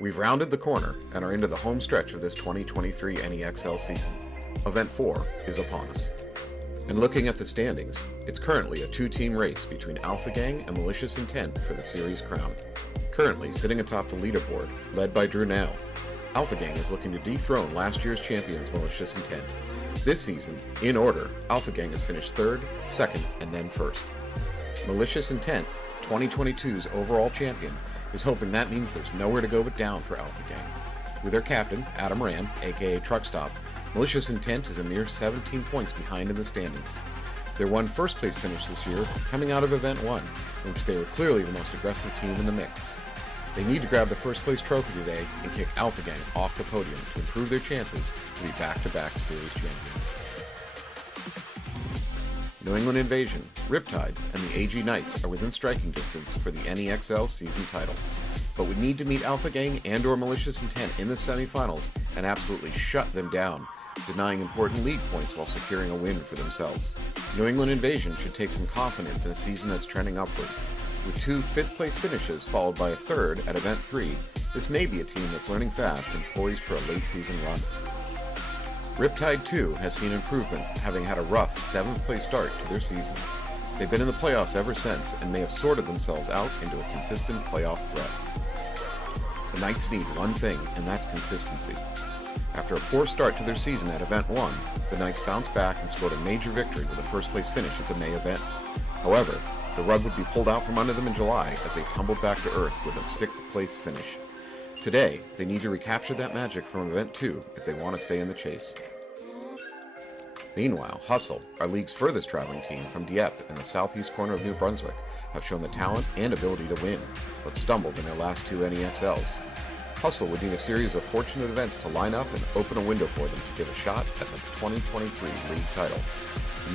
We've rounded the corner and are into the home stretch of this 2023 NEXL season. Event 4 is upon us. And looking at the standings, it's currently a two-team race between Alpha Gang and Malicious Intent for the series crown. Currently sitting atop the leaderboard, led by Drew Now, Alpha Gang is looking to dethrone last year's champions Malicious Intent. This season, in order, Alpha Gang has finished 3rd, 2nd, and then 1st. Malicious Intent, 2022's overall champion, is hoping that means there's nowhere to go but down for Alpha Gang. With their captain, Adam Rand, aka Truckstop, Malicious Intent is a mere 17 points behind in the standings. Their one first place finish this year coming out of Event 1, in which they were clearly the most aggressive team in the mix. They need to grab the first place trophy today and kick Alpha Gang off the podium to improve their chances to be back-to-back series champions. New England Invasion, Riptide, and the AG Knights are within striking distance for the NEXL season title, but would need to meet Alpha Gang and or Malicious Intent in the semifinals and absolutely shut them down, denying important league points while securing a win for themselves. New England Invasion should take some confidence in a season that's trending upwards. With 2 5th-place finishes followed by a 3rd at Event 3, this may be a team that's learning fast and poised for a late-season run. Riptide 2 has seen improvement, having had a rough 7th-place start to their season. They've been in the playoffs ever since and may have sorted themselves out into a consistent playoff threat. The Knights need one thing, and that's consistency. After a poor start to their season at Event 1, the Knights bounced back and scored a major victory with a first-place finish at the May event. However, the rug would be pulled out from under them in July as they tumbled back to earth with a 6th-place finish. Today, they need to recapture that magic from Event 2 if they want to stay in the chase. Meanwhile, Hustle, our league's furthest traveling team from Dieppe in the southeast corner of New Brunswick, have shown the talent and ability to win, but stumbled in their last 2 NEXLs. Hustle would need a series of fortunate events to line up and open a window for them to give a shot at the 2023 league title.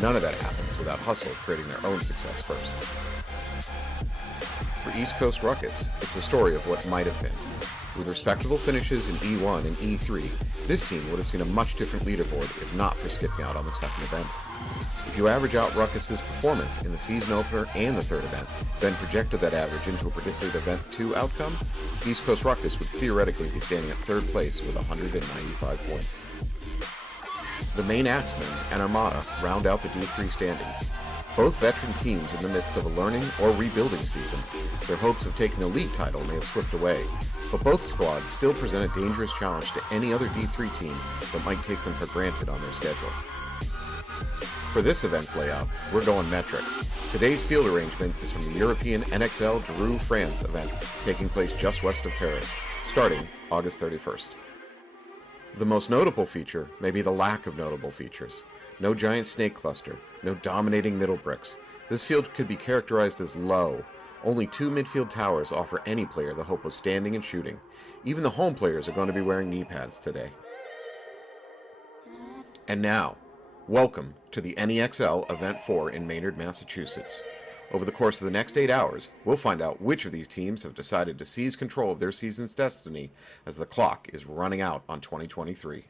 None of that happens without Hustle creating their own success first. For East Coast Ruckus, it's a story of what might have been. With respectable finishes in E1 and E3, this team would have seen a much different leaderboard if not for skipping out on the 2nd event. If you average out Ruckus's performance in the season opener and the 3rd event, then projected that average into a predicted Event 2 outcome, East Coast Ruckus would theoretically be standing at 3rd place with 195 points. The main Axemen and Armada round out the D3 standings. Both veteran teams in the midst of a learning or rebuilding season. Their hopes of taking the league title may have slipped away, but both squads still present a dangerous challenge to any other D3 team that might take them for granted on their schedule. For this event's layout, we're going metric. Today's field arrangement is from the European NXL Dreux, France event taking place just west of Paris, starting August 31st. The most notable feature may be the lack of notable features. No giant snake cluster, no dominating middle bricks. This field could be characterized as low. Only 2 midfield towers offer any player the hope of standing and shooting. Even the home players are going to be wearing knee pads today. And now, welcome to the NEXL Event 4 in Maynard, Massachusetts. Over the course of the next 8 hours, we'll find out which of these teams have decided to seize control of their season's destiny as the clock is running out on 2023.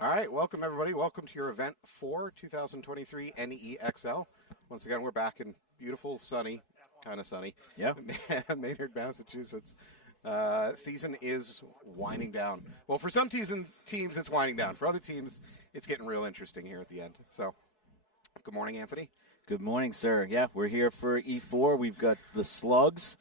All right, welcome everybody. Welcome to your Event 4 2023 NEXL. Once again, we're back in beautiful, sunny, kind of sunny, Maynard, Massachusetts. Season is winding down. Well, for some teams, it's winding down. For other teams, it's getting real interesting here at the end. So, good morning, Anthony. Good morning, sir. Yeah, we're here for E4. We've got the Slugs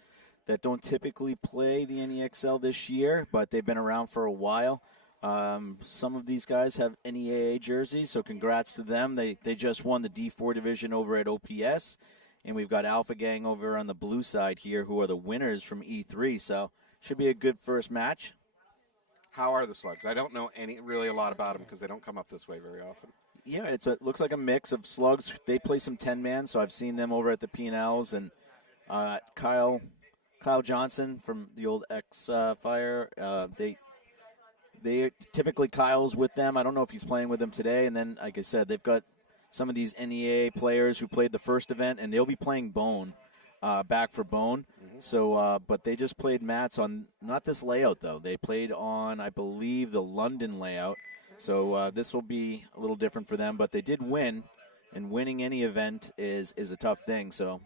that don't typically play the NEXL this year, but they've been around for a while. Some of these guys have NEAA jerseys, so congrats to them. They just won the D4 division over at OPS, and we've got Alpha Gang over on the blue side here who are the winners from E3, so should be a good first match. How are the Slugs? I don't know really a lot about them because they don't come up this way very often. Yeah, it looks like a mix of Slugs. They play some 10-man, so I've seen them over at the P&Ls, and Kyle Johnson from the old X-Fire, They typically Kyle's with them. I don't know if he's playing with them today. And then, like I said, they've got some of these NEA players who played the first event, and they'll be playing Bone, back for Bone. Mm-hmm. So, but they just played mats on not this layout though. They played on, I believe, the London layout. So this will be a little different for them. But they did win, and winning any event is a tough thing. So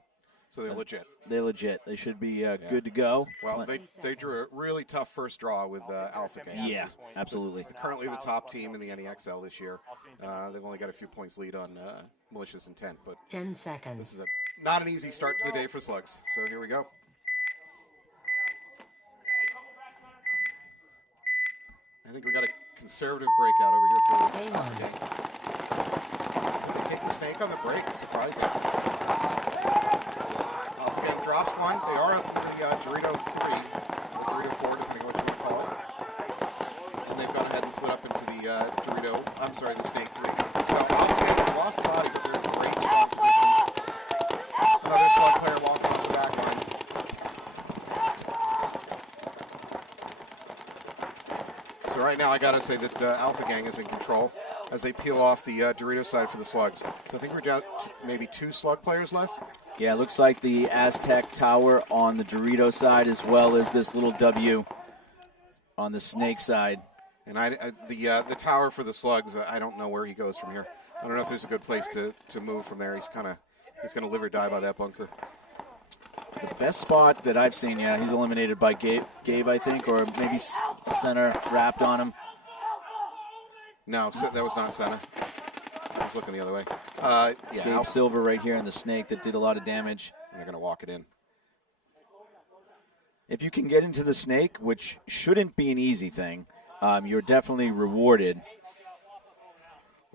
So they're legit. They're legit. They should be good to go. Well, they drew a really tough first draw with Alpha Gang. Yeah, absolutely. Currently the top team in the NEXL this year. They've only got a few points lead on Malicious Intent, but 10 seconds. this is not an easy start to the day for Slugs. So here we go. I think we got a conservative breakout over here for Game Alpha on. Gang. They take the snake on the break. Surprising. Alpha Gang drops one. They are up to the Dorito 3, or Dorito 4, depending on what you want to call it. And they've gone ahead and slid up into the the snake 3. So Alpha Gang has lost a body, but they're in great strong position. Another slug player walking off the back line. So right now I got to say that Alpha Gang is in control as they peel off the Dorito side for the Slugs. So I think we're down to maybe 2 slug players left. Yeah, it looks like the Aztec Tower on the Dorito side as well as this little W on the Snake side. And the tower for the Slugs, I don't know where he goes from here. I don't know if there's a good place to move from there. He's going to live or die by that bunker. The best spot that I've seen, yeah, he's eliminated by Gabe, I think, or maybe center wrapped on him. No, that was not Senna. I was looking the other way. It's Gabe Silver right here in the Snake that did a lot of damage. And they're going to walk it in. If you can get into the Snake, which shouldn't be an easy thing, you're definitely rewarded.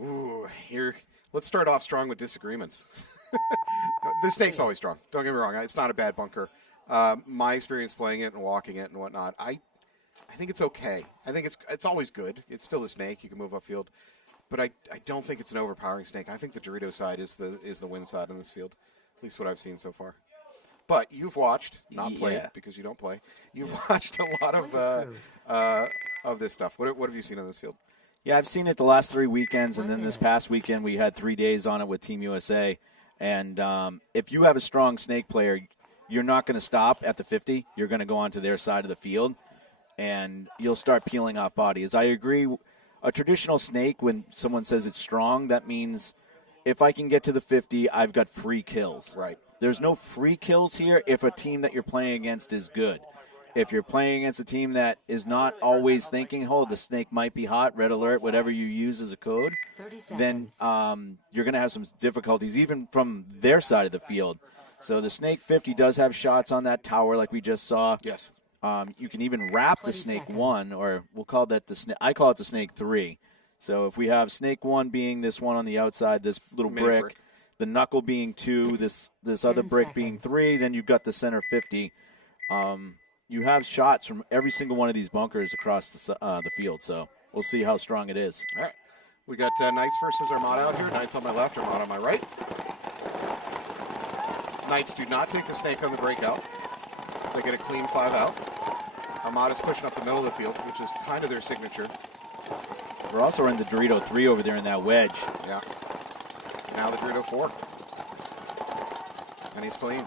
Ooh, let's start off strong with disagreements. The Snake's always strong. Don't get me wrong. It's not a bad bunker. My experience playing it and walking it and whatnot, I think it's okay. I think it's always good. It's still a Snake. You can move upfield. But I don't think it's an overpowering Snake. I think the Dorito side is the win side in this field, at least what I've seen so far. But you've watched, not played because you don't play. You've watched a lot of this stuff. What have you seen on this field? Yeah, I've seen it the last 3 weekends, and then this past weekend we had 3 days on it with Team USA. And if you have a strong Snake player, you're not going to stop at the 50. You're going to go onto their side of the field, and you'll start peeling off bodies. I agree. A traditional Snake, when someone says it's strong, that means if I can get to the 50, I've got free kills. Right. There's no free kills here if a team that you're playing against is good. If you're playing against a team that is not always thinking, oh, the Snake might be hot, red alert, whatever you use as a code, then you're going to have some difficulties even from their side of the field. So the Snake 50 does have shots on that tower like we just saw. Yes. You can even wrap the Snake 1, or we'll call that the Snake. I call it the Snake 3. So if we have Snake 1 being this one on the outside, this little brick, the Knuckle being 2, this other brick being 3, then you've got the center 50. You have shots from every single one of these bunkers across the field, so we'll see how strong it is. All right. We got Knights versus Armada out here. Knights on my left, Armada on my right. Knights do not take the Snake on the breakout. They get a clean 5 out. Armada's pushing up the middle of the field, which is kind of their signature. We're also in the Dorito 3 over there in that wedge. Yeah. Now the Dorito 4. And he's clean.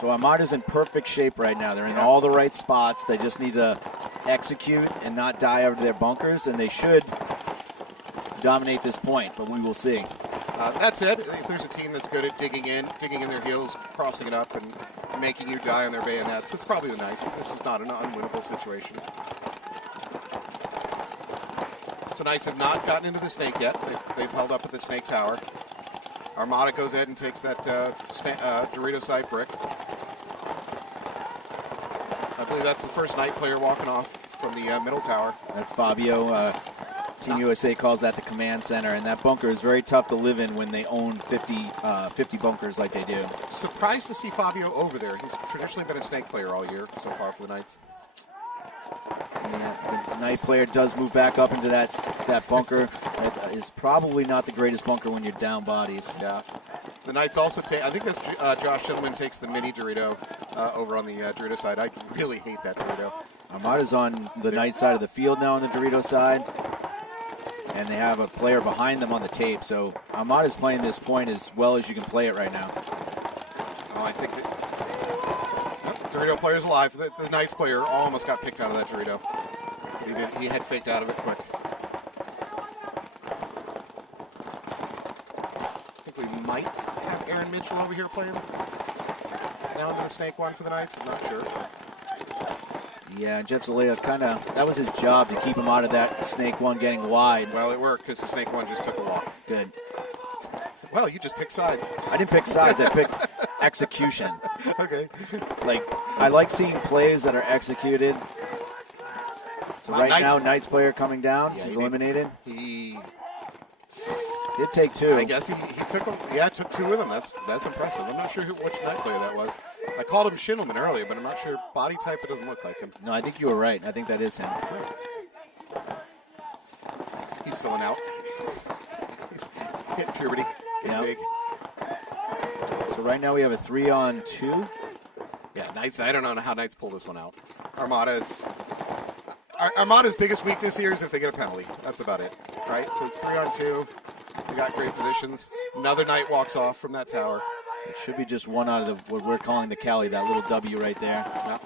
So Armada's in perfect shape right now. They're in all the right spots. They just need to execute and not die out of their bunkers, and they should dominate this point, but we will see. That said, if there's a team that's good at digging in their heels, crossing it up, and making you die on their bayonets, it's probably the Knights. This is not an unwinnable situation. So Knights have not gotten into the Snake yet. They've held up at the Snake Tower. Armada goes ahead and takes that Dorito side brick. I believe that's the first Knight player walking off from the middle tower. That's Fabio. Team USA calls that the command center, and that bunker is very tough to live in when they own 50 bunkers like they do. Surprised to see Fabio over there. He's traditionally been a Snake player all year so far for the Knights. Yeah, the Knight player does move back up into that bunker. That is probably not the greatest bunker when you're down bodies. Yeah. The Knights also take, I think that's Josh Schindleman takes the mini Dorito over on the Dorito side. I really hate that Dorito. Armada's on the Knight side of the field now on the Dorito side. And they have a player behind them on the tape. So Armada's playing this point as well as you can play it right now. Oh, I think that Dorito player's alive. The Knights player almost got picked out of that Dorito. He had faked out of it quick. I think we might have Aaron Mitchell over here playing. now into the snake one for the Knights? I'm not sure. Yeah, Jeff Zelaya that was his job, to keep him out of that snake one getting wide. Well, it worked because the snake one just took a walk. Good. Well, you just picked sides. I didn't pick sides. I picked execution. Okay. I like seeing plays that are executed. So Well, right now, Knights player coming down. Yeah, He's eliminated. He Did take 2. I guess he took him. Yeah, took 2 with him. That's impressive. I'm not sure which Knight player that was. I called him Schindelman earlier, but I'm not sure. Body type, it doesn't look like him. No, I think you were right. I think that is him. He's filling out. He's hitting puberty. Getting big. So right now we have a 3-on-2. Yeah, Knights. I don't know how Knights pull this one out. Armada's biggest weakness here is if they get a penalty. That's about it, right? So it's 3-on-2. They got great positions. Another Knight walks off from that tower. So it should be just one out of what we're calling the Cali, that little W right there. Yeah.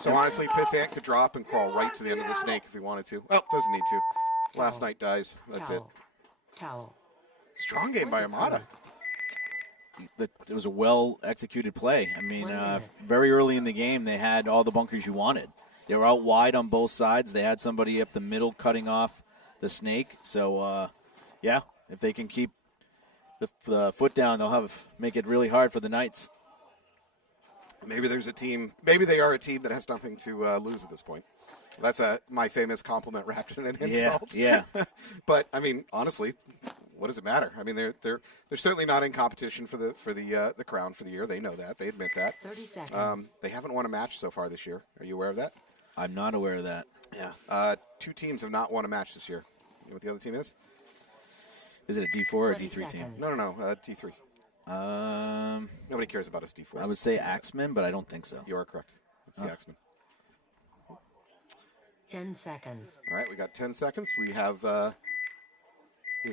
So honestly, Pissant could drop and crawl right to the end of the snake if he wanted to. Well, doesn't need to. Last Knight dies. That's it. Towel. Strong game by Armada. It was a well-executed play. I mean, very early in the game, they had all the bunkers you wanted. They were out wide on both sides. They had somebody up the middle cutting off the snake. So, yeah, if they can keep the foot down, they'll make it really hard for the Knights. Maybe there's a team. Maybe they are a team that has nothing to lose at this point. That's my famous compliment wrapped in an insult. Yeah. But I mean, honestly, what does it matter? I mean, they're certainly not in competition for the crown for the year. They know that. They admit that. 30 seconds. They haven't won a match so far this year. Are you aware of that? I'm not aware of that. Yeah. 2 teams have not won a match this year. You know what the other team is? Is it a D4 or a 30 D3 team? seconds. No. D3. Nobody cares about us D4s. I would say Axemen, but I don't think so. You are correct. It's the Axemen. 10 seconds. All right, we got 10 seconds. We have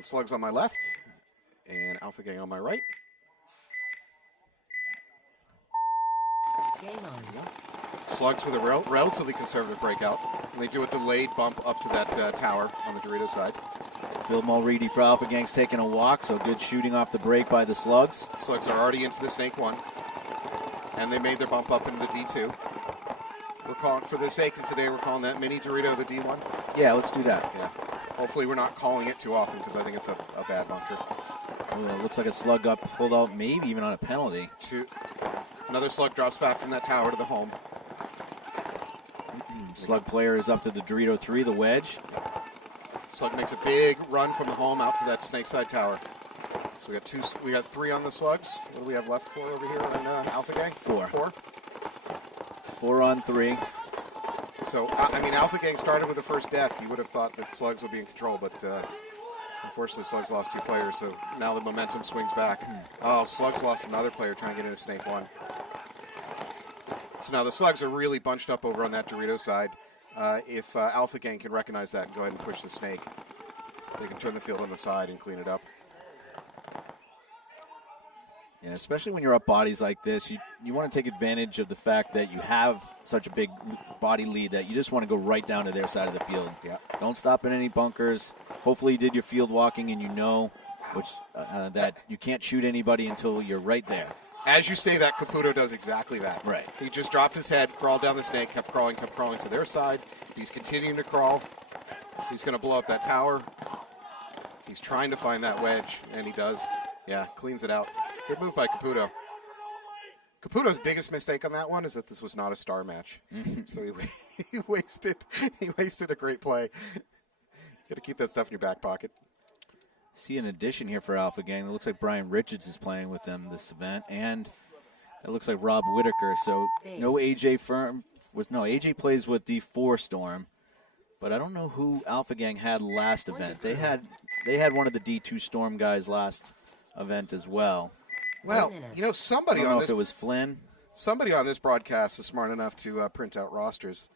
Slugs on my left and Alpha Gang on my right. Game on. Slugs with a relatively conservative breakout. And they do a delayed bump up to that tower on the Dorito side. Bill Mulready for Alpha Gang's taking a walk, so good shooting off the break by the Slugs. Slugs are already into the Snake 1. And they made their bump up into the D2. We're calling, for the sake of today, we're calling that mini Dorito the D1. Yeah, let's do that. Yeah. Hopefully we're not calling it too often because I think it's a bad bunker. Ooh, it looks like a Slug got pulled out, maybe even on a penalty. Another Slug drops back from that tower to the home. Slug player is up to the Dorito 3, the wedge. Slug makes a big run from the home out to that Snakeside tower. So we got 3 on the Slugs. What do we have left for over here on Alpha Gang? 4. 4. 4 on 3. So, I mean, Alpha Gang started with the first death. You would have thought that Slugs would be in control, but unfortunately Slugs lost 2 players, so now the momentum swings back. Oh, Slugs lost another player trying to get into Snake 1. So now the Slugs are really bunched up over on that Dorito side. If Alpha Gang can recognize that and go ahead and push the Snake, they can turn the field on the side and clean it up. Yeah, especially when you're up bodies like this, you want to take advantage of the fact that you have such a big body lead that you just want to go right down to their side of the field. Yeah. Don't stop in any bunkers. Hopefully you did your field walking and you know that you can't shoot anybody until you're right there. As you say that, Caputo does exactly that. Right. He just dropped his head, crawled down the Snake, kept crawling to their side. He's continuing to crawl. He's going to blow up that tower. He's trying to find that wedge, and he does. Yeah, cleans it out. Good move by Caputo. Caputo's biggest mistake on that one is that this was not a star match. So he wasted a great play. Got to keep that stuff in your back pocket. See an addition here for Alpha Gang. It looks like Brian Richards is playing with them this event, and it looks like Rob Whitaker. So no AJ Firm AJ plays with the 4 Storm, but I don't know who Alpha Gang had last event. They had one of the D2 Storm guys last event as well. Well, you know, I don't know if it was Flynn. Somebody on this broadcast is smart enough to print out rosters.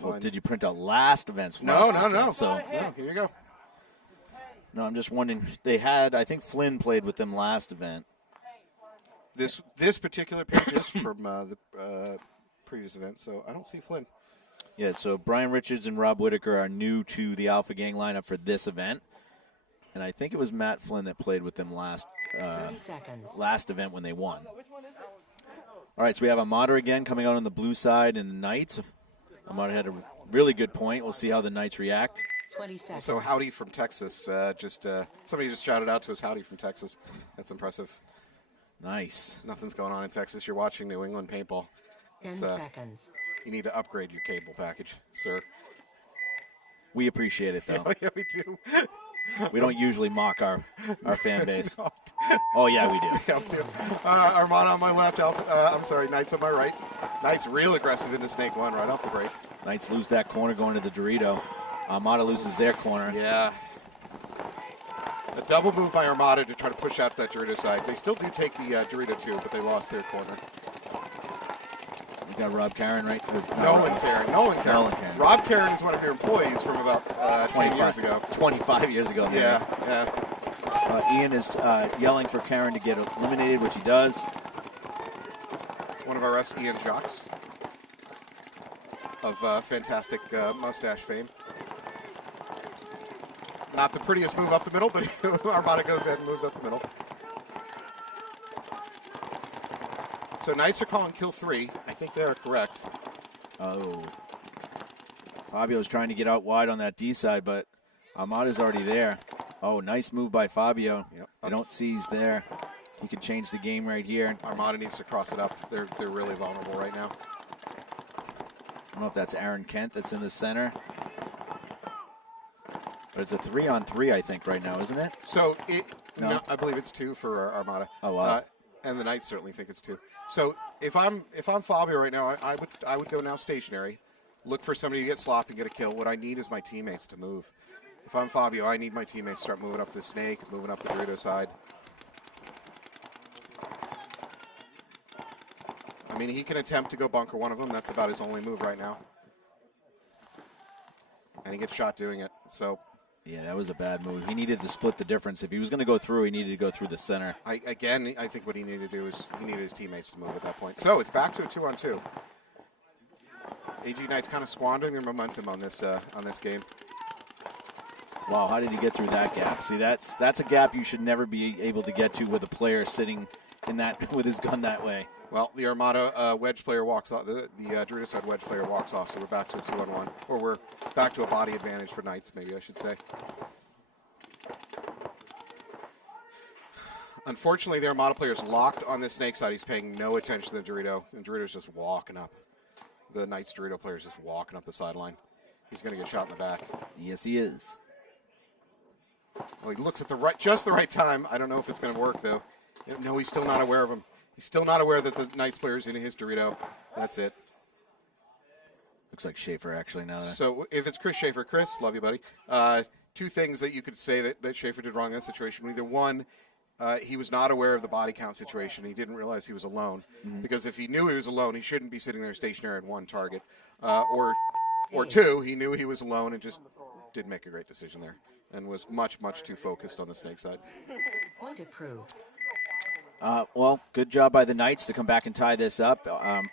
Well, did you print out last event's No. rosters? So No, here you go. no, I'm just wondering. I think Flynn played with them last event. This particular picture is from the previous event, so I don't see Flynn. Yeah, so Brian Richards and Rob Whitaker are new to the Alpha Gang lineup for this event. and I think it was Matt Flynn that played with them 30 seconds. last event when they won. All right, so we have Armada again coming out on the blue side and the Knights. Armada had a really good point. We'll see how the Knights react. 20 seconds. So howdy from Texas. Somebody just shouted out to us, howdy from Texas. That's impressive. Nice. Nothing's going on in Texas. You're watching New England paintball. 10 seconds. You need to upgrade your cable package, sir. We appreciate it, though. Yeah, we do. We don't usually mock our fan base. Oh, yeah, we do. Yeah, we do. Armada on my left. Knights on my right. Knights real aggressive into Snake 1 right off the break. Knights lose that corner going to the Dorito. Armada loses their corner. Yeah. A double move by Armada to try to push out that Dorito side. They still do take the Dorito 2, but they lost their corner. You got Rob Karen, right? Nolan Karen. Rob Karen is one of your employees from about 20 years ago. 25 years ago. Maybe. Yeah. Ian is yelling for Karen to get eliminated, which he does. One of our refs, Ian Jacques, of fantastic mustache fame. Not the prettiest move up the middle, but Armada goes ahead and moves up the middle. So Knights are calling kill 3. I think they are correct. Oh. Fabio's trying to get out wide on that D side, but Armada's already there. Oh, nice move by Fabio. Yep. I don't see he's there. He could change the game right here. Armada needs to cross it up. They're really vulnerable right now. I don't know if that's Aaron Kent that's in the center. But it's a 3-on-3, I think, right now, isn't it? So No? I believe it's 2 for Armada. Oh, wow. And the Knights certainly think it's 2. So if I'm Fabio right now, I would go now stationary, look for somebody to get slopped and get a kill. What I need is my teammates to move. If I'm Fabio, I need my teammates to start moving up the Snake, moving up the Dorito side. I mean, he can attempt to go bunker one of them. That's about his only move right now. And he gets shot doing it. So. Yeah, that was a bad move. He needed to split the difference. If he was going to go through, he needed to go through the center. I think what he needed to do is he needed his teammates to move at that point. So it's back to a 2-on-2. AG Knights kind of squandering their momentum on this game. Wow, how did he get through that gap? See, that's a gap you should never be able to get to with a player sitting in that with his gun that way. Well, the Armada wedge player walks off. The Dorito side wedge player walks off, so we're back to a 2-on-1. Or we're back to a body advantage for Knights, maybe I should say. Unfortunately, the Armada player is locked on the Snake side. He's paying no attention to the Dorito, and Dorito's just walking up. The Knights Dorito player is just walking up the sideline. He's going to get shot in the back. Yes, he is. Well, he looks at just the right time. I don't know if it's going to work, though. No, he's still not aware of him. He's still not aware that the Knights player is in his Dorito. That's it. Looks like Schaefer actually now. So if it's Chris Schaefer, Chris, love you, buddy. 2 things that you could say that Schaefer did wrong in that situation. Either one, he was not aware of the body count situation. He didn't realize he was alone. Because if he knew he was alone, he shouldn't be sitting there stationary at one target. Or 2, he knew he was alone and just didn't make a great decision there and was much, much too focused on the Snake side. Point approved. Well, good job by the Knights to come back and tie this up.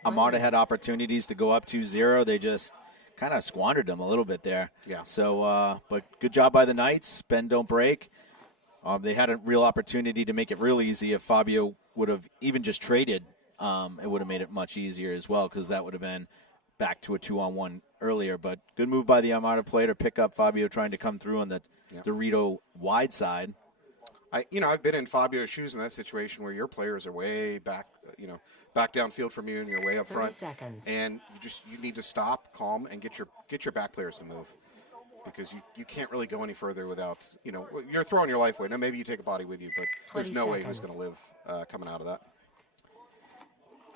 Armada had opportunities to go up 2-0. They just kind of squandered them a little bit there. Yeah. So, but good job by the Knights. Bend, don't break. They had a real opportunity to make it real easy. If Fabio would have even just traded, it would have made it much easier as well because that would have been back to a 2-on-1 earlier. But good move by the Armada player to pick up Fabio trying to come through on the Dorito wide side. I've been in Fabio's shoes in that situation where your players are way back, back downfield from you, and you're way up front. 30 seconds. And you need to stop, calm, and get your back players to move, because you can't really go any further without, you're throwing your life away. Now maybe you take a body with you, but there's no way he's going to live coming out of that.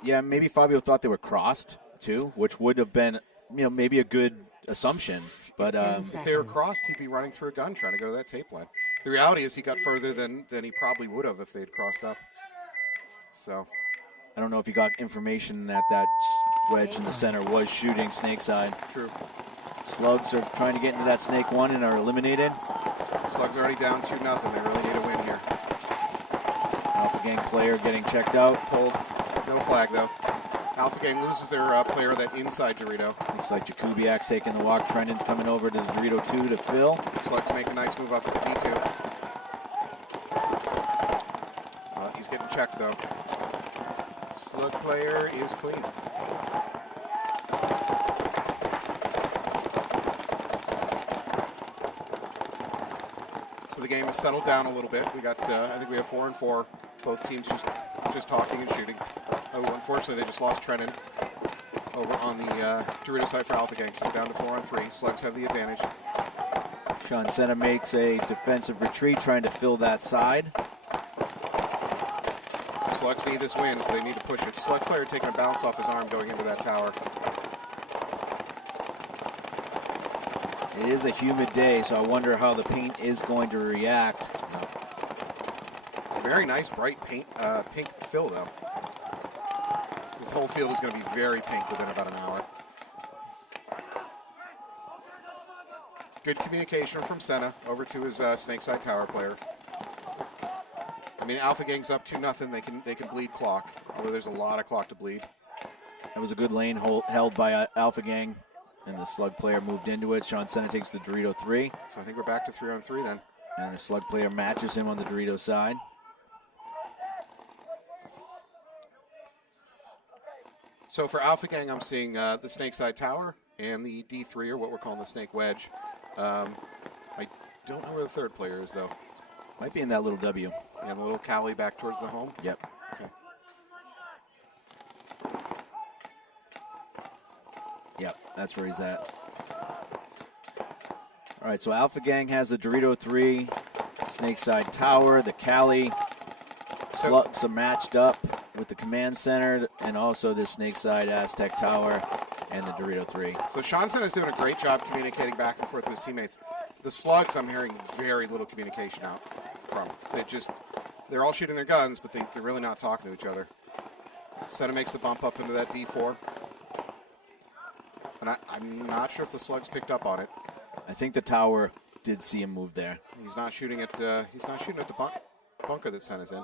Yeah, maybe Fabio thought they were crossed too, which would have been, maybe a good assumption. But if they were crossed, he'd be running through a gun trying to go to that tape line. The reality is he got further than he probably would have if they had crossed up. So I don't know if you got information that wedge in the center was shooting Snake side. True. Slugs are trying to get into that Snake 1 and are eliminated. Slugs already down 2-0. They really need a win here. Alpha Gang player getting checked out. Pulled. No flag, though. Alpha Gang loses their player, that inside Dorito. Looks like Jakubiak's taking the walk. Trendon's coming over to the Dorito 2 to fill. Slugs make a nice move up to the D2. check, though. Slug player is clean. So the game has settled down a little bit. We got, I think we have 4 and 4. Both teams just talking and shooting. Oh, unfortunately, they just lost Trennan over on the Dorito side for Alpha Gang. So we're down to 4 on 3. Slugs have the advantage. Sean Senna makes a defensive retreat, trying to fill that side. Slugs need this win, so they need to push it. Slug player taking a bounce off his arm going into that tower. It is a humid day, so I wonder how the paint is going to react. Very nice, bright pink fill, though. This whole field is going to be very pink within about an hour. Good communication from Senna over to his Snakeside Tower player. I mean, Alpha Gang's up 2-0. They can bleed clock, although there's a lot of clock to bleed. That was a good lane held by Alpha Gang, and the Slug player moved into it. Sean Senna takes the Dorito 3. So I think we're back to 3 on 3 then. And the Slug player matches him on the Dorito side. So for Alpha Gang, I'm seeing the Snakeside Tower and the D3, or what we're calling the Snake Wedge. I don't know where the third player is, though. Might be in that little W. And a little Cali back towards the home? Yep. Okay. Yep, that's where he's at. All right, so Alpha Gang has the Dorito 3, Snakeside Tower, the Cali. Slugs are matched up with the Command Center and also the Snakeside Aztec Tower and the Dorito 3. So Shanson is doing a great job communicating back and forth with his teammates. The Slugs, I'm hearing very little communication out from. They're all shooting their guns, but they're really not talking to each other. Senna makes the bump up into that D4. And I'm not sure if the Slugs picked up on it. I think the tower did see him move there. He's not shooting at the bunker that Senna's in.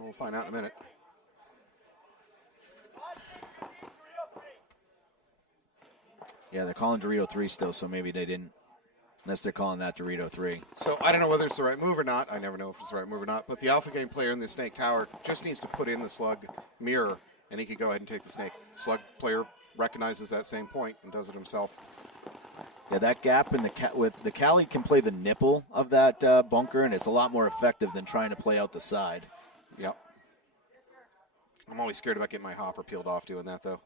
We'll find out in a minute. Yeah, they're calling Dorito 3 still, so maybe they didn't, unless they're calling that Dorito 3. So I don't know whether it's the right move or not. I never know if it's the right move or not. But the Alpha Game player in the Snake Tower just needs to put in the Slug mirror, and he could go ahead and take the Snake. Slug player recognizes that same point and does it himself. Yeah, that gap in with the Cali can play the nipple of that bunker, and it's a lot more effective than trying to play out the side. Yep. I'm always scared about getting my hopper peeled off doing that, though.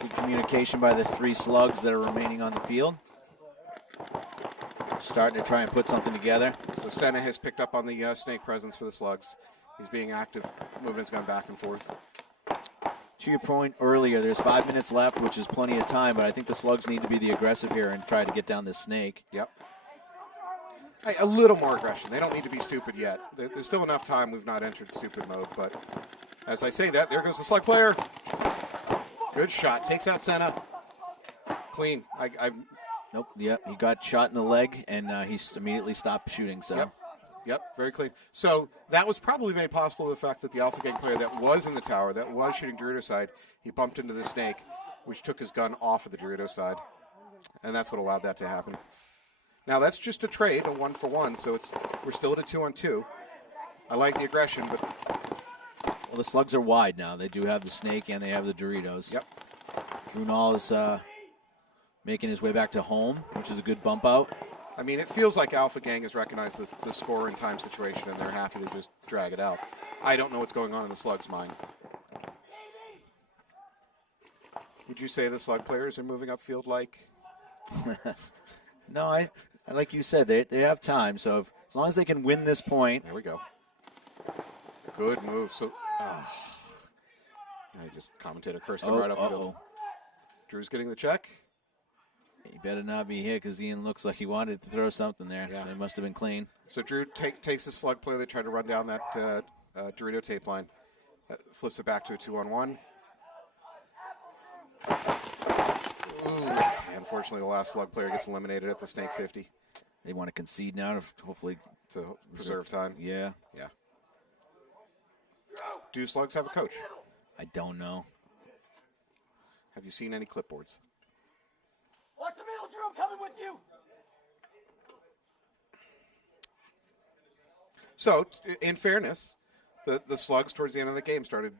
Good communication by the 3 Slugs that are remaining on the field. Starting to try and put something together. So Senna has picked up on the Snake presence for the Slugs. He's being active. Movement's going back and forth. To your point earlier, there's 5 minutes left, which is plenty of time, but I think the Slugs need to be the aggressive here and try to get down this Snake. Yep. Hey, a little more aggression. They don't need to be stupid yet. There's still enough time. We've not entered stupid mode, but as I say that, there goes the Slug player. Good shot. Takes out Senna. Clean. Nope. Yep. He got shot in the leg, and he immediately stopped shooting. So. Yep. Very clean. So that was probably made possible by the fact that the Alpha Gang player that was in the tower, that was shooting Dorito side, he bumped into the Snake, which took his gun off of the Dorito side, and that's what allowed that to happen. Now that's just a trade, a 1-for-1, so we're still at a 2-on-2. I like the aggression, but well, the Slugs are wide now. They do have the Snake and they have the Doritos. Yep. Drunal is making his way back to home, which is a good bump out. I mean, it feels like Alpha Gang has recognized the score and time situation, and they're happy to just drag it out. I don't know what's going on in the Slugs' mind. Would you say the Slug players are moving upfield like? No, I like you said, they have time. So as long as they can win this point. There we go. Good move. So, I just commentator cursed him right upfield. Drew's getting the check. He better not be hit because Ian looks like he wanted to throw something there. Yeah. So he must have been clean. So Drew takes the Slug player. They try to run down that Dorito tape line. Flips it back to a 2-on-1. Ooh. Unfortunately, the last Slug player gets eliminated at the Snake 50. They want to concede now, hopefully to preserve time. Yeah. Yeah. Do Slugs have a coach? I don't know. Have you seen any clipboards? Watch the middle, So, in fairness, the Slugs towards the end of the game started,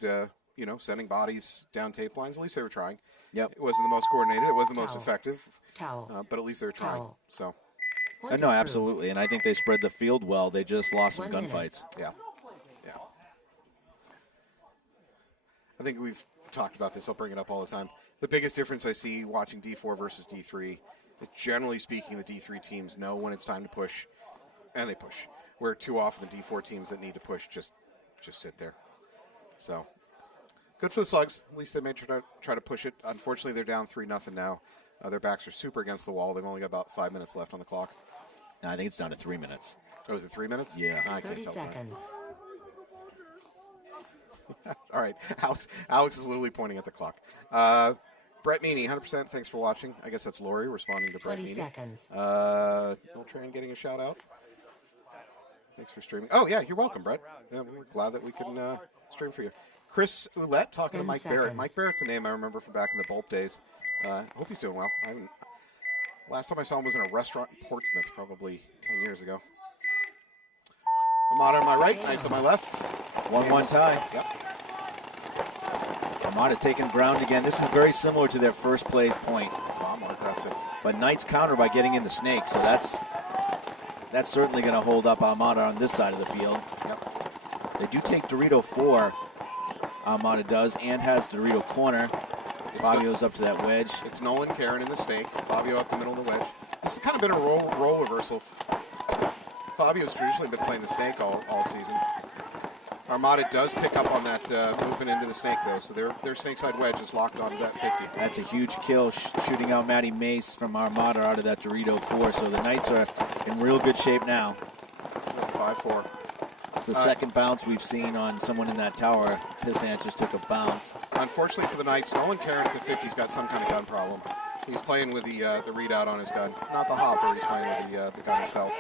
sending bodies down tape lines. At least they were trying. Yep. It wasn't the most coordinated. It wasn't the most Towel. effective. Towel. But at least they were trying. Towel. So, Point No, approved. absolutely. And I think they spread the field well. They just lost some 1 minute. gunfights. yeah. I think we've talked about this. I'll bring it up all the time. The biggest difference I see watching D4 versus D3 is, generally speaking, the D3 teams know when it's time to push, and they push. Where too often the D4 teams that need to push just sit there. So, good for the Slugs. At least they may try to push it. Unfortunately, they're down 3-0 now. Their backs are super against the wall. They've only got about 5 minutes left on the clock. No, I think it's down to 3 minutes. Oh, is it 3 minutes? Yeah. I can't 30 tell. Time. seconds. All right, Alex is literally pointing at the clock. Brett Meany, 100%. Thanks for watching. I guess that's Lori responding to Brett 20 Meany. seconds. Tran getting a shout out. Thanks for streaming. Oh yeah, you're welcome, Brett. Yeah, we're glad that we can stream for you. Chris Ouellette talking to 10 Mike Barrett. seconds. Mike Barrett's a name I remember from back in the Bulb days. Hope he's doing well. Last time I saw him was in a restaurant in Portsmouth, probably 10 years ago. Armada on my right, Knights on my left. 1-1 tie. Yep. Armada taking ground again. This is very similar to their first plays point. Wow, more aggressive. But Knights counter by getting in the snake, so that's certainly going to hold up Armada on this side of the field. Yep. They do take Dorito 4, Armada does, and has Dorito corner. Fabio's up to that wedge. It's Nolan Karen in the snake. Fabio up the middle of the wedge. This has kind of been a role reversal. Fabio's traditionally been playing the snake all season. Armada does pick up on that movement into the snake, though, so their snake side wedge is locked onto that 50. That's a huge kill, shooting out Matty Mace from Armada out of that Dorito 4. So the Knights are in real good shape now. 5-4. It's the second bounce we've seen on someone in that tower. This ant just took a bounce. Unfortunately for the Knights, Nolan Karen at the 50's got some kind of gun problem. He's playing with the readout on his gun. Not the hopper, he's playing with the gun itself.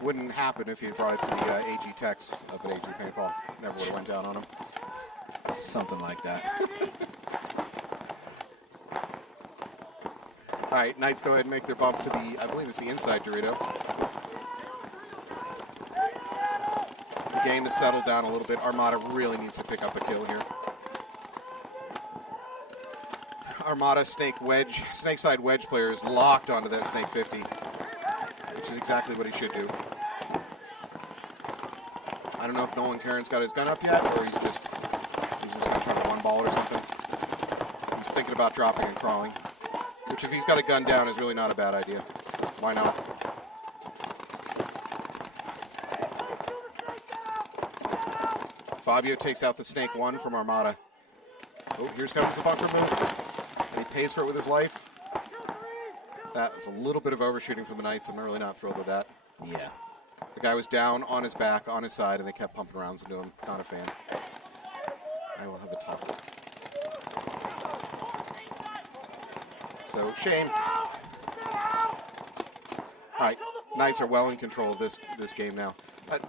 Wouldn't happen if he had brought it to the AG Techs up at AG Paintball. Never would have went down on him. Something like that. All right, Knights go ahead and make their bump to the, I believe it's the inside Dorito. The game has settled down a little bit. Armada really needs to pick up a kill here. Armada snake side wedge player is locked onto that snake 50, which is exactly what he should do. I don't know if Nolan Karen's got his gun up yet, or he's just going to try to one ball or something. He's thinking about dropping and crawling, which if he's got a gun down is really not a bad idea. Why not? Fabio takes out the snake 1 from Armada. Oh, here comes the bunker move. And he pays for it with his life. That was a little bit of overshooting from the Knights. I'm really not thrilled with that. Yeah. The guy was down on his back, on his side, and they kept pumping rounds into him. Not a fan. I will have a talk. So, shame. All right, Knights are well in control of this game now.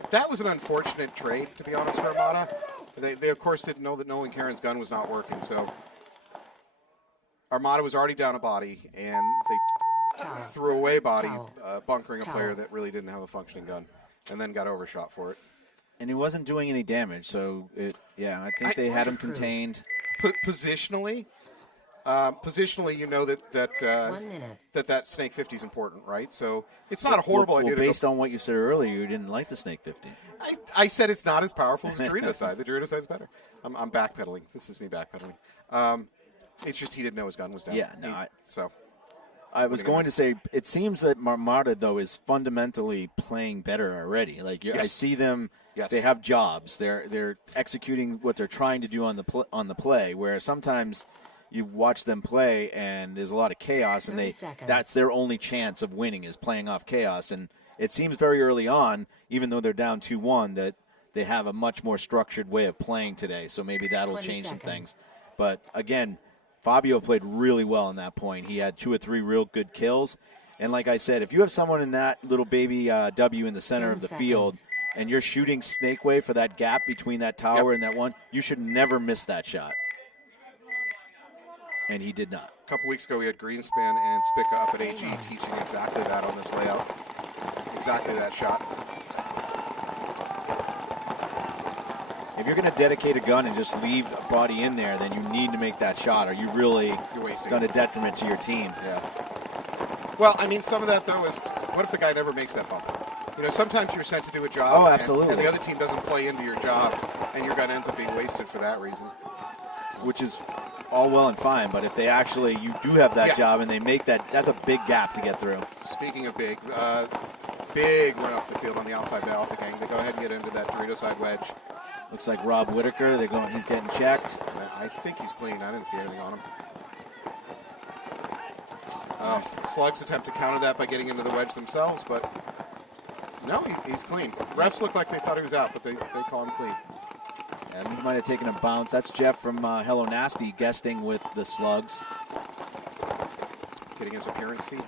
That was an unfortunate trade, to be honest, for Armada. They of course, didn't know that Nolan Karen's gun was not working, so Armada was already down a body, and they threw away a body, bunkering a player that really didn't have a functioning gun, and then got overshot for it. And he wasn't doing any damage, so I think they had him contained. Positionally, you know that snake 50 is important, right? So it's not a horrible idea. Based on what you said earlier, you didn't like the snake 50. I said it's not as powerful as the Dorito side. The Dorito side's better. I'm backpedaling. This is me backpedaling. It's just he didn't know his gun was down. Yeah, no. I was going to say, it seems that Armada, though, is fundamentally playing better already. Like I see them. Yes. They have jobs. They're executing what they're trying to do on the play. Where sometimes you watch them play and there's a lot of chaos, and that's their only chance of winning is playing off chaos. And it seems very early on, even though they're down 2-1, that they have a much more structured way of playing today. So maybe that'll change some things. But again, Fabio played really well in that point. He had 2 or 3 real good kills. And like I said, if you have someone in that little baby W in the center of the field, and you're shooting Snake Way for that gap between that tower and that one, you should never miss that shot. and he did not. A couple weeks ago, we had Greenspan and Spica up at AG teaching exactly that on this layout. Exactly that shot. If you're going to dedicate a gun and just leave a body in there, then you need to make that shot, or you really done a detriment to your team. Yeah. Well, I mean, some of that, though, is what if the guy never makes that bump? You know, sometimes you're sent to do a job. Oh, absolutely. And the other team doesn't play into your job, and your gun ends up being wasted for that reason. Which is all well and fine, but if they actually, you do have that job and they make that, that's a big gap to get through. Speaking of big, big run up the field on the outside by Alpha Gang. They go ahead and get into that Dorito side wedge. Looks like Rob Whitaker. He's getting checked. I think he's clean. I didn't see anything on him. Slugs attempt to counter that by getting into the wedge themselves, but no, he's clean. Refs look like they thought he was out, but they call him clean. And he might have taken a bounce. That's Jeff from Hello Nasty guesting with the Slugs. Getting his appearance fee.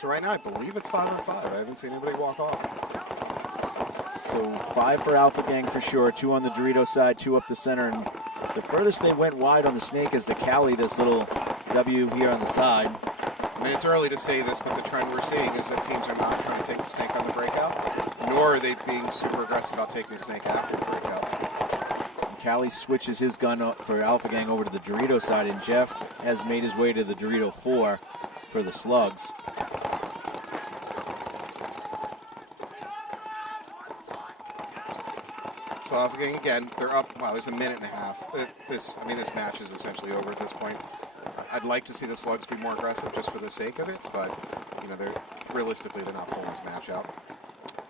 So right now, I believe it's 5-on-5. I haven't seen anybody walk off. So 5 for Alpha Gang for sure. 2 on the Dorito side, 2 up the center. And the furthest they went wide on the Snake is the Cali, this little W here on the side. I mean, it's early to say this, but the trend we're seeing is that teams are not trying to take the Snake on the breakout, nor are they being super aggressive about taking the Snake after the breakout. Cali switches his gun for Alpha Gang over to the Dorito side, and Jeff has made his way to the Dorito 4 for the Slugs. So Alpha Gang again, they're up. Wow, there's a minute and a half. This match is essentially over at this point. I'd like to see the Slugs be more aggressive just for the sake of it, but you know, realistically they're not pulling this match out.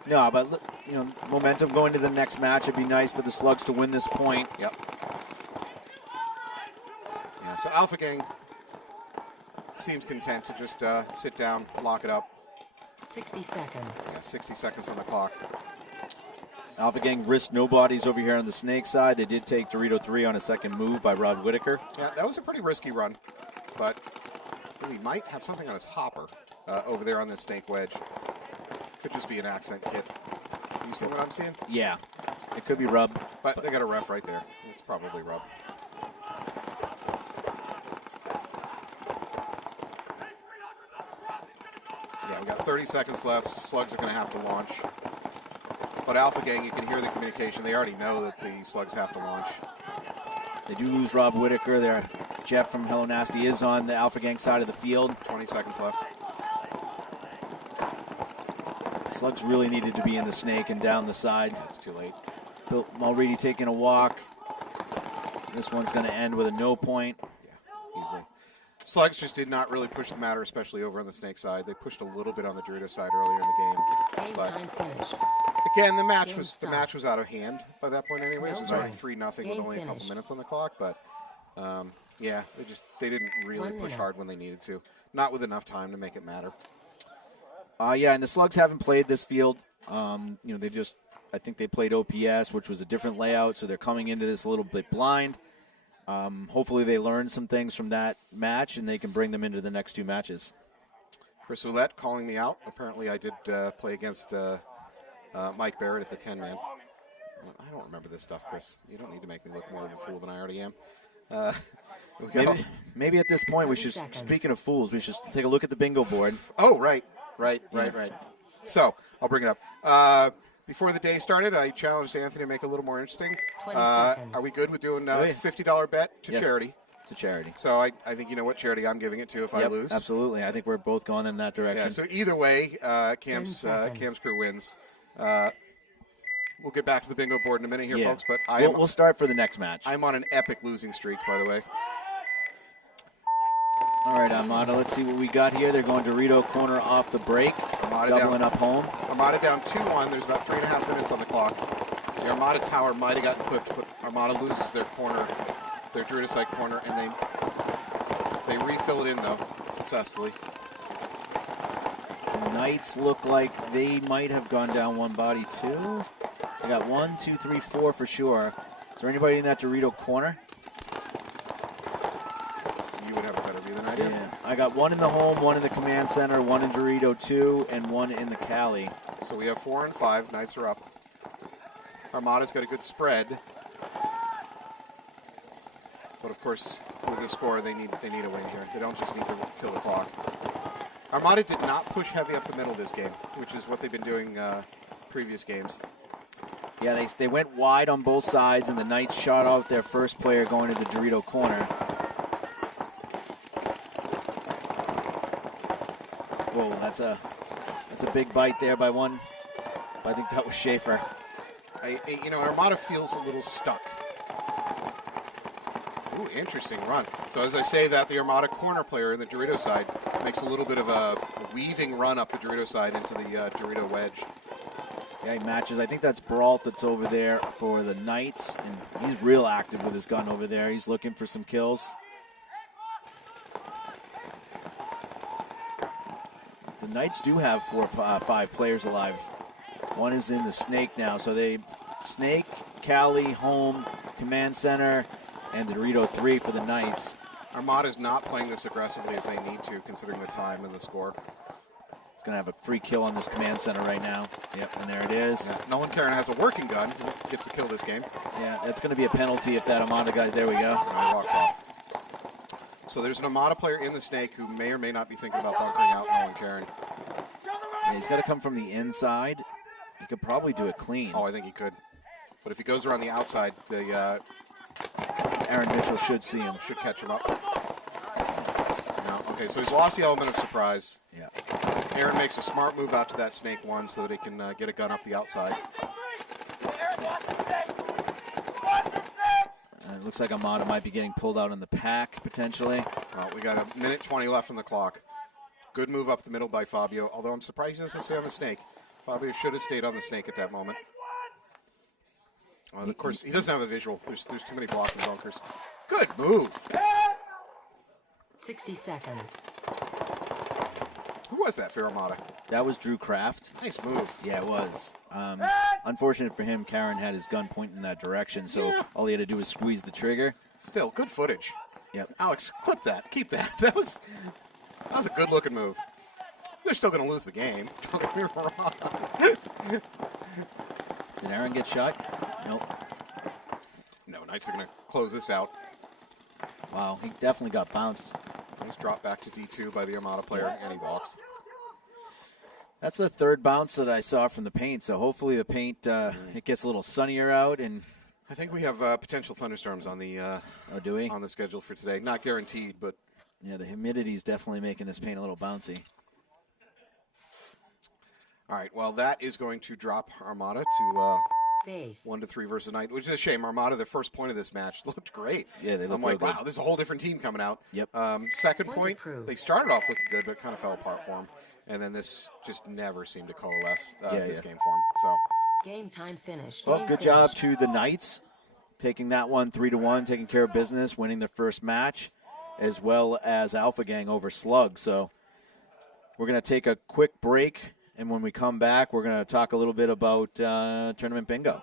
No, but you know, momentum going to the next match. It'd be nice for the Slugs to win this point. Yep. Yeah. So Alpha Gang seems content to just sit down, lock it up. 60 seconds. Yeah, 60 seconds on the clock. Alpha Gang risked no bodies over here on the Snake side. They did take Dorito 3 on a second move by Rob Whitaker. Yeah, that was a pretty risky run, but he might have something on his hopper over there on this Snake wedge. Could just be an accent kit. You see what I'm seeing? Yeah, it could be Rub. But they got a ref right there. It's probably Rub. Yeah, we got 30 seconds left. Slugs are going to have to launch. But Alpha Gang, you can hear the communication. They already know that the Slugs have to launch. They do lose Rob Whitaker there. Jeff from Hello Nasty is on the Alpha Gang side of the field. 20 seconds left. Slugs really needed to be in the Snake and down the side. It's too late. Bill Mulready taking a walk. This one's going to end with a no point. Yeah, easily. Slugs just did not really push the matter, especially over on the Snake side. They pushed a little bit on the Dorito side earlier in the game. But again, the match was out of hand by that point anyway. It was already 3-0 with only a couple minutes on the clock. But yeah, they didn't really push hard when they needed to. Not with enough time to make it matter. Yeah, and the Slugs haven't played this field. You know, I think they played OPS, which was a different layout, so they're coming into this a little bit blind. Hopefully they learn some things from that match, and they can bring them into the next 2 matches. Chris Ouellette calling me out. Apparently I did play against Mike Barrett at the 10-man. I don't remember this stuff, Chris. You don't need to make me look more of a fool than I already am. Maybe at this point we should, speaking of fools, we should take a look at the bingo board. Oh, right. So, I'll bring it up. Before the day started, I challenged Anthony to make it a little more interesting. 20 seconds. Are we good with doing a $50 bet to charity? To charity. So I think you know what charity I'm giving it to if I lose. Absolutely. I think we're both going in that direction. Yeah, so either way, Cam's crew wins. We'll get back to the bingo board in a minute here, folks. But we'll start for the next match. I'm on an epic losing streak, by the way. All right, Armada, let's see what we got here. They're going Dorito corner off the break, doubling up home. Armada down 2-1. There's about 3.5 minutes on the clock. The Armada tower might have gotten clipped, but Armada loses their corner, their Dorito side corner, and they refill it in, though, successfully. The Knights look like they might have gone down one body, too. They got 1, 2, 3, 4 for sure. Is there anybody in that Dorito corner? You would have a better view than I do. Yeah, I got 1 in the home, 1 in the command center, 1 in Dorito 2, and 1 in the Cali. So we have 4 and 5. Knights are up. Armada's got a good spread. But of course, with the score, they need a win here. They don't just need to kill the clock. Armada did not push heavy up the middle this game, which is what they've been doing previous games. Yeah, they went wide on both sides, and the Knights shot out their first player going to the Dorito corner. Whoa, that's a big bite there by one. I think that was Schaefer. Armada feels a little stuck. Ooh, interesting run. So as I say that, the Armada corner player in the Dorito side makes a little bit of a weaving run up the Dorito side into the Dorito wedge. Yeah, he matches. I think that's Brault that's over there for the Knights, and he's real active with his gun over there. He's looking for some kills. The Knights do have 5 players alive. One is in the Snake now, so they Snake, Cali, Home, Command Center, and the Dorito 3 for the Knights. Armada's not playing this aggressively as they need to, considering the time and the score. It's going to have a free kill on this Command Center right now. Yep, and there it is. Yeah. Nolan Karen has a working gun. He gets a kill this game. Yeah, that's going to be a penalty if that Armada guy, there we go. He walks off. So there's an Armada player in the Snake who may or may not be thinking about bunkering out Nolan Karen. Yeah, he's got to come from the inside. He could probably do it clean. Oh, I think he could. But if he goes around the outside, the Aaron Mitchell should see him. Should catch him up. No. Okay, so he's lost the element of surprise. Yeah. Aaron makes a smart move out to that Snake 1 so that he can get a gun up the outside. It looks like Armada might be getting pulled out on the pack, potentially. Well, we got a minute 20 left on the clock. Good move up the middle by Fabio, although I'm surprised he doesn't stay on the Snake. Fabio should have stayed on the Snake at that moment. Of course, he doesn't have a visual. There's too many blocking bunkers. Good move. 60 seconds. Who was that for Armada? That was Drew Kraft. Nice move. Yeah, it was. Unfortunate for him, Karen had his gun pointing in that direction, so all he had to do was squeeze the trigger. Still, good footage. Yep. Alex, clip that. Keep that. That was a good-looking move. They're still going to lose the game. Don't get me wrong. Did Aaron get shot? Nope. No, Knights are going to close this out. Wow, he definitely got bounced. Nice drop back to D2 by the Armada player, and he walks. That's the third bounce that I saw from the paint, so hopefully the paint, it gets a little sunnier out. And I think we have potential thunderstorms on the do we? on the schedule for today. Not guaranteed, but yeah, the humidity is definitely making this paint a little bouncy. all right. Well, that is going to drop Armada to Base. 1-3 versus Knight, which is a shame. Armada, their first point of this match, looked great. Yeah, they looked I'm like, real wow, good. this is a whole different team coming out. Yep. Second Point point, approved. they started off looking good, but kind of fell apart for them. And then this just never seemed to coalesce this game for them. So, Game time finished. Well, Game good job finished. to the Knights, taking that one 3-1, taking care of business, winning their first match, as well as Alpha Gang over Slugs. So we're going to take a quick break, and when we come back, we're going to talk a little bit about Tournament Bingo.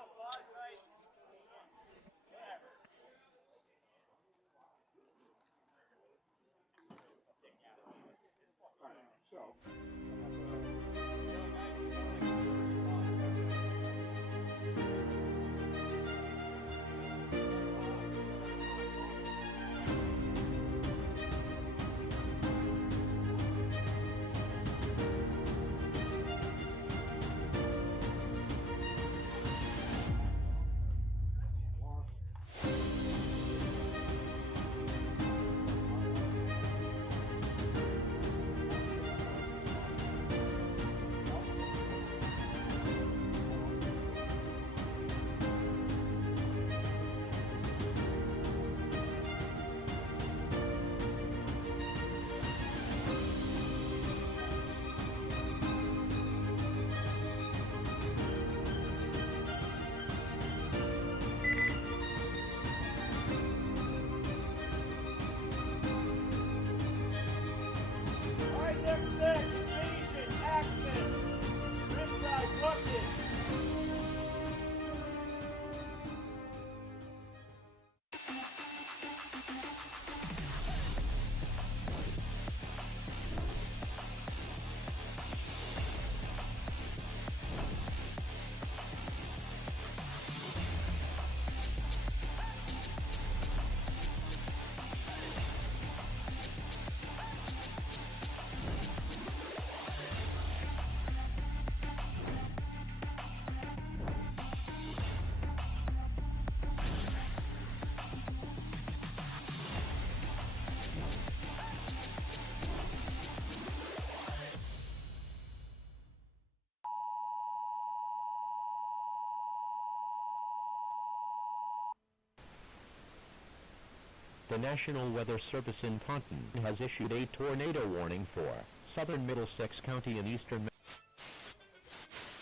The National Weather Service in Taunton has issued a tornado warning for southern Middlesex County and eastern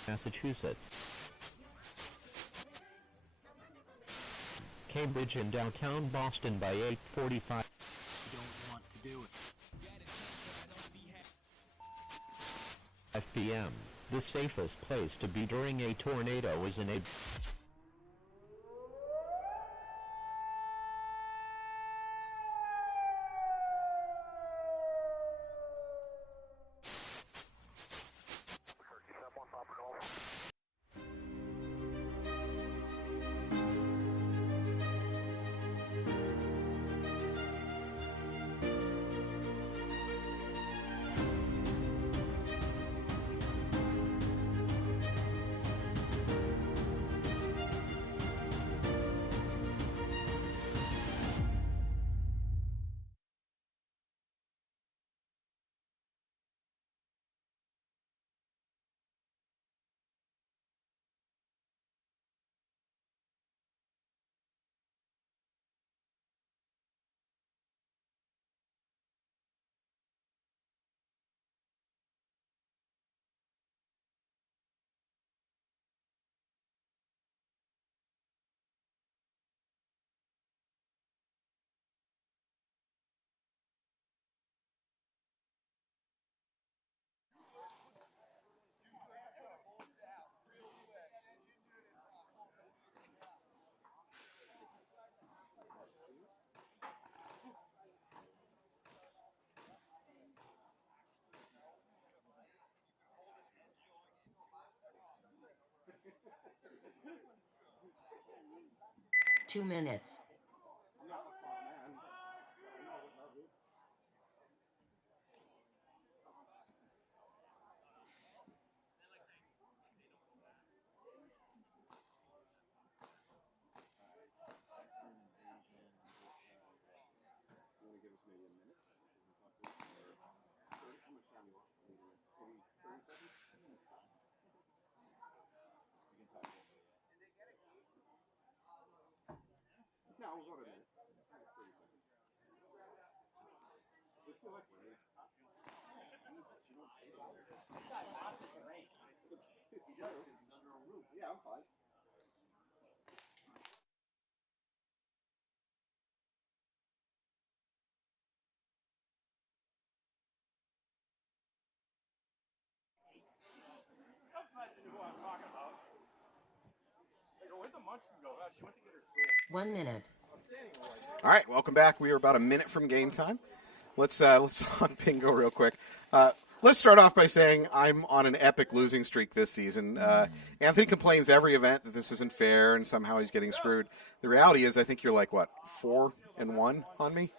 Massachusetts, Cambridge and downtown Boston by 8:45 p.m. The safest place to be during a tornado is in a Two minutes. No, we'll go to a minute. 30 seconds. Does it feel like rain? Jesus, you don't say that. It's he does because he's under a roof. Yeah, I'm fine. I'm talking about. They go, where'd the munchkin go? She went to get her stool. 1 minute. All right, welcome back. We are about a minute from game time. Let's on bingo real quick. Let's start off by saying I'm on an epic losing streak this season. Anthony complains every event that this isn't fair and somehow he's getting screwed. The reality is, I think you're like what 4-1 on me,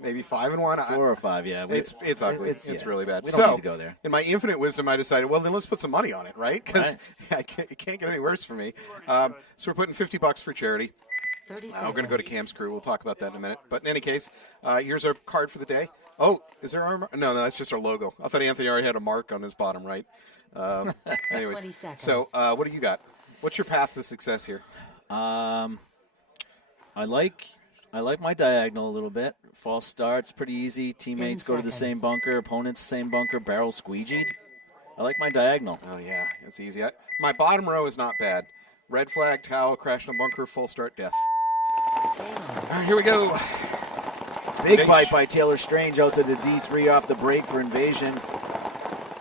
maybe 5-1. 4 or 5, yeah. It's ugly. It's really bad. We don't need to go there. In my infinite wisdom, I decided, well, then let's put some money on it, right? Because it can't get any worse for me. So we're putting $50 for charity. We're going to go to Cam's crew. We'll talk about that in a minute. But in any case, here's our card for the day. Oh, is there our... No, that's just our logo. I thought Anthony already had a mark on his bottom right. Anyways, 20 seconds. So what do you got? What's your path to success here? I like my diagonal a little bit. False starts, pretty easy. Teammates go to the same bunker. Opponents, same bunker. Barrel squeegeed. I like my diagonal. Oh, yeah. It's easy. My bottom row is not bad. Red flag, towel, crash in a bunker, full start, death. All right, here we go. Big bite by Taylor Strange out to the D3 off the break for invasion.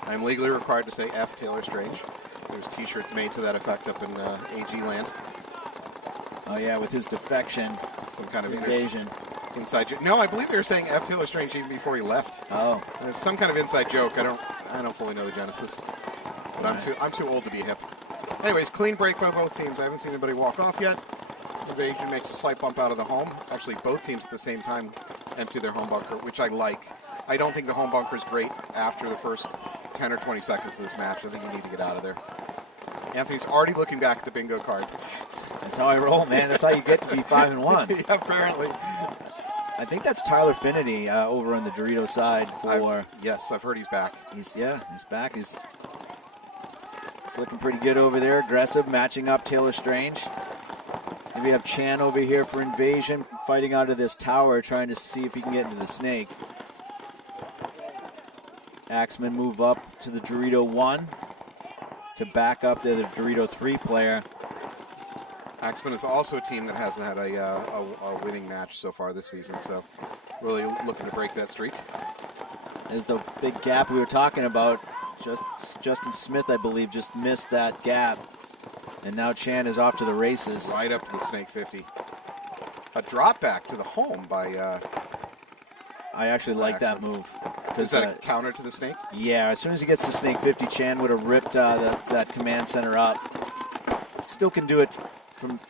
I'm legally required to say F Taylor Strange. There's T-shirts made to that effect up in AG land. Oh, yeah, with his defection. Some kind of invasion. Inside joke. No, I believe they were saying F Taylor Strange even before he left. Oh. There's some kind of inside joke. I don't fully know the genesis. But I'm too old to be hip. Anyways, clean break by both teams. I haven't seen anybody walk off yet. Invasion makes a slight bump out of the home. Actually, both teams at the same time empty their home bunker, which I like. I don't think the home bunker is great after the first 10 or 20 seconds of this match. I think you need to get out of there. Anthony's already looking back at the bingo card. That's how I roll, man. That's how you get to be 5-1. Yeah, apparently. I think that's Tyler Finney over on the Dorito side for... Yes, I've heard he's back. He's back. He's looking pretty good over there. Aggressive, matching up Taylor Strange. We have Chan over here for Invasion, fighting out of this tower, trying to see if he can get into the snake. Axemen move up to the Dorito 1 to back up to the Dorito 3 player. Axemen is also a team that hasn't had a winning match so far this season, so really looking to break that streak. Is the big gap we were talking about. Justin Smith, I believe, just missed that gap. And now Chan is off to the races. Right up to the Snake 50. A drop back to the home by... I actually like that move. Is that a counter to the Snake? Yeah, as soon as he gets to Snake 50, Chan would have ripped that command center up. Still can do it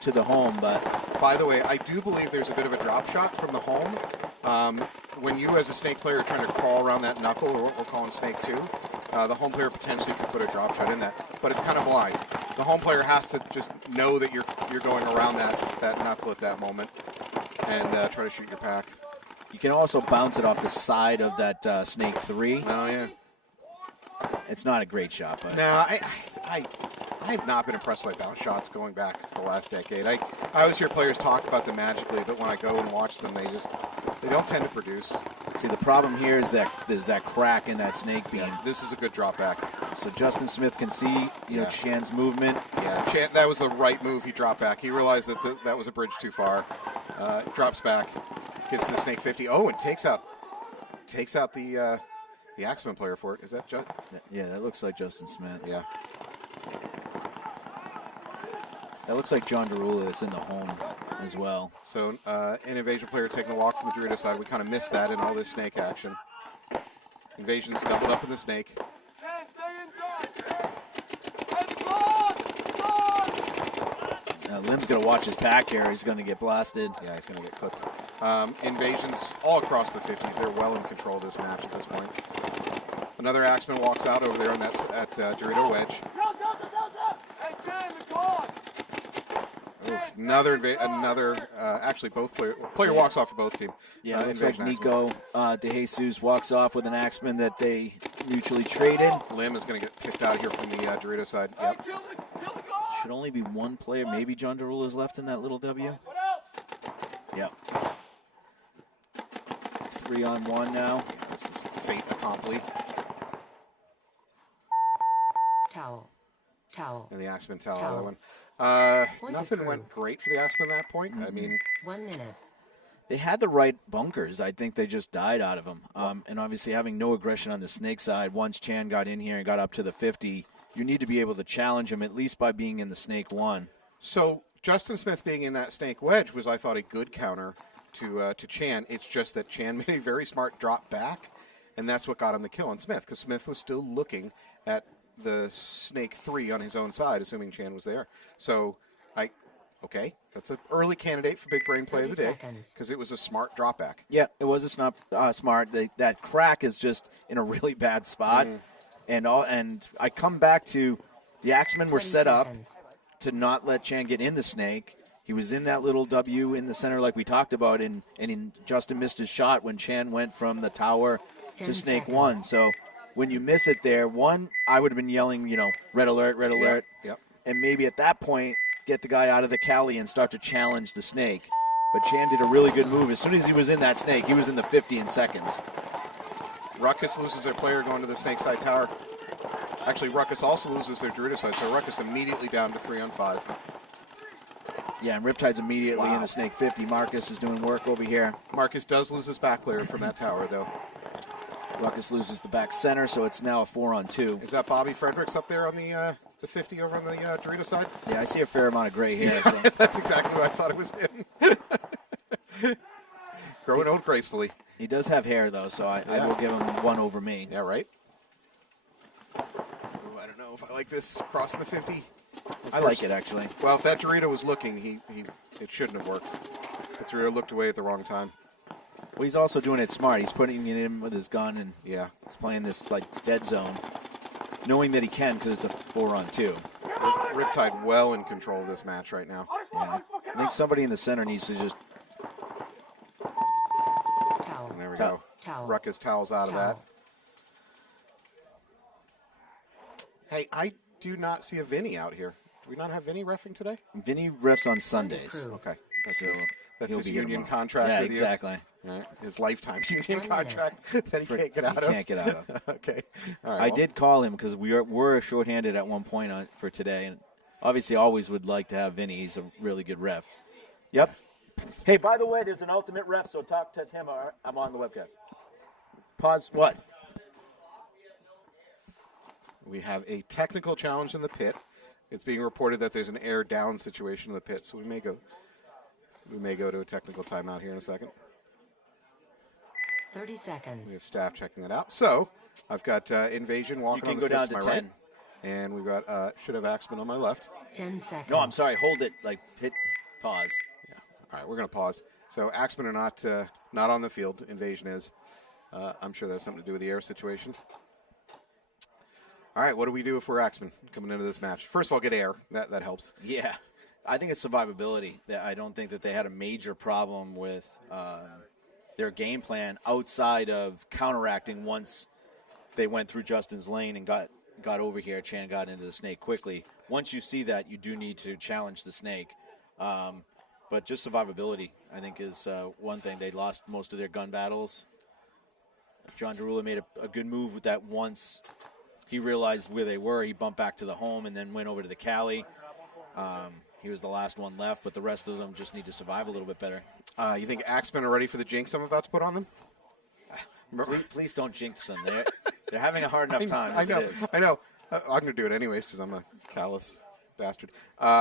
to the home, but... By the way, I do believe there's a bit of a drop shot from the home. When you, as a Snake player, are trying to crawl around that knuckle, or what we're calling Snake 2, the home player potentially could put a drop shot in that, but it's kind of blind. The home player has to just know that you're going around that knuckle at that moment and try to shoot your pack. You can also bounce it off the side of that Snake 3. Oh, yeah. It's not a great shot, but... No, I have not been impressed by bounce shots going back the last decade. I always hear players talk about them magically, but when I go and watch them, they don't tend to produce. See, the problem here is that there's that crack in that snake beam. Yeah, this is a good drop back. So Justin Smith can see, you know, Chan's movement. Yeah, Chan, that was the right move. He dropped back. He realized that that was a bridge too far. Drops back, gets the Snake 50. Oh, and takes out the Axemen player for it. Is that Justin? Yeah, that looks like Justin Smith. Yeah. That looks like John Derula that's in the home as well. So an Invasion player taking a walk from the Dorito side. We kind of missed that in all this Snake action. Invasion's doubled up in the Snake. Now Lim's going to watch his pack here. He's going to get blasted. Yeah, he's going to get clipped. Invasion's all across the 50s. They're well in control of this match at this point. Another Axeman walks out over there on that Dorito wedge. Actually, both player walks off for both team. Yeah, it looks like Nico De Jesus walks off with an Axeman that they mutually traded. Lim is going to get kicked out of here from the Dorito side. Yep. Should only be one player. Maybe John Derula is left in that little W. Yep. 3-on-1 now. Yeah, this is fate accompli. Towel. And the Axeman towel. Towel. Other one. Nothing went great for the Axemen at that point. I mean, 1 minute. They had the right bunkers. I think they just died out of them. And obviously having no aggression on the Snake side, once Chan got in here and got up to the 50, you need to be able to challenge him at least by being in the Snake 1. So Justin Smith being in that Snake wedge was, I thought, a good counter to Chan. It's just that Chan made a very smart drop back, and that's what got him the kill on Smith, because Smith was still looking at the Snake 3 on his own side, assuming Chan was there. So, okay, that's an early candidate for big brain play of the day, because it was a smart drop back. Yeah, it was a smart. That crack is just in a really bad spot. And I come back to the Axemen were set up to not let Chan get in the Snake. He was in that little W in the center like we talked about, and Justin missed his shot when Chan went from the tower to Snake 1. So when you miss it there, I would have been yelling, you know, red alert, red alert. Yep. And maybe at that point, get the guy out of the Cali and start to challenge the Snake. But Chan did a really good move. As soon as he was in that Snake, he was in the 50 in seconds. Ruckus loses their player going to the Snake side tower. Actually, Ruckus also loses their Dorito side, so Ruckus immediately down to 3-on-5. Yeah, and Riptide's immediately in the Snake 50. Marcus is doing work over here. Marcus does lose his back player from that tower, though. Ruckus loses the back center, so it's now a 4-on-2. Is that Bobby Fredericks up there on the 50 over on the Dorito side? Yeah, I see a fair amount of gray hair. So. That's exactly what I thought it was him. Growing old gracefully. He does have hair, though, so I will give him one over me. Yeah, right? Ooh, I don't know if I like this crossing the 50. I like it, actually. Well, if that Dorito was looking, it shouldn't have worked. The Dorito looked away at the wrong time. Well, he's also doing it smart. He's putting it in with his gun, and yeah, he's playing this like dead zone, knowing that he can because it's a 4-on-2. Riptide well in control of this match right now. Yeah, I think somebody in the center needs to just... Towel. And there we go. Towel. Ruckus towels out of that. Hey, I do not see a Vinny out here. Do we not have Vinny reffing today? Vinny refs on Sundays. Okay. That's So his he'll be union tomorrow. contract Yeah, with you? exactly. All right. His lifetime union 1 minute. contract that he can't get out of. Can't get out of. Okay. All right. I well, did call him because we were shorthanded at one point for today, and obviously always would like to have Vinny. He's a really good ref. Yep. Hey, by the way, there's an ultimate ref, so talk to him. I'm on the webcast. Pause. What? We have a technical challenge in the pit. It's being reported that there's an air down situation in the pit, so we may go to a technical timeout here in a second. 30 seconds. We have staff checking that out. So I've got Invasion walking You on can the go field down to to my 10. right, and we've got should have Axemen on my left. 10 seconds. No, I'm sorry. Hold it. Like hit pause. Yeah. All right, we're going to pause. So Axemen are not on the field. Invasion is. I'm sure that's something to do with the air situation. All right, what do we do if we're Axemen coming into this match? First of all, get air. That helps. Yeah, I think it's survivability. I don't think that they had a major problem with their game plan outside of counteracting once they went through Justin's lane and got over here. Chan got into the snake quickly. Once you see that, you do need to challenge the snake. But just survivability, I think, is one thing. They lost most of their gun battles. John Derula made a good move with that once he realized where they were. He bumped back to the home and then went over to the Cali. He was the last one left, but the rest of them just need to survive a little bit better. You think Axemen are ready for the jinx I'm about to put on them? Please don't jinx them. They're having a hard enough time as I know. it is. I know. I'm going to do it anyways because I'm a callous bastard.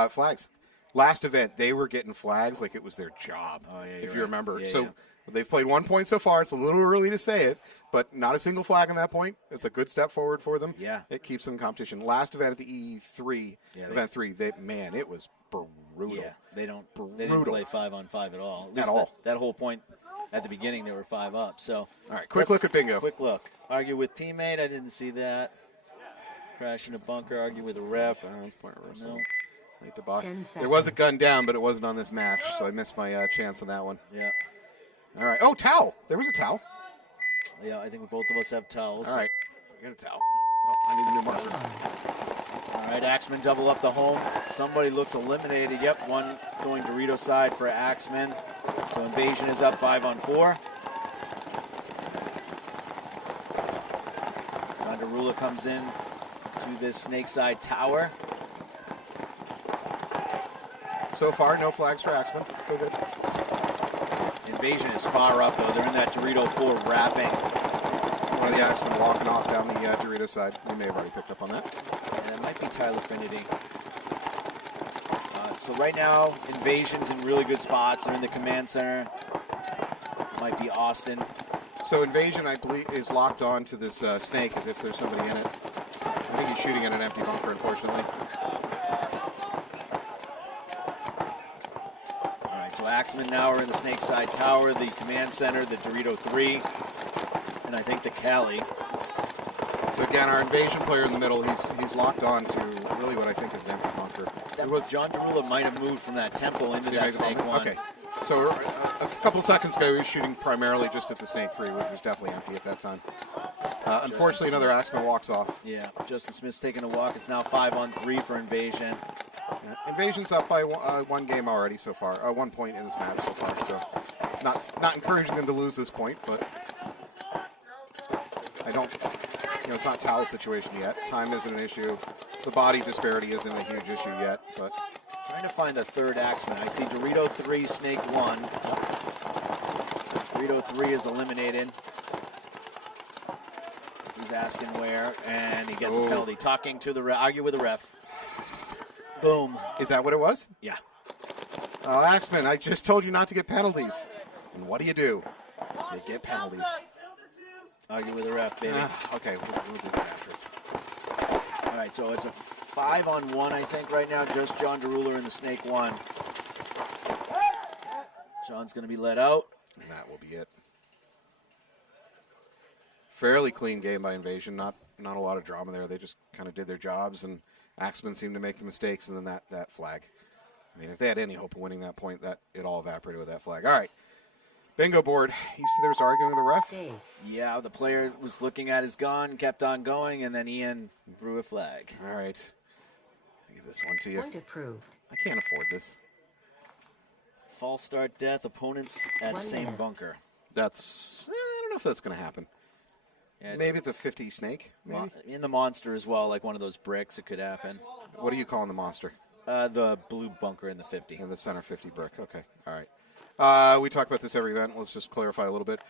Flags. Last event, they were getting flags like it was their job, if you remember. Yeah, so yeah. they've played 1 point so far. It's a little early to say it, but not a single flag on that point. It's a good step forward for them. Yeah. It keeps them in competition. Last event at the E3, Yeah, event 3, it was brutal. Yeah, they didn't play 5-on-5 at all. At all. That whole point at the beginning, they were 5 up. So, All right, quick look at bingo. Quick look. Argue with teammate. I didn't see that. Crash in a bunker. Argue with a ref. Point reversal. No. Late to box. 10 There was a seconds. gun down, but it wasn't on this match, so I missed my chance on that one. Yeah. All right. Oh, towel. There was a towel. Yeah, I think both of us have towels. All right. Get a towel. Oh, I need a new marker. All right, Axemen double up the home. Somebody looks eliminated. Yep, one going Dorito side for Axemen. So Invasion is up 5-on-4. John Derula comes in to this snake side tower. So far, no flags for Axemen. Still good. Invasion is far up, though. They're in that Dorito 4 wrapping. One of the Axemen walking off down the Dorito side. We may have already picked up on that. And it might be Tyler Finity. So right now, Invasion's in really good spots. They're in the command center. Might be Austin. So Invasion, I believe, is locked on to this snake as if there's somebody in it. I think he's shooting at an empty bunker, unfortunately. All right, so Axemen now are in the snake side tower, the command center, the Dorito 3, and I think the Cali. So again, our Invasion player in the middle, he's locked on to really what I think is an empty bunker. John Derula might have moved from that temple into that snake one. Okay. So a couple of seconds ago, he was shooting primarily just at the snake 3, which was definitely empty at that time. Unfortunately, another Axemen walks off. Yeah, Justin Smith's taking a walk. It's now 5-on-3 for Invasion. Invasion's up by one game already so far. 1 point in this match so far. So not encouraging them to lose this point, but I don't. It's not Tao's situation yet. Time isn't an issue. The body disparity isn't a huge issue yet, but. Trying to find the third Axemen. I see Dorito 3, Snake 1. Dorito 3 is eliminated. He's asking where, and he gets a penalty. Talking to the ref, argue with the ref. Boom. Is that what it was? Yeah. Axemen, I just told you not to get penalties. And what do? You get penalties. Argue with the ref, baby. Okay, we'll do that afterwards. All right, so it's a 5-on-1, I think, right now. Just John Derula in the snake 1. John's going to be let out. And that will be it. Fairly clean game by Invasion. Not a lot of drama there. They just kind of did their jobs, and Axemen seemed to make the mistakes, and then that flag. I mean, if they had any hope of winning that point, that it all evaporated with that flag. All right. Bingo board. You see there was arguing with the ref? Yeah, the player was looking at his gun, kept on going, and then Ian threw a flag. All right. this one to you. Point approved. I can't afford this. False start death, opponents at 1 same minute. bunker. That's, I don't know if that's going to happen. Yeah, it's Maybe at the 50 snake, maybe? in the monster as well, like one of those bricks, it could happen. What are you calling the monster? The blue bunker in the 50. In the center 50 brick. Okay. All right. We talk about this every event. Let's just clarify a little bit.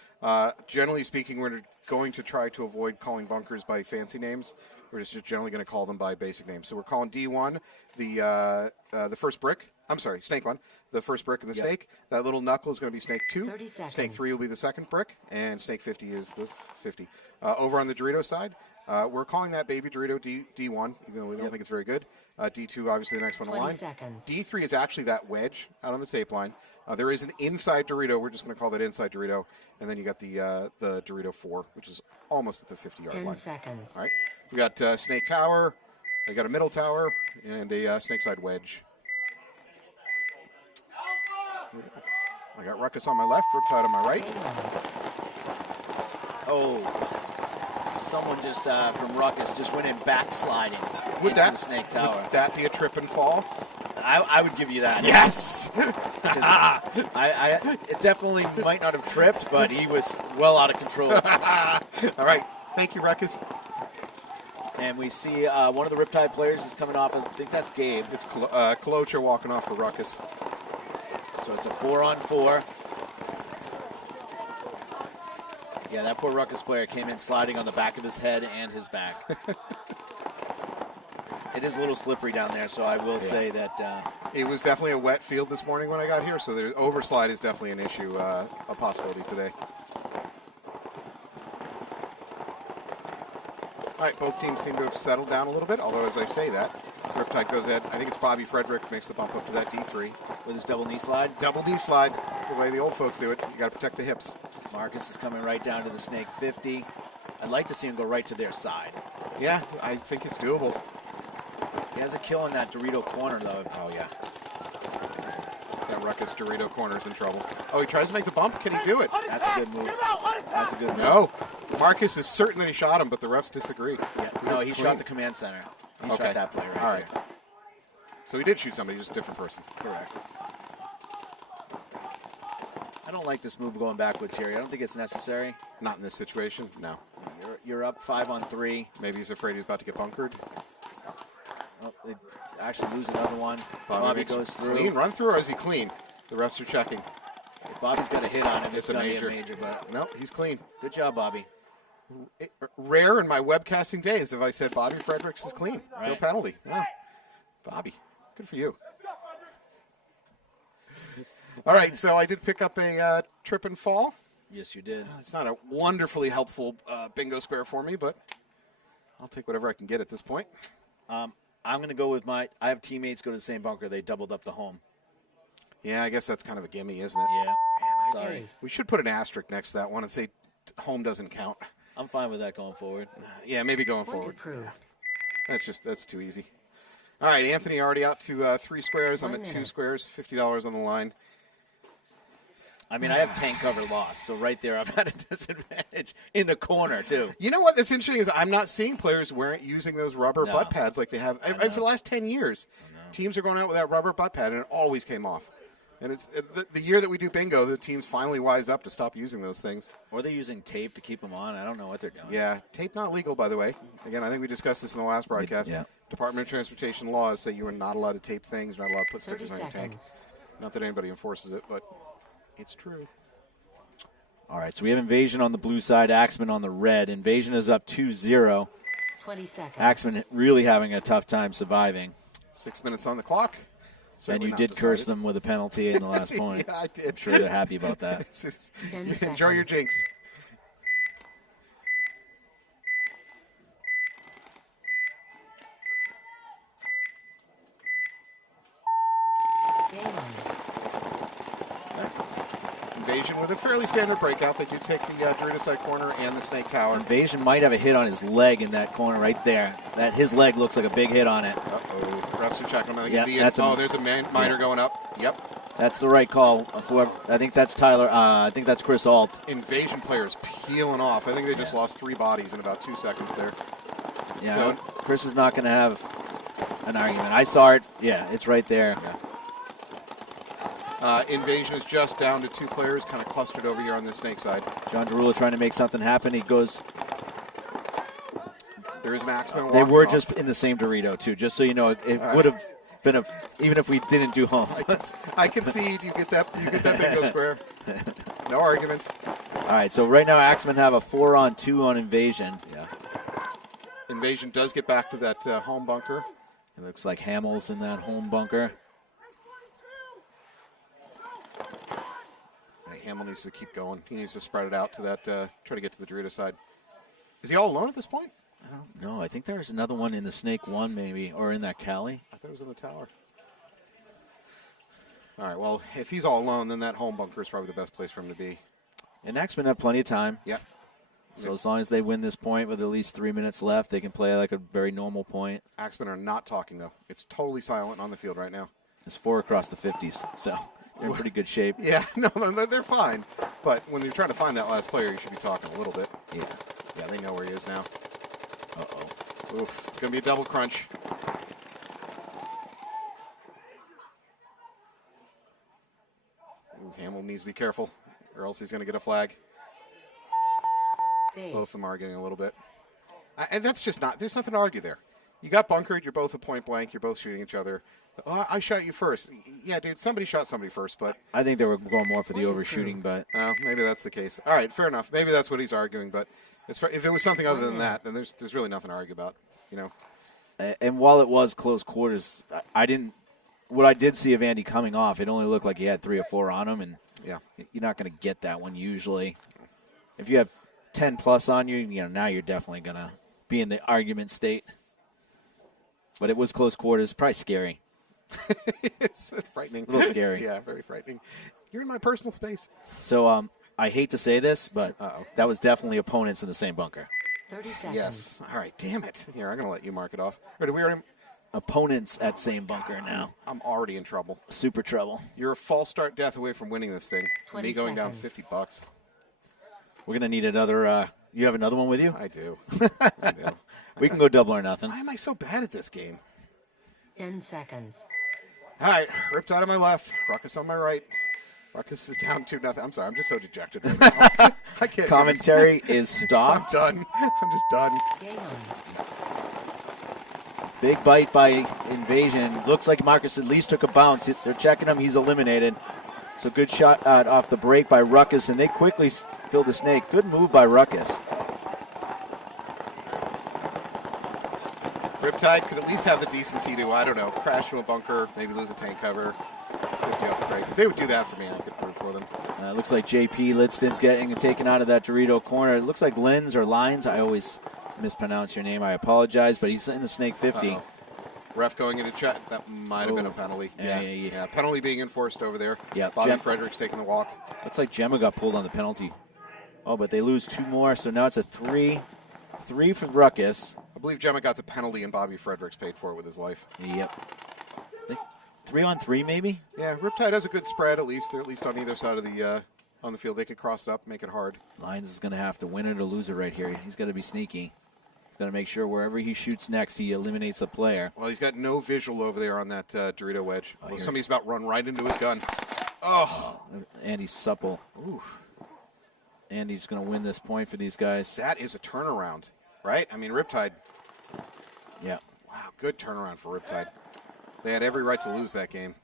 Generally speaking, we're going to try to avoid calling bunkers by fancy names. We're just generally going to call them by basic names. So we're calling D1 the first brick. I'm sorry, snake 1. The first brick of the snake. That little knuckle is going to be snake 2. 30 seconds. Snake 3 will be the second brick. And snake 50 is the 50. Over on the Dorito side, we're calling that baby Dorito D1, even though we don't think it's very good. D2, obviously, the next one in 20 line. seconds. D3 is actually that wedge out on the tape line. There is an inside Dorito. We're just going to call that inside Dorito. And then you got the Dorito 4, which is almost at the 50-yard 10 line. seconds. All right. We got Snake Tower. We got a middle tower and a snake side wedge. I got Ruckus on my left, Riptide on my right. Oh, someone just from Ruckus just went in backsliding into the snake tower. Would that be a trip and fall? I would give you that. Yes! It definitely might not have tripped, but he was well out of control. All right. Thank you, Ruckus. And we see one of the Riptide players is coming off. I think that's Gabe. It's Kalocha walking off for Ruckus. So it's a 4-on-4. Yeah, that poor Ruckus player came in sliding on the back of his head and his back. It is a little slippery down there, so I will say that... it was definitely a wet field this morning when I got here, so the overslide is definitely an issue, a possibility today. All right, both teams seem to have settled down a little bit, although as I say that, Riptide goes ahead. I think it's Bobby Frederick makes the bump up to that D3. With his double knee slide? Double knee slide. That's the way the old folks do it. You got to protect the hips. Marcus is coming right down to the snake 50. I'd like to see him go right to their side. Yeah, I think it's doable. He has a kill in that Dorito corner, though. Oh, yeah. That Ruckus Dorito corner's in trouble. Oh, he tries to make the bump. Can he do it? That's a good move. That's a good move. No. Marcus is certain that he shot him, but the refs disagree. Yeah. No, he shot the command center. He shot that play right there. So he did shoot somebody, just a different person. Correct. I don't like this move going backwards here. I don't think it's necessary. Not in this situation, no. You're up 5-on-3. Maybe he's afraid he's about to get bunkered. Oh, they actually lose another one. Bobby goes through. Clean run through, or is he clean? The refs are checking. If Bobby's got a hit on him, It's it's a going to major. be a major. But No, he's clean. good job, Bobby. Rare in my webcasting days if I said Bobby Fredericks is clean. No Right. penalty. Yeah. Bobby, good for you. All right, so I did pick up a trip and fall. Yes, you did. It's not a wonderfully helpful bingo square for me, but I'll take whatever I can get at this point. I'm going to go with I have teammates go to the same bunker. They doubled up the home. Yeah, I guess that's kind of a gimme, isn't it? Yeah. Sorry. Ace. We should put an asterisk next to that one and say home doesn't count. I'm fine with that going forward. Yeah, maybe going Point forward. approved. That's too easy. All right, Anthony already out to 3 squares. I'm 1 at 2 minute. squares, $50 on the line. I mean, I have tank cover lost, so right there I'm at a disadvantage in the corner, too. You know what? That's interesting is I'm not seeing players using those rubber butt pads like they have for the last 10 years. Teams are going out with that rubber butt pad, and it always came off. And it's the year that we do bingo, the teams finally wise up to stop using those things. Or they're using tape to keep them on. I don't know what they're doing. Yeah, tape not legal, by the way. Again, I think we discussed this in the last broadcast. Yeah. Department of Transportation laws say you are not allowed to tape things, not allowed to put 30 stickers on your tank. seconds. Not that anybody enforces it, but it's true. All right, so we have Invasion on the blue side, Axemen on the red. Invasion is up 2-0. 20 seconds. Axemen really having a tough time surviving. 6 minutes on the clock. And Certainly you not did curse decided. them with a penalty in the last point. Yeah, I did. I'm sure they're happy about that. 10 Enjoy your seconds. jinx. Game on. Invasion with a fairly standard breakout. They do take the Dorito side corner and the Snake Tower. Invasion might have a hit on his leg in that corner right there. His leg looks like a big hit on it. Uh-oh. Refs are checking him. I think Yep, it's that's Ian. a- There's a minor going up. Yep. That's the right call. Whoever, I think that's Tyler. I think that's Chris Alt. Invasion players peeling off. I think they just lost 3 bodies in about 2 seconds there. Yeah, So- Chris is not going to have an argument. I saw it. Yeah, it's right there. Yeah. Invasion is just down to 2 players, kind of clustered over here on the snake side. John Derula trying to make something happen. He goes. There is an Axemen. They were just in the same Dorito, too. Just so you know, it would have been even if we didn't do home. I concede. You get that bingo square. No arguments. All right, so right now Axemen have a 4-on-2 on Invasion. Yeah. Invasion does get back to that home bunker. It looks like Hamill's in that home bunker. Hamill needs to keep going. He needs to spread it out to that, try to get to the Dorito side. Is he all alone at this point? I don't know. I think there's another one in the Snake 1 maybe, or in that Cali. I thought it was in the tower. All right, well, if he's all alone, then that home bunker is probably the best place for him to be. And Axemen have plenty of time. Yep. So as long as they win this point with at least 3 minutes left, they can play like a very normal point. Axemen are not talking, though. It's totally silent on the field right now. It's 4 across the 50s, so they're in pretty good shape. Yeah, no, they're fine. But when you're trying to find that last player, you should be talking a little bit. Yeah. Yeah, they know where he is now. Uh-oh. Oof, it's going to be a double crunch. Ooh, Hamill needs to be careful, or else he's going to get a flag. Base. Both of them are arguing a little bit. And that's just not, there's nothing to argue there. You got bunkered, you're both at point blank, you're both shooting each other. Oh, I shot you first. Yeah, dude, somebody shot somebody first, but... I think they were going more for the overshooting, but... Oh, maybe that's the case. All right, fair enough. Maybe that's what he's arguing, but if it was something other than that, then there's really nothing to argue about, you know. And while it was close quarters, what I did see of Andy coming off, it only looked like he had 3 or 4 on him, and yeah, you're not going to get that one usually. If you have 10 plus on you, now you're definitely going to be in the argument state. But it was close quarters, probably scary. It's frightening. A little scary. Yeah, very frightening. You're in my personal space. So I hate to say this, but that was definitely opponents in the same bunker. 30 seconds. Yes. All right, damn it. Here, I'm going to let you mark it off. Or did we already... Opponents at same bunker now. I'm already in trouble. Super trouble. You're a false start death away from winning this thing. 20 Me going down seconds. $50. We're going to need another, you have another one with you? I do. I do. We can go double or nothing. Why am I so bad at this game? 10 seconds. All right, Riptide on my left, Ruckus on my right. Ruckus is down 2-0. I'm sorry, I'm just so dejected right now. I can't. Commentary is I'm stopped. done. I'm just done. Game on. Big bite by Invasion. Looks like Marcus at least took a bounce. They're checking him. He's eliminated. So good shot off the break by Ruckus, and they quickly fill the snake. Good move by Ruckus. Riptide could at least have the decency to, I don't know, crash to a bunker, maybe lose a tank cover, 50 off the break. If they would do that for me, I could root for them. Looks like JP Lidston's getting taken out of that Dorito corner. It looks like Lins or Lines. I always mispronounce your name. I apologize, but he's in the snake 50. Uh-oh. Ref going into chat. That might have been a penalty. Yeah. Penalty being enforced over there. Yeah, Bobby Frederick's taking the walk. Looks like Gemma got pulled on the penalty. Oh, but they lose 2 more, so now it's a 3. 3 for Ruckus. I believe Gemma got the penalty and Bobby Fredericks paid for it with his life. Yep. 3-on-3 maybe? Yeah, Riptide has a good spread at least. They're at least on either side of the on the field. They could cross it up, make it hard. Lines is going to have to win it or lose it right here. He's got to be sneaky. He's got to make sure wherever he shoots next, he eliminates a player. Well, he's got no visual over there on that Dorito wedge. Well, somebody's about to run right into his gun. Oh. Andy's supple. Oof. Andy's going to win this point for these guys. That is a turnaround, right? I mean, Riptide. Yeah. Wow, good turnaround for Riptide. They had every right to lose that game.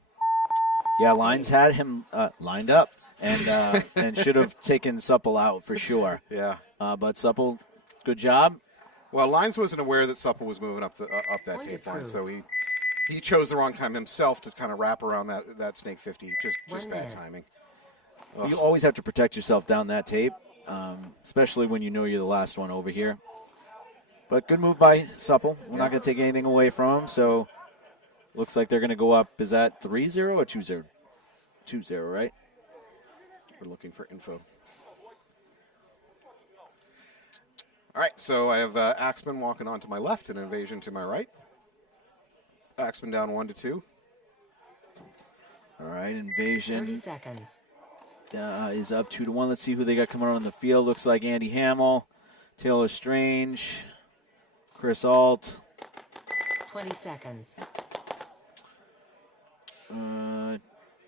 Yeah, Lines had him lined up and should have taken Supple out for sure. Yeah. But Supple, good job. Well, Lines wasn't aware that Supple was moving up that tape line, so he chose the wrong time himself to kind of wrap around that snake 50. Just bad timing. Ugh. You always have to protect yourself down that tape, especially when you know you're the last one over here. But good move by Supple. We're not going to take anything away from him, so looks like they're going to go up. Is that 3-0 or 2-0? 2-0, right? We're looking for info. All right, so I have Axemen walking on to my left and Invasion to my right. Axemen down 1-2. All right, Invasion 30 seconds. Is up 2-1. Let's see who they got coming on the field. Looks like Andy Hamill, Taylor Strange, Chris Alt, 20 seconds.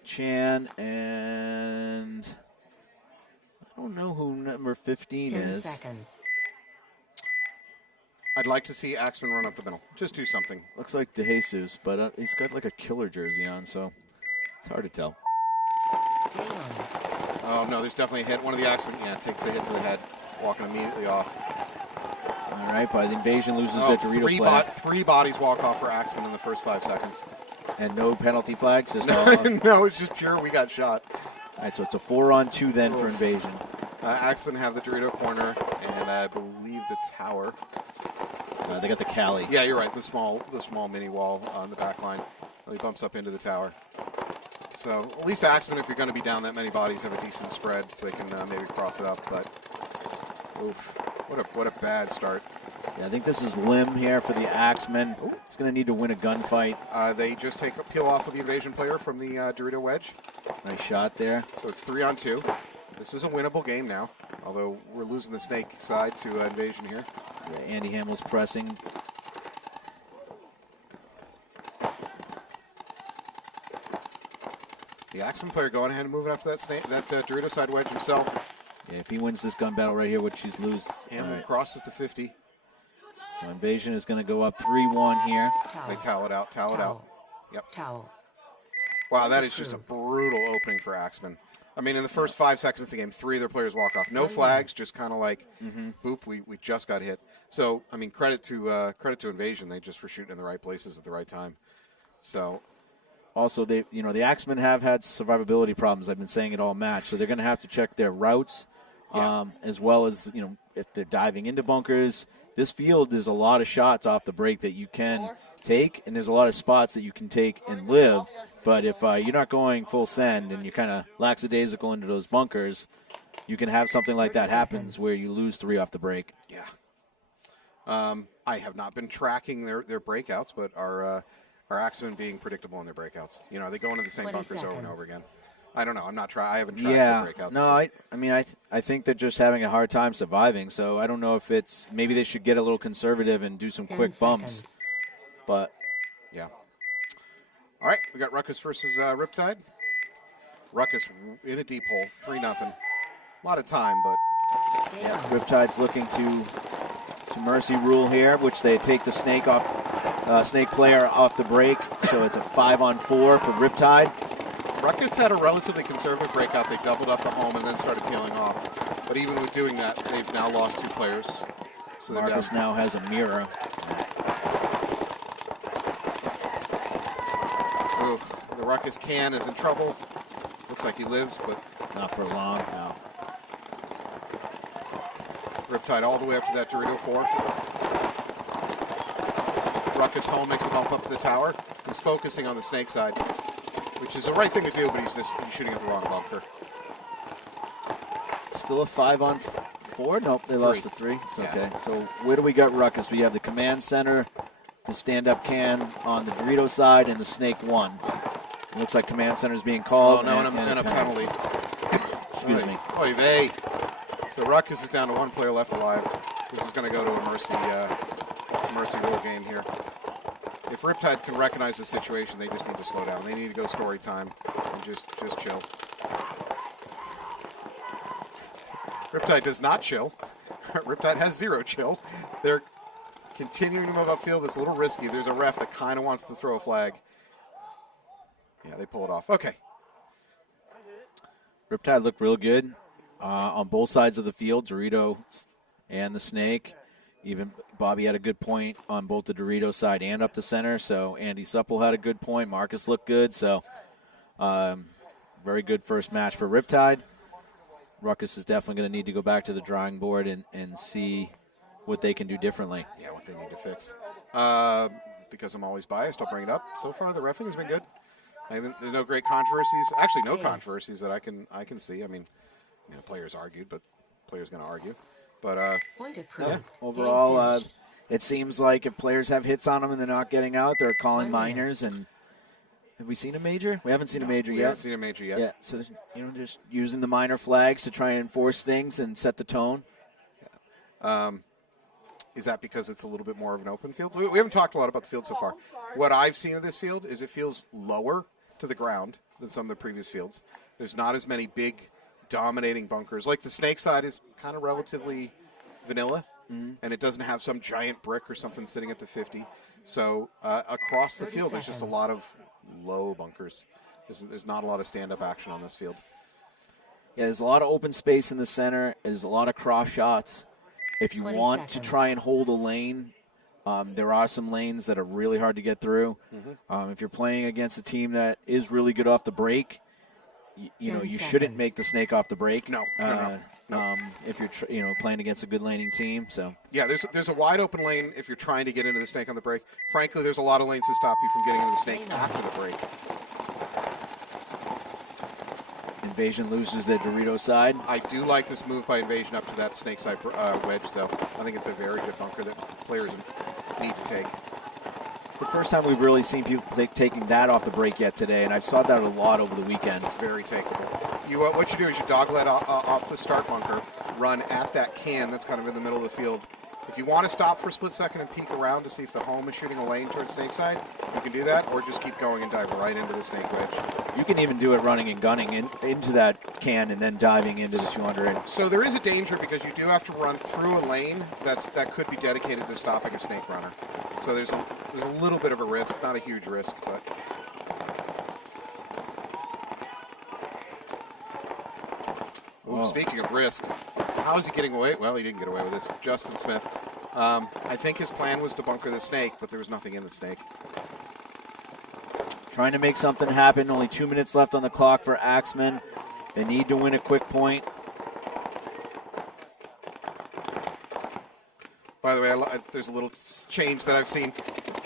Chan and I don't know who number 15 10 is. seconds. I'd like to see Axemen run up the middle. Just do something. Looks like DeJesus, but he's got like a killer jersey on, so it's hard to tell. Game on. Oh, no, there's definitely a hit. One of the Axemen, takes a hit to the head, walking immediately off. All right, by the invasion loses that Dorito flag. Three bodies walk off for Axemen in the first 5 seconds. And no penalty flags. There's no, no, it's just pure we got shot. All right, so it's a 4-on-2 then for invasion. Axemen have the Dorito corner, and I believe the tower. They got the Cali. Yeah, you're right. The small mini wall on the back line. He bumps up into the tower. So at least Axemen, if you're going to be down that many bodies, have a decent spread, so they can maybe cross it up. But oof, what a bad start. Yeah, I think this is Lim here for the Axemen. He's going to need to win a gunfight. They just peel off with the invasion player from the Dorito wedge. Nice shot there. So it's 3-on-2. This is a winnable game now, although we're losing the snake side to invasion here. Yeah, Andy Hamill's pressing. The Axemen player going ahead and moving up to that Dorito side wedge himself. Yeah, if he wins this gun battle right here, which he's lose. And crosses the 50. So invasion is going to go up 3-1 here. Towel. They towel it out. Towel it out. Yep. Towel. Wow, that is just a brutal opening for Axemen. I mean, in the first 5 seconds of the game, 3 of their players walk off. No flags, just kind of like, boop, we just got hit. So, I mean, credit to Invasion. They just were shooting in the right places at the right time. So, also, the Axemen have had survivability problems. I've been saying it all match. So they're going to have to check their routes, as well as, if they're diving into bunkers. This field, there's a lot of shots off the break that you can take, and there's a lot of spots that you can take and live. But if you're not going full send and you're kind of lackadaisical into those bunkers, you can have something like that happens where you lose 3 off the break. Yeah. I have not been tracking their breakouts, but our Axemen being predictable in their breakouts. They go into the same 20 bunkers over and seconds. over again. I don't know. I haven't tracked Yeah, their breakouts. no, I think they're just having a hard time surviving. So I don't know if it's maybe they should get a little conservative and do some 10 quick bumps. seconds. But Yeah. All right, we got Ruckus versus Riptide. Ruckus in a deep hole, 3-0. A lot of time, but yeah, Riptide's looking to mercy rule here, which they take the snake player off the break. So it's a 5-on-4 for Riptide. Ruckus had a relatively conservative breakout. They doubled up the home and then started peeling off. But even with doing that, they've now lost 2 players. So Marcus now has a mirror. Oof, the Ruckus can is in trouble. Looks like he lives, but Not for long. No. Riptide all the way up to that Dorito 4. Ruckus home makes a bump up to the tower. He's focusing on the snake side, which is the right thing to do, but he's shooting at the wrong bunker. Still a 5-on-4? Nope, they lost to 3. It's Yeah. okay. So where do we got Ruckus? We have the command center, the stand-up can on the Dorito side, and the snake 1. It looks like command center is being called. Oh, no, and a penalty. Excuse me. Oy vey. So Ruckus is down to 1 player left alive. This is going to go to a mercy rule game here. If Riptide can recognize the situation, they just need to slow down. They need to go story time and just chill. Riptide does not chill. Riptide has 0 chill. They're continuing to move upfield. It's a little risky. There's a ref that kind of wants to throw a flag. Yeah, they pull it off. Okay. Riptide looked real good on both sides of the field, Dorito and the snake. Even Bobby had a good point on both the Dorito side and up the center. So Andy Supple had a good point. Marcus looked good. So very good first match for Riptide. Ruckus is definitely going to need to go back to the drawing board and see what they can do differently. Yeah, what they need to fix. Because I'm always biased, I'll bring it up. So far, the reffing has been good. There's no great controversies. Actually, no controversies that I can see. I mean, players argued, but players going to argue. But Point approved. Yeah, overall, it seems like if players have hits on them and they're not getting out, they're calling minors. And have we seen a major? We haven't seen a major yet. We haven't seen a major yet. Yeah, so just using the minor flags to try and enforce things and set the tone. Is that because it's a little bit more of an open field? We haven't talked a lot about the field so far. What I've seen of this field is it feels lower to the ground than some of the previous fields. There's not as many big, dominating bunkers. Like the snake side is kind of relatively vanilla, and it doesn't have some giant brick or something sitting at the 50. So across the field, there's just a lot of low bunkers. There's not a lot of stand-up action on this field. Yeah, there's a lot of open space in the center. There's a lot of cross shots. If you 20 want to seconds. try and hold a lane, there are some lanes that are really hard to get through. If you're playing against a team that is really good off the break, you know 10 you shouldn't seconds. make the snake off the break. No. If you're playing against a good laning team, so Yeah, there's a wide open lane if you're trying to get into the snake on the break. Frankly, there's a lot of lanes to stop you from getting into the snake after the break. Invasion loses their Dorito side. I do like this move by Invasion up to that snake side wedge, though. I think it's a very good bunker that players need to take. It's the first time we've really seen people taking that off the break yet today, and I saw that a lot over the weekend. It's very takeable. What you do is you dogleg off the start bunker, run at that can that's kind of in the middle of the field. If you want to stop for a split second and peek around to see if the home is shooting a lane towards snake side, you can do that, or just keep going and dive right into the snake wedge. You can even do it running and gunning into that can and then diving into the 200. So there is a danger because you do have to run through a lane that could be dedicated to stopping a snake runner. So there's a little bit of a risk, not a huge risk, but. Ooh, speaking of risk, how is he getting away? Well, he didn't get away with this. Justin Smith. I think his plan was to bunker the snake, but there was nothing in the snake. Trying to make something happen. Only 2 minutes left on the clock for Axemen. They need to win a quick point. By the way, there's a little change that I've seen.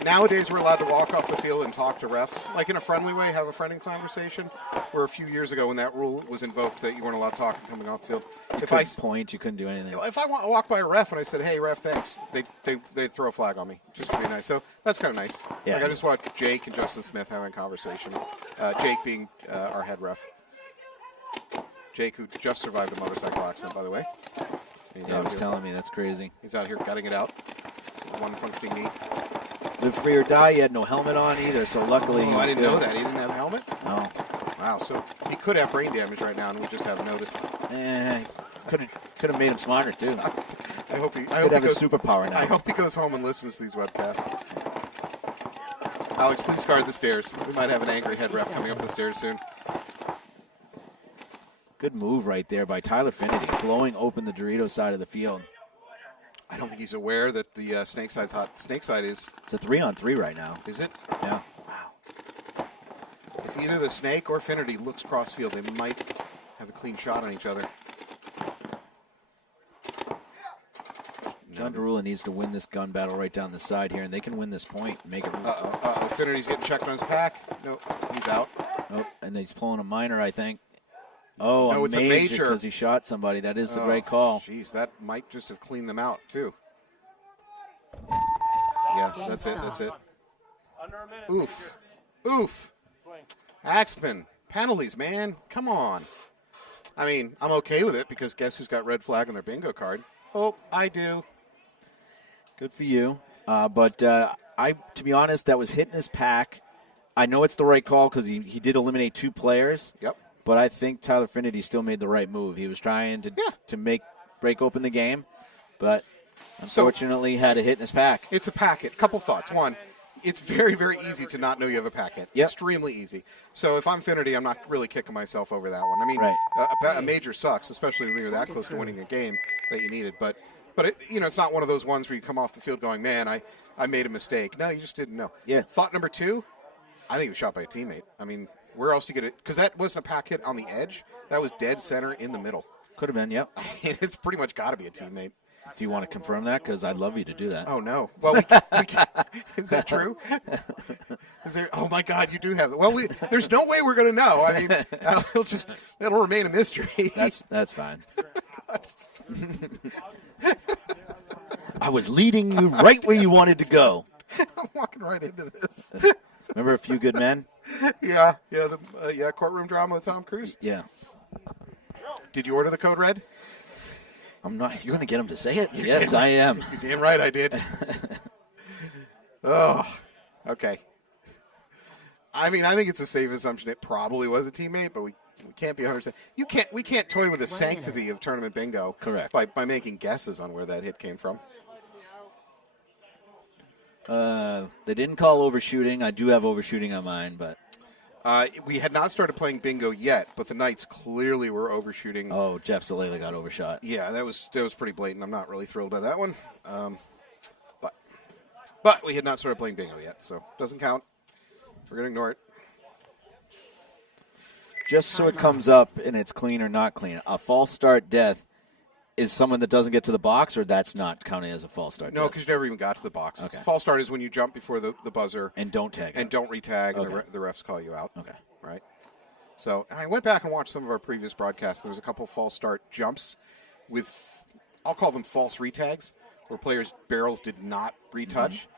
Nowadays, we're allowed to walk off the field and talk to refs, like in a friendly way, have a friendly conversation. Where a few years ago, when that rule was invoked, that you weren't allowed talking coming off the field. You couldn't point, you couldn't do anything. If I walk by a ref and I said, "Hey, ref, thanks," they'd throw a flag on me, just pretty nice. So that's kind of nice. Yeah. Like I just watched Jake and Justin Smith having a conversation. Jake being our head ref. Jake, who just survived a motorcycle accident, by the way. He's Yeah, out he was here. telling me, that's crazy. He's out here gutting it out. One functioning knee. Live free or die, he had no helmet on either, so luckily he Oh, was I didn't good. know that. He didn't have a helmet? No. Wow, so he could have brain damage right now, and we just haven't noticed. Could have made him smarter, too. I hope he Could have a goes, superpower now. I hope he goes home and listens to these webcasts. Alex, please guard the stairs. We might have an angry head ref coming up the stairs soon. Good move right there by Tyler Finity, blowing open the Dorito side of the field. I don't think he's aware that the snake side's hot. Snake side is. It's a 3-on-3 right now. Is it? Yeah. Wow. If either the snake or Finity looks cross field, they might have a clean shot on each other. John Derula needs to win this gun battle right down the side here, and they can win this point and make it. Finity's getting checked on his pack. No, he's out. Oh, and he's pulling a minor, I think. Oh, No, a it's a major major. because he shot somebody. That is the right call. Jeez, that might just have cleaned them out, too. Yeah, that's it. That's it. Oof. Oof. Axemen. Penalties, man. Come on. I mean, I'm okay with it because guess who's got red flag on their bingo card? Oh, I do. Good for you. But to be honest, that was hitting his pack. I know it's the right call because he did eliminate 2 players. Yep. But I think Tyler Finity still made the right move. He was trying to break open the game, but unfortunately had a hit in his pack. It's a packet. Couple thoughts. One, it's very, very easy to not know you have a packet. Yep. Extremely easy. So if I'm Finity, I'm not really kicking myself over that one. I mean, Right. a major sucks, especially when you're that close to winning a game that you needed. But it, it's not one of those ones where you come off the field going, man, I made a mistake. No, you just didn't know. Yeah. Thought number 2, I think he was shot by a teammate. I mean, where else do you get it? Because that wasn't a pack hit on the edge. That was dead center in the middle. Could have been, yep. It's pretty much got to be a teammate. Do you want to confirm that? Because I'd love you to do that. Oh, no. Well, we can, is that true? Is there? Oh, my God, you do have it. Well, there's no way we're going to know. I mean, it'll remain a mystery. That's fine. I was leading you right where you wanted to go. I'm walking right into this. Remember A Few Good Men? Yeah, courtroom drama with Tom Cruise. Yeah. Did you order the code red? I'm not. You're going to get him to say it? Yes, I am. You're damn right I did. Oh, okay. I mean, I think it's a safe assumption it probably was a teammate, but we can't be 100%. We can't toy with the sanctity of tournament bingo. Correct. By making guesses on where that hit came from. They didn't call overshooting. I do have overshooting on mine, but we had not started playing bingo yet, but the Knights clearly were overshooting. oh, Jeff Zalele got overshot. Yeah, that was pretty blatant. I'm not really thrilled by that one. But we had not started playing bingo yet, so doesn't count. We're going to ignore it. Just so it comes up and it's clean or not clean, a false start death is someone that doesn't get to the box, or that's not counted as a false start No, death? because you never even got to the box. Okay. False start is when you jump before the buzzer. And don't tag. And don't retag, Okay. and the refs call you out. Okay. Right? So I went back and watched some of our previous broadcasts. There was a couple false start jumps with, I'll call them false retags, where players' barrels did not retouch.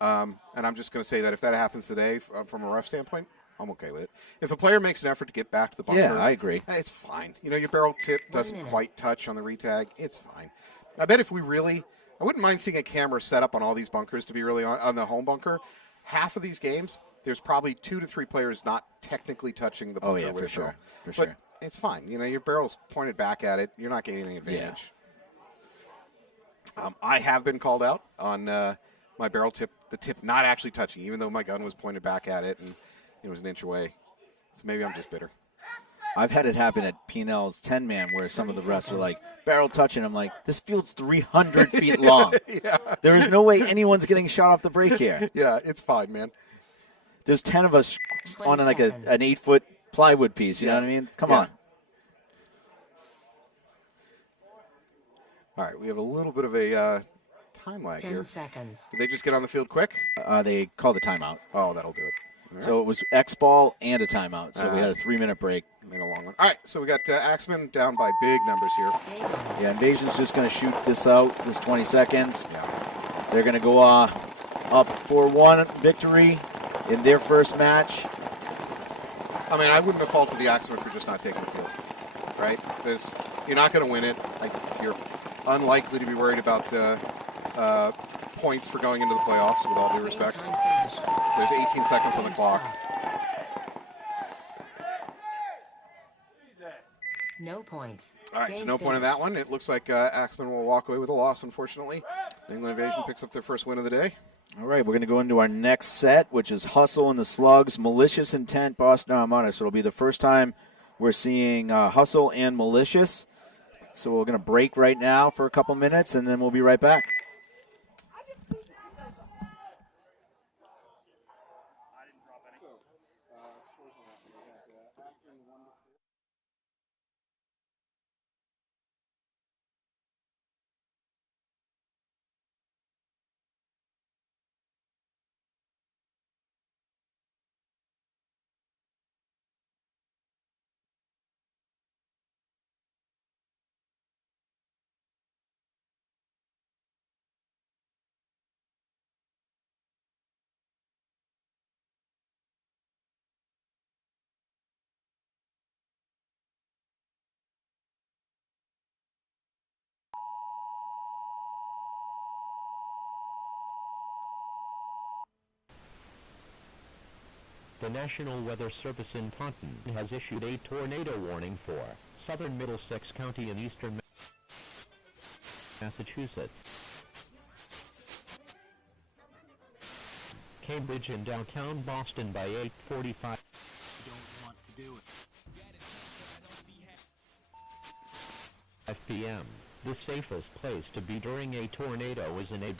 And I'm just going to say that if that happens today from a ref standpoint, I'm okay with it. If a player makes an effort to get back to the bunker, Yeah, I agree. it's fine. You know, your barrel tip doesn't quite touch on the retag. It's fine. I bet if we really, I wouldn't mind seeing a camera set up on all these bunkers to be really on the home bunker. Half of these games, there's probably 2 to 3 players not technically touching the bunker. Oh, yeah, with for sure. but For sure. it's fine. You know, your barrel's pointed back at it. You're not gaining any advantage. I have been called out on my barrel tip, the tip not actually touching, even though my gun was pointed back at it and it was an inch away. So maybe I'm just bitter. I've had it happen at P&L's 10-man where some of the refs are like, barrel touching. I'm like, this field's 300 feet long. Yeah. There is no way anyone's getting shot off the break here. Yeah, it's fine, man. There's 10 of us on like an 8-foot plywood piece. You know what I mean? Come on. All right, we have a little bit of a time lag 10 here. seconds. Did they just get on the field quick? They called the timeout. Oh, that'll do it. All right. So it was X ball and a timeout. So we had a 3-minute break. Made a long one. All right, so we got Axemen down by big numbers here. Yeah, Invasion's just going to shoot this out. This 20 seconds. Yeah. They're going to go up 4-1 victory in their first match. I mean, I wouldn't have faulted the Axemen for just not taking the field, right? You're not going to win it. You're unlikely to be worried about points for going into the playoffs, with all due respect. There's 18 seconds on the clock. No points. All right, so no point in that one. It looks like Axemen will walk away with a loss, unfortunately. New England Invasion picks up their first win of the day. All right, we're going to go into our next set, which is Hustle and the Slugs, Malicious Intent, Boston Armada. So it'll be the first time we're seeing Hustle and Malicious. So we're going to break right now for a couple minutes, and then we'll be right back. The National Weather Service in Taunton has issued a tornado warning for southern Middlesex County and eastern Massachusetts. Cambridge and downtown Boston by 8:45. Don't want to do it. 5 p.m. The safest place to be during a tornado is in a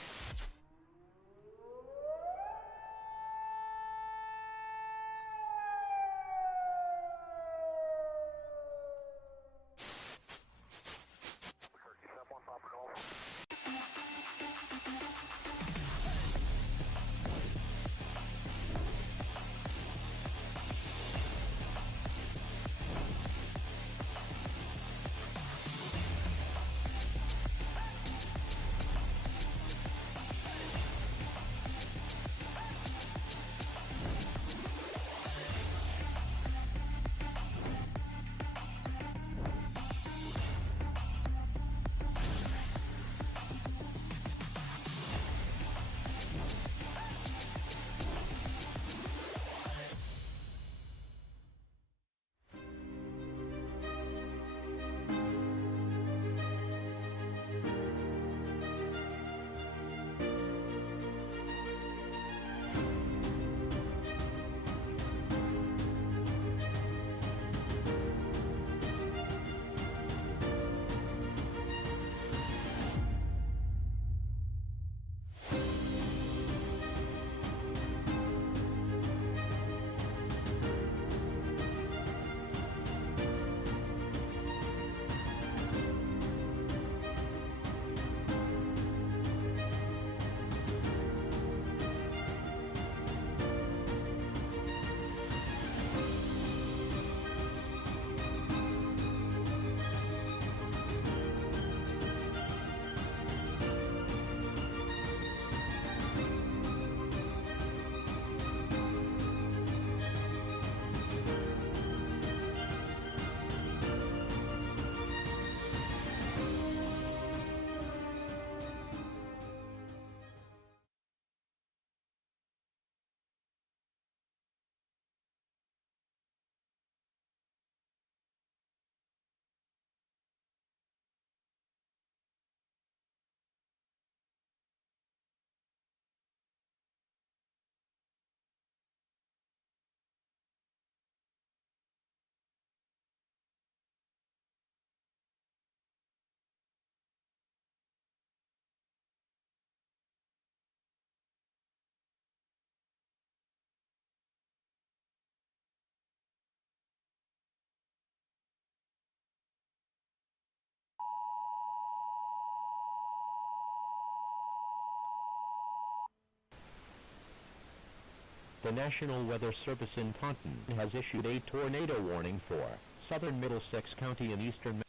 The National Weather Service in Taunton has issued a tornado warning for southern Middlesex County and eastern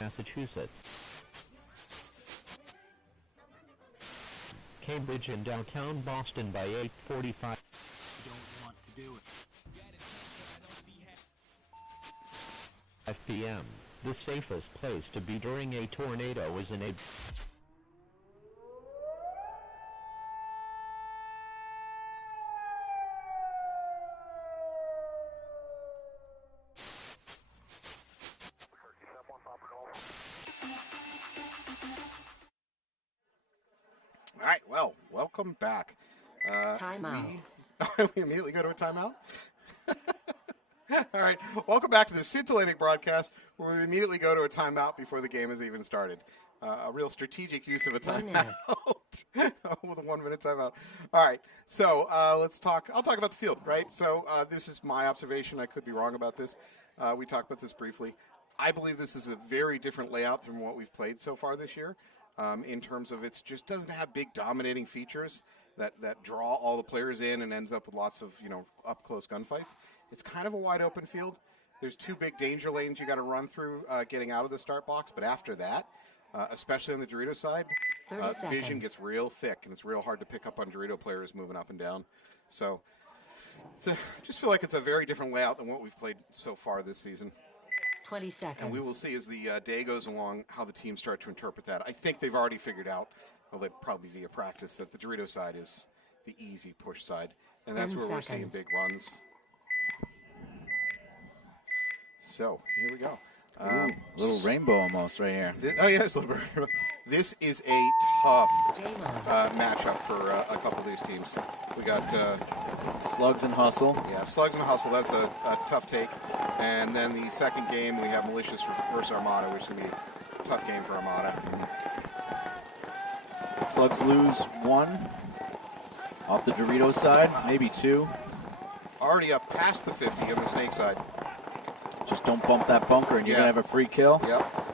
Massachusetts. Cambridge and downtown Boston by 8:45 Don't want to do it. 5 p.m. The safest place to be during a tornado is in a All right, well, welcome back. Timeout. We immediately go to a timeout? All right, welcome back to the scintillating broadcast where we immediately go to a timeout before the game has even started. A real strategic use of a 1 timeout. minute. With a 1 minute timeout. All right, so let's talk. I'll talk about the field, right? So this is my observation. I could be wrong about this. We talked about this briefly. I believe this is a very different layout from what we've played so far this year. In terms of it just doesn't have big dominating features that draw all the players in and ends up with lots of up close gunfights. It's kind of a wide open field. There's two big danger lanes you got to run through getting out of the start box, but after that, especially on the Dorito side, 30 vision seconds. gets real thick and it's real hard to pick up on Dorito players moving up and down. So just feel like it's a very different layout than what we've played so far this season. 20 seconds. And we will see as the day goes along how the teams start to interpret that. I think they've already figured out, although probably via practice, that the Dorito side is the easy push side. And that's 10 where we're seeing seconds. big runs. So, here we go. Little rainbow almost right here. Oh, yeah, it's a little bit. This is a tough Game on. matchup for a couple of these teams. We got Slugs and Hustle. yeah, Slugs and Hustle. That's a tough take. And then the second game, we have Malicious versus Armada, which is going to be a tough game for Armada. Slugs lose 1 off the Dorito side, maybe 2. Already up past the 50 on the Snake side. Just don't bump that bunker and you're Yeah. going to have a free kill. Yep.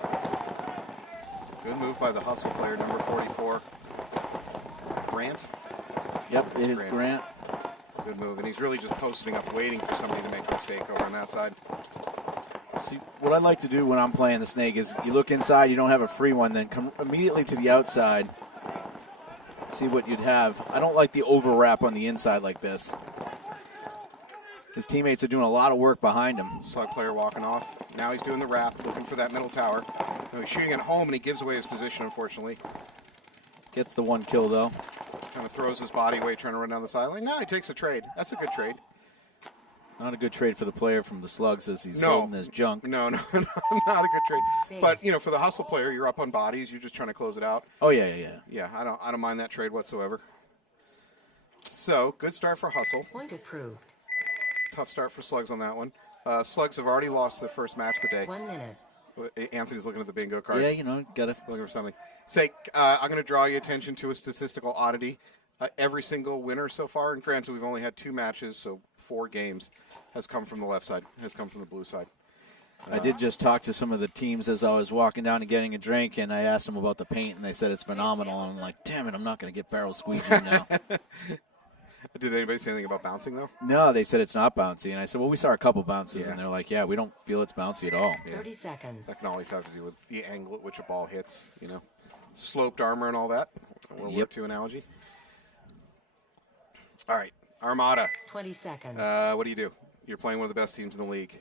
Good move by the Hustle player, number 44. Grant. Yep, it is Grant. Grant. Good move. And he's really just posting up, waiting for somebody to make a mistake over on that side. See, what I like to do when I'm playing the Snake is you look inside, you don't have a free one, then come immediately to the outside, see what you'd have. I don't like the overwrap on the inside like this. His teammates are doing a lot of work behind him. Slug player walking off. Now he's doing the wrap, looking for that middle tower. No, he's shooting at home, and he gives away his position, unfortunately. Gets the 1 kill, though. Kind of throws his body away, trying to run down the sideline. Now he takes a trade. That's a good trade. Not a good trade for the player from the Slugs as he's No. holding his junk. No, not a good trade. Base. But, for the Hustle player, you're up on bodies. You're just trying to close it out. Oh, yeah. Yeah, I don't mind that trade whatsoever. So, good start for Hustle. Point approved. Tough start for Slugs on that one. Slugs have already lost their first match of the day. 1 minute. Anthony's looking at the bingo card. Yeah, got to. Looking for something. Say, I'm going to draw your attention to a statistical oddity. Every single winner so far, and granted we've only had 2 matches, so 4 games, has come from the left side, has come from the blue side. I did just talk to some of the teams as I was walking down and getting a drink, and I asked them about the paint, and they said it's phenomenal. And I'm like, damn it, I'm not going to get barrel squeegee now. Did anybody say anything about bouncing, though? No, they said it's not bouncy. And I said, well, we saw a couple bounces, Yeah. and they're like, yeah, we don't feel it's bouncy at all. 30 seconds. That can always have to do with the angle at which a ball hits, sloped armor and all that. World War Yep. II analogy. All right, Armada. 20 seconds. What do you do? You're playing one of the best teams in the league.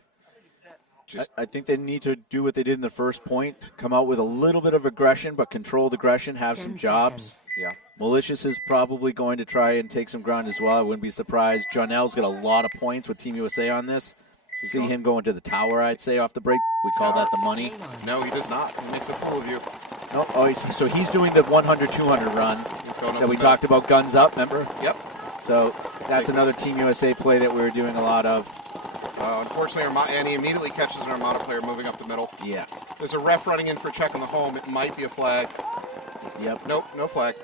I think they need to do what they did in the first point, come out with a little bit of aggression, but controlled aggression, have 10 some jobs. seconds. Yeah. Malicious is probably going to try and take some ground as well. I wouldn't be surprised. Jonell's got a lot of points with Team USA on this. See him going to the tower, I'd say, off the break. We call that the money. Game on. No, he does not. He makes a fool of you. No, so he's doing the 100-200 run He's going up that we the talked about, guns up, remember? Yep. So that's another Team USA play that we were doing a lot of. Unfortunately, and he immediately catches an Armada player moving up the middle. Yeah. There's a ref running in for a check on the home. It might be a flag. Yep. Nope, no flag.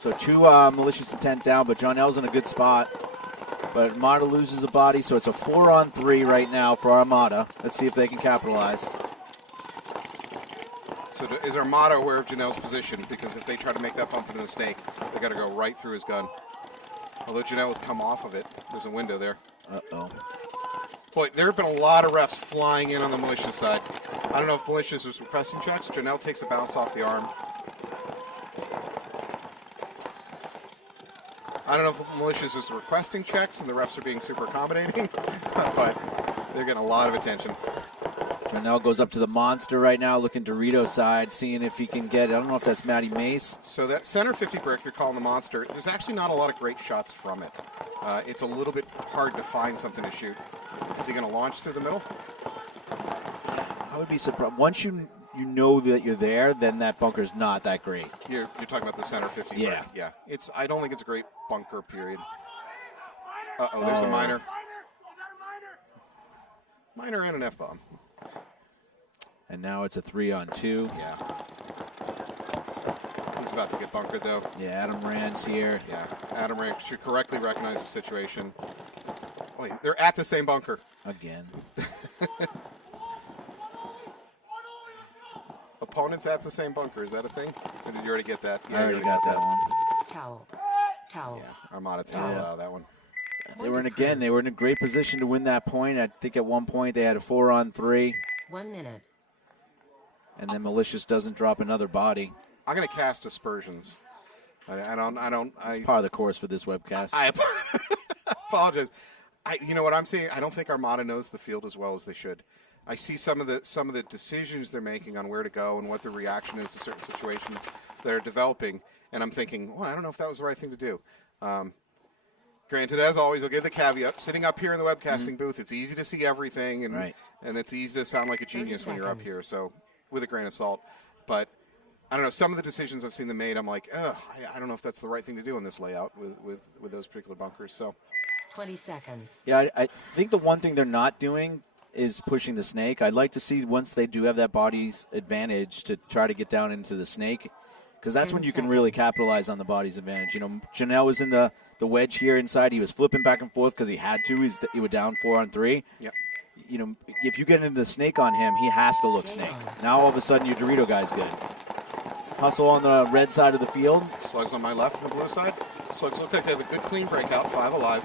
So 2 Malicious Intent down, but Jonell's in a good spot. But Armada loses a body, so it's a 4-on-3 right now for Armada. Let's see if they can capitalize. So is Armada aware of Janelle's position? Because if they try to make that bump into the Snake, they got to go right through his gun. Although Janelle has come off of it. There's a window there. Uh-oh. Boy, there have been a lot of refs flying in on the Malicious side. I don't know if Malicious is requesting checks. Janelle takes the bounce off the arm. I don't know if Malicious is requesting checks and the refs are being super accommodating, but they're getting a lot of attention. Janelle goes up to the monster right now, looking Dorito side, seeing if he can get it. I don't know if that's Matty Mace. So that center 50 brick you're calling the monster, there's actually not a lot of great shots from it. It's a little bit hard to find something to shoot. Is he going to launch through the middle? I would be surprised. Once you know that you're there, then that bunker's not that great. You're talking about the center 50 Yeah. brick. Yeah. I don't think it's a great bunker, period. Uh-oh, there's a miner. Miner and an F-bomb. And now it's a 3-on-2. Yeah. He's about to get bunkered, though. Yeah, Adam Rand's here. Yeah, Adam Rand should correctly recognize the situation. Wait, they're at the same bunker. Again. Opponents at the same bunker. Is that a thing? Or did you already get that? I already got that one. Towel. Towel. Yeah, Armada towel out of that one. They were in a great position to win that point. I think at one point they had a 4-on-3. 1 minute. And then Malicious doesn't drop another body. I'm going to cast Aspersions. I don't. It's part of the course for this webcast. I apologize. You know what I'm saying? I don't think Armada knows the field as well as they should. I see some of the decisions they're making on where to go and what their reaction is to certain situations that are developing, and I'm thinking, well, I don't know if that was the right thing to do. Granted, as always, I'll give the caveat. Sitting up here in the webcasting booth, it's easy to see everything, and it's easy to sound like a genius when you're up here. So, with a grain of salt, but I don't know. Some of the decisions I've seen them made, I'm like, I don't know if that's the right thing to do in this layout with those particular bunkers. So, 20 seconds. Yeah, I think the one thing they're not doing is pushing the snake. I'd like to see, once they do have that body's advantage, to try to get down into the snake, because that's when you can really capitalize on the body's advantage. You know, Janelle was in the wedge here inside. He was flipping back and forth because he had to. He was down 4-on-3. Yep. You know, if you get into the snake on him, he has to look snake. Now all of a sudden your Dorito guy's good. Hustle on the red side of the field. Slugs on my left and the blue side. Slugs look like they have a good clean breakout, 5 alive.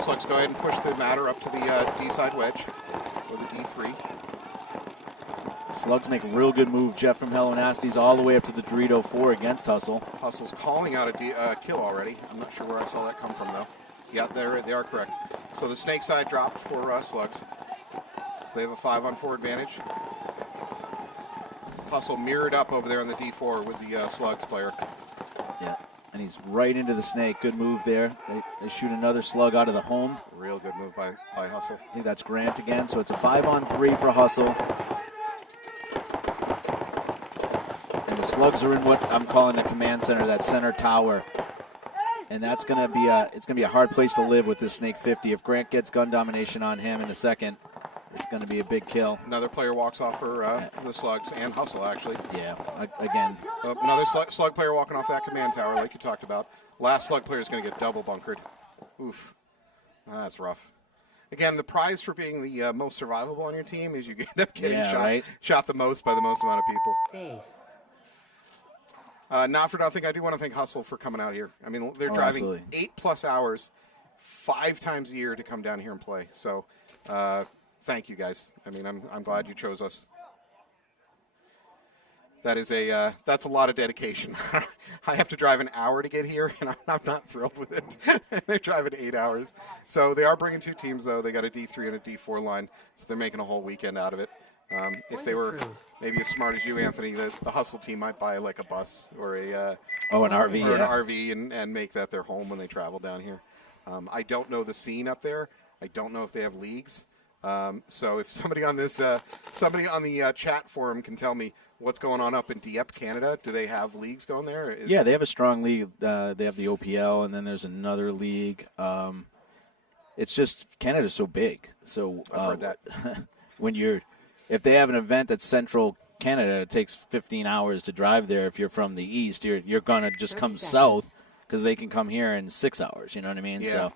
Slugs go ahead and push the matter up to the D side wedge, or the D3. Slugs make a real good move. Jeff from Hello Nasty's all the way up to the Dorito 4 against Hustle. Hustle's calling out a kill already. I'm not sure where I saw that come from, though. Yeah, they are correct. So the snake side dropped for Slugs. So they have a 5-on-4 advantage. Hustle mirrored up over there on the D4 with the Slugs player. Yeah, and he's right into the snake. Good move there. They shoot another slug out of the home. Real good move by Hustle. I think that's Grant again. So it's a 5-on-3 for Hustle. And the Slugs are in what I'm calling the command center, that center tower. And that's going to be a hard place to live with this Snake 50. If Grant gets gun domination on him in a second, it's going to be a big kill. Another player walks off for the Slugs, and Hustle, actually. Yeah, again. Another slug player walking off that command tower, like you talked about. Last slug player is going to get double bunkered. Oof. That's rough. Again, the prize for being the most survivable on your team is you end up getting shot the most by the most amount of people. Base. Not for nothing, I do want to thank Hustle for coming out here. I mean, they're driving 8+ hours 5 times a year to come down here and play. So, thank you guys. I mean, I'm glad you chose us. That is that's a lot of dedication. I have to drive an hour to get here, and I'm not thrilled with it. They're driving 8 hours. So they are bringing 2 teams, though. They got a D3 and a D4 line, so they're making a whole weekend out of it. If they were maybe as smart as you, Anthony, the Hustle team might buy like a bus or an RV, or an RV and make that their home when they travel down here. I don't know the scene up there. I don't know if they have leagues. So if somebody on this, somebody on the chat forum can tell me what's going on up in Dieppe, Canada. Do they have leagues going there? Yeah, they have a strong league. They have the OPL, and then there's another league. It's just Canada's so big. So I've heard that. If they have an event that's central Canada, it takes 15 hours to drive there. If you're from the east, you're gonna just come south because they can come here in 6 hours. You know what I mean? Yeah.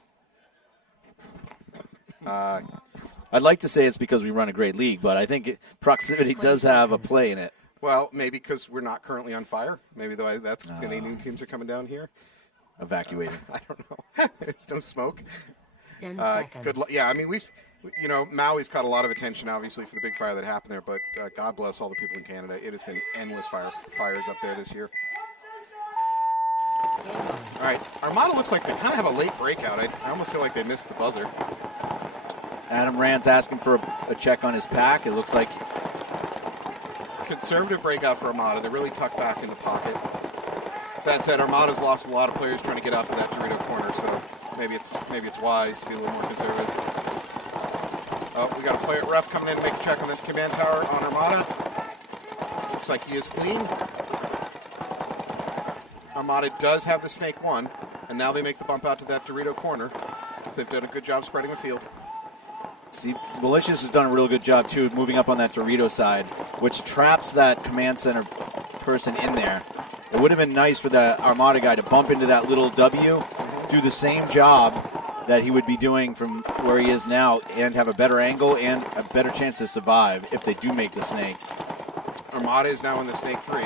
So I'd like to say it's because we run a great league, but I think proximity does have a play in it. Well, maybe because we're not currently on fire. Maybe that's Canadian teams are coming down here. evacuating. I don't know. There's no smoke. 10 seconds. Good luck. Yeah, I mean, Maui's caught a lot of attention, obviously, for the big fire that happened there, but God bless all the people in Canada. It has been endless fires up there this year. All right, Armada looks like they kind of have a late breakout. I almost feel like they missed the buzzer. Adam Rand's asking for a check on his pack. It looks like conservative breakout for Armada. They're really tucked back in the pocket. That said, Armada's lost a lot of players trying to get out to that Dorito corner, so maybe it's wise to be a little more conservative. Oh, we got a player ref coming in to make a check on the command tower on Armada. Looks like he is clean. Armada does have the snake 1, and now they make the bump out to that Dorito corner. So they've done a good job spreading the field. See, Malicious has done a real good job, too, moving up on that Dorito side, which traps that command center person in there. It would have been nice for the Armada guy to bump into that little W, do the same job that he would be doing from where he is now, and have a better angle and a better chance to survive if they do make the snake. Armada is now in the snake 3.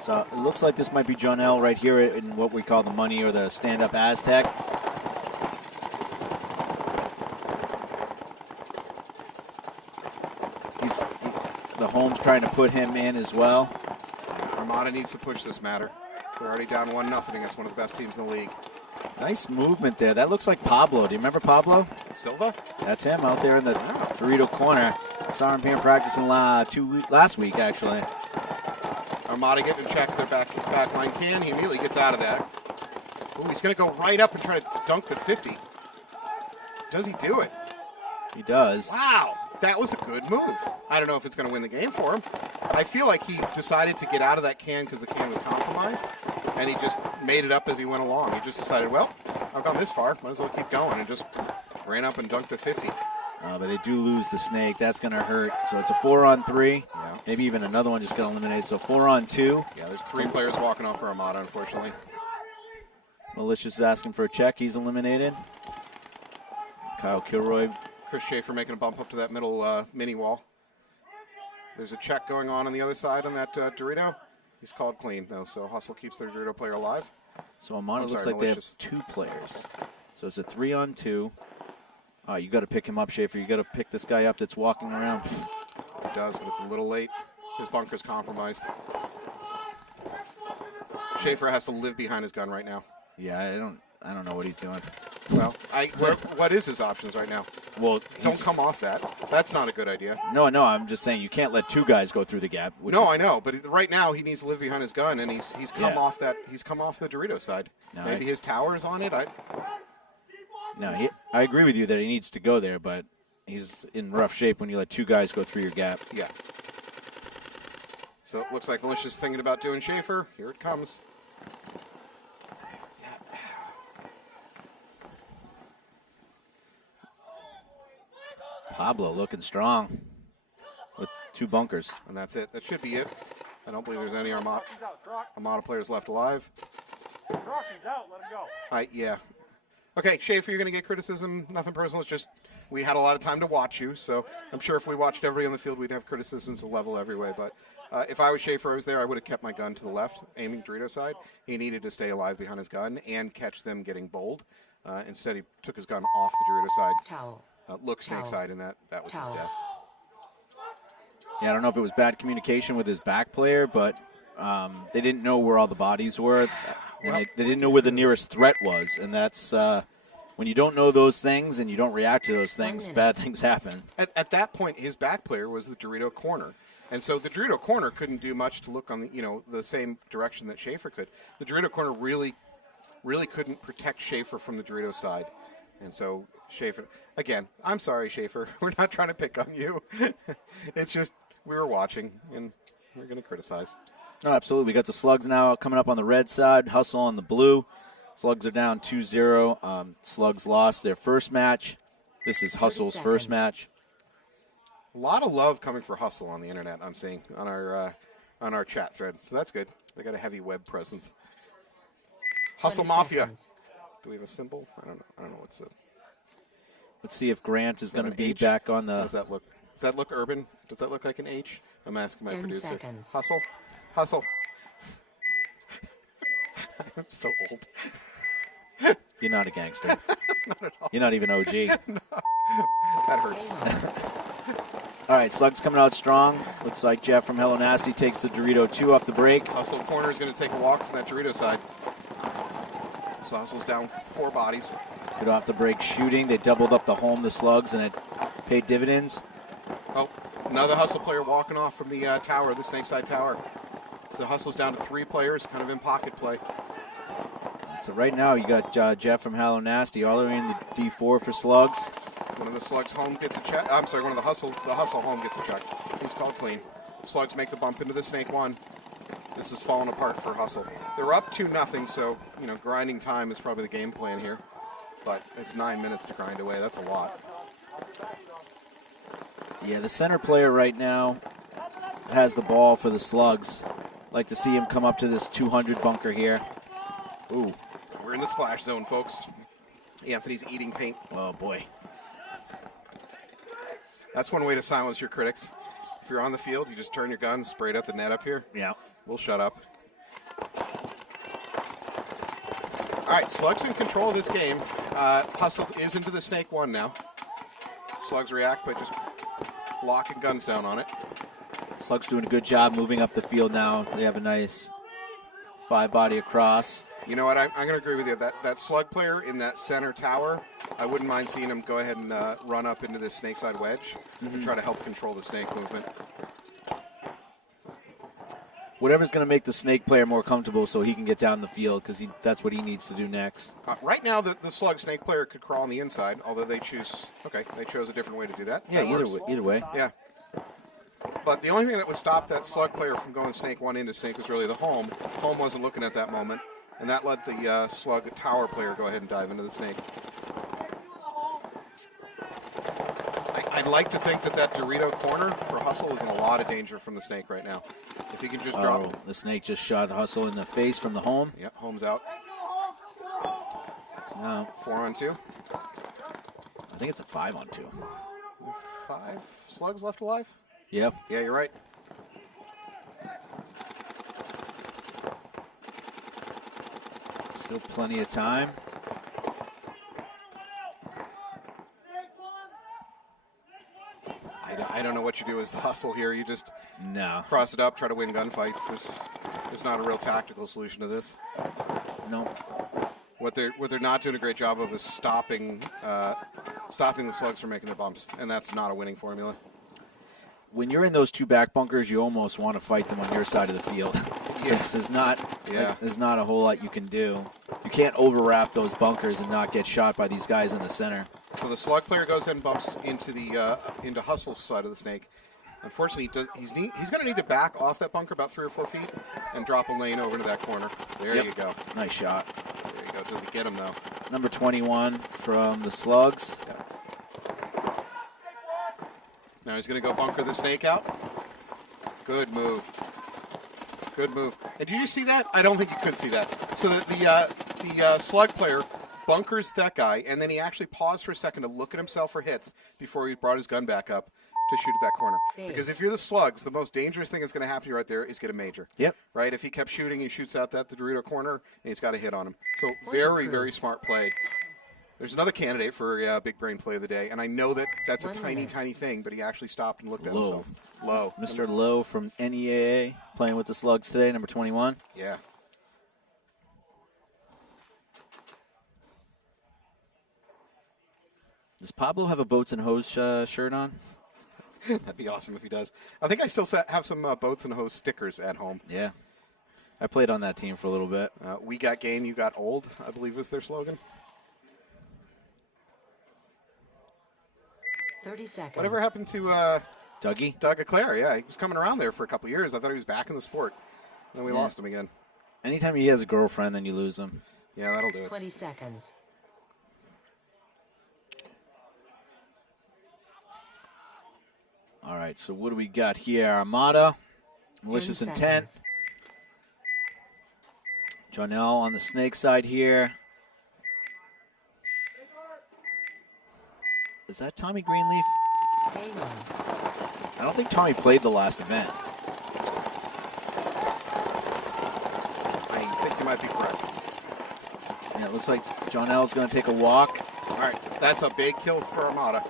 So it looks like this might be John L. right here in what we call the money or the stand-up Aztec. The Holmes trying to put him in as well. Armada needs to push this matter. They're already down 1-0 against one of the best teams in the league. Nice movement there. That looks like Pablo. Do you remember Pablo? Silva? That's him out there in the Dorito corner. Saw him here practicing last week, actually. Armada getting to check their back line can. He immediately gets out of that. Ooh, he's going to go right up and try to dunk the 50. Does he do it? He does. Wow, that was a good move. I don't know if it's going to win the game for him. I feel like he decided to get out of that can because the can was compromised, and he just made it up as he went along. He just decided, well, I've gone this far, might as well keep going, and just ran up and dunked the 50. But they do lose the snake. That's going to hurt. So it's a 4-on-3. Yeah. Maybe even another one just got eliminated. So 4-on-2. Yeah, there's 3 players walking off for Armada, unfortunately. Malicious is asking for a check. He's eliminated. Kyle Kilroy. Chris Schaefer making a bump up to that middle mini wall. There's a check going on the other side on that Dorito. He's called clean, though, so Hustle keeps their Dorito player alive. So Armada looks like Malicious. they have 2 players. So it's a 3-on-2. You got to pick him up, Schaefer. You got to pick this guy up that's walking around. He does, but it's a little late. His bunker's compromised. Schaefer has to live behind his gun right now. Yeah, I don't know what he's doing. Well, what is his options right now? Well, don't come off that. That's not a good idea. No, I'm just saying you can't let 2 guys go through the gap. No, I know, but right now he needs to live behind his gun, and he's come off that. He's come off the Dorito side. No, Maybe his tower is on it. I agree with you that he needs to go there, but he's in rough shape when you let 2 guys go through your gap. Yeah. So it looks like Malicious thinking about doing Schaefer. Here it comes. Pablo looking strong with 2 bunkers. And that's it. That should be it. I don't believe there's any Armada players left alive. Rocky's out. Let him go. Yeah. Okay, Schaefer, you're going to get criticism. Nothing personal. It's just we had a lot of time to watch you, so I'm sure if we watched everybody on the field, we'd have criticisms of level every way. But if I was Schaefer, I was there, I would have kept my gun to the left, aiming Dorito side. He needed to stay alive behind his gun and catch them getting bold. Instead, he took his gun off the Dorito side. Towel. Look snake side, and that was his death. Yeah, I don't know if it was bad communication with his back player, but they didn't know where all the bodies were. And they didn't know where the nearest threat was, and that's when you don't know those things and you don't react to those things, bad things happen. At that point, his back player was the Dorito corner, and so the Dorito corner couldn't do much to look on the same direction that Schaefer could. The Dorito corner really couldn't protect Schaefer from the Dorito side, and so Schaefer again. I'm sorry, Schaefer. We're not trying to pick on you. It's just we were watching and we're going to criticize. No, absolutely. We got the Slugs now coming up on the red side, Hustle on the blue. Slugs are down 2-0. Slugs lost their first match. This is Hustle's first match. A lot of love coming for Hustle on the internet, I'm seeing, on our chat thread. So that's good. They got a heavy web presence. Hustle Mafia. Do we have a symbol? I don't know what's the... Let's see if Grant is going to be back on the... How does that look? Does that look urban? Does that look like an H? I'm asking my 10 producer. seconds. Hustle. I'm so old. You're not a gangster. Not at all. You're not even OG. That hurts. All right, Slugs coming out strong. Looks like Jeff from Hello Nasty takes the Dorito 2 off the break. Hustle corner is going to take a walk from that Dorito side. So Hustle's down 4 bodies. Good off the break shooting. They doubled up the home, the Slugs, and it paid dividends. Oh, another Hustle player walking off from the tower, the Snake Side Tower. So Hustle's down to 3 players, kind of in pocket play. So right now you got Jeff from Hello Nasty all the way in the D4 for Slugs. One of the Slugs home gets a check. I'm sorry, one of the Hustle home gets a check. He's called clean. Slugs make the bump into the Snake 1. This is falling apart for Hustle. They're up 2-0, so grinding time is probably the game plan here. But it's 9 minutes to grind away. That's a lot. Yeah, the center player right now has the ball for the Slugs. Like to see him come up to this 200 bunker here. Ooh. We're in the splash zone, folks. Anthony's eating paint. Oh, boy. That's one way to silence your critics. If you're on the field, you just turn your gun, spray it at the net up here. Yeah. We'll shut up. All right, Slugs in control of this game. Hustle is into the Snake 1 now. Slugs react by just locking guns down on it. Slugs doing a good job moving up the field now. They have a nice 5-body across. You know what? I'm going to agree with you. That Slug player in that center tower, I wouldn't mind seeing him go ahead and run up into this Snake Side wedge and try to help control the Snake movement. Whatever's going to make the Snake player more comfortable so he can get down the field, because that's what he needs to do next. Right now, the Slug Snake player could crawl on the inside, although they chose a different way to do that. Yeah, That either way. Yeah. But the only thing that would stop that Slug player from going Snake 1 into Snake was really the home. Home wasn't looking at that moment, and that let the Slug Tower player go ahead and dive into the Snake. I'd like to think that Dorito corner for Hustle is in a lot of danger from the Snake right now. If he can just drop it. The Snake just shot Hustle in the face from the home. Yep, home's out. So now 4-on-2. I think it's a 5-on-2. 5 Slugs left alive? Yep. Yeah, you're right. Still plenty of time. I don't know what you do as the Hustle here. You just No. cross it up, try to win gunfights. There's not a real tactical solution to this. No. What they're not doing a great job of is stopping the Slugs from making their bumps, and that's not a winning formula. When you're in those 2 back bunkers, you almost want to fight them on your side of the field. Yes. There's not a whole lot you can do. You can't overwrap those bunkers and not get shot by these guys in the center. So the Slug player goes ahead and bumps into Hustle's side of the Snake. Unfortunately, he's going to need to back off that bunker about 3 or 4 feet and drop a lane over to that corner. There you go. Nice shot. There you go. Doesn't get him, though. Number 21 from the Slugs. Yeah. Now he's going to go bunker the Snake out. Good move. Good move. And did you see that? I don't think you could see that. So the Slug player bunkers that guy, and then he actually paused for a second to look at himself for hits before he brought his gun back up to shoot at that corner. Because if you're the Slugs, the most dangerous thing that's going to happen to you right there is get a major. Yep. Right? If he kept shooting, he shoots out the Dorito corner, and he's got a hit on him. So very, very smart play. There's another candidate for big brain play of the day, and I know that's a tiny thing, but he actually stopped and looked at himself. Low. Mr. Lowe from NEAA playing with the Slugs today, number 21. Yeah. Does Pablo have a Boats and Hose shirt on? That'd be awesome if he does. I think I still have some Boats and Hose stickers at home. Yeah. I played on that team for a little bit. We got game, you got old, I believe was their slogan. 30 seconds. Whatever happened to Dougie? Doug Eclair? Yeah, he was coming around there for a couple of years. I thought he was back in the sport. Then we lost him again. Anytime he has a girlfriend, then you lose him. Yeah, that'll do it. 20 seconds. All right, so what do we got here? Armada, Malicious Intent. Jonelle on the Snake side here. Is that Tommy Greenleaf? I don't think Tommy played the last event. I think you might be correct. Yeah, it looks like John L's going to take a walk. All right, that's a big kill for Armada.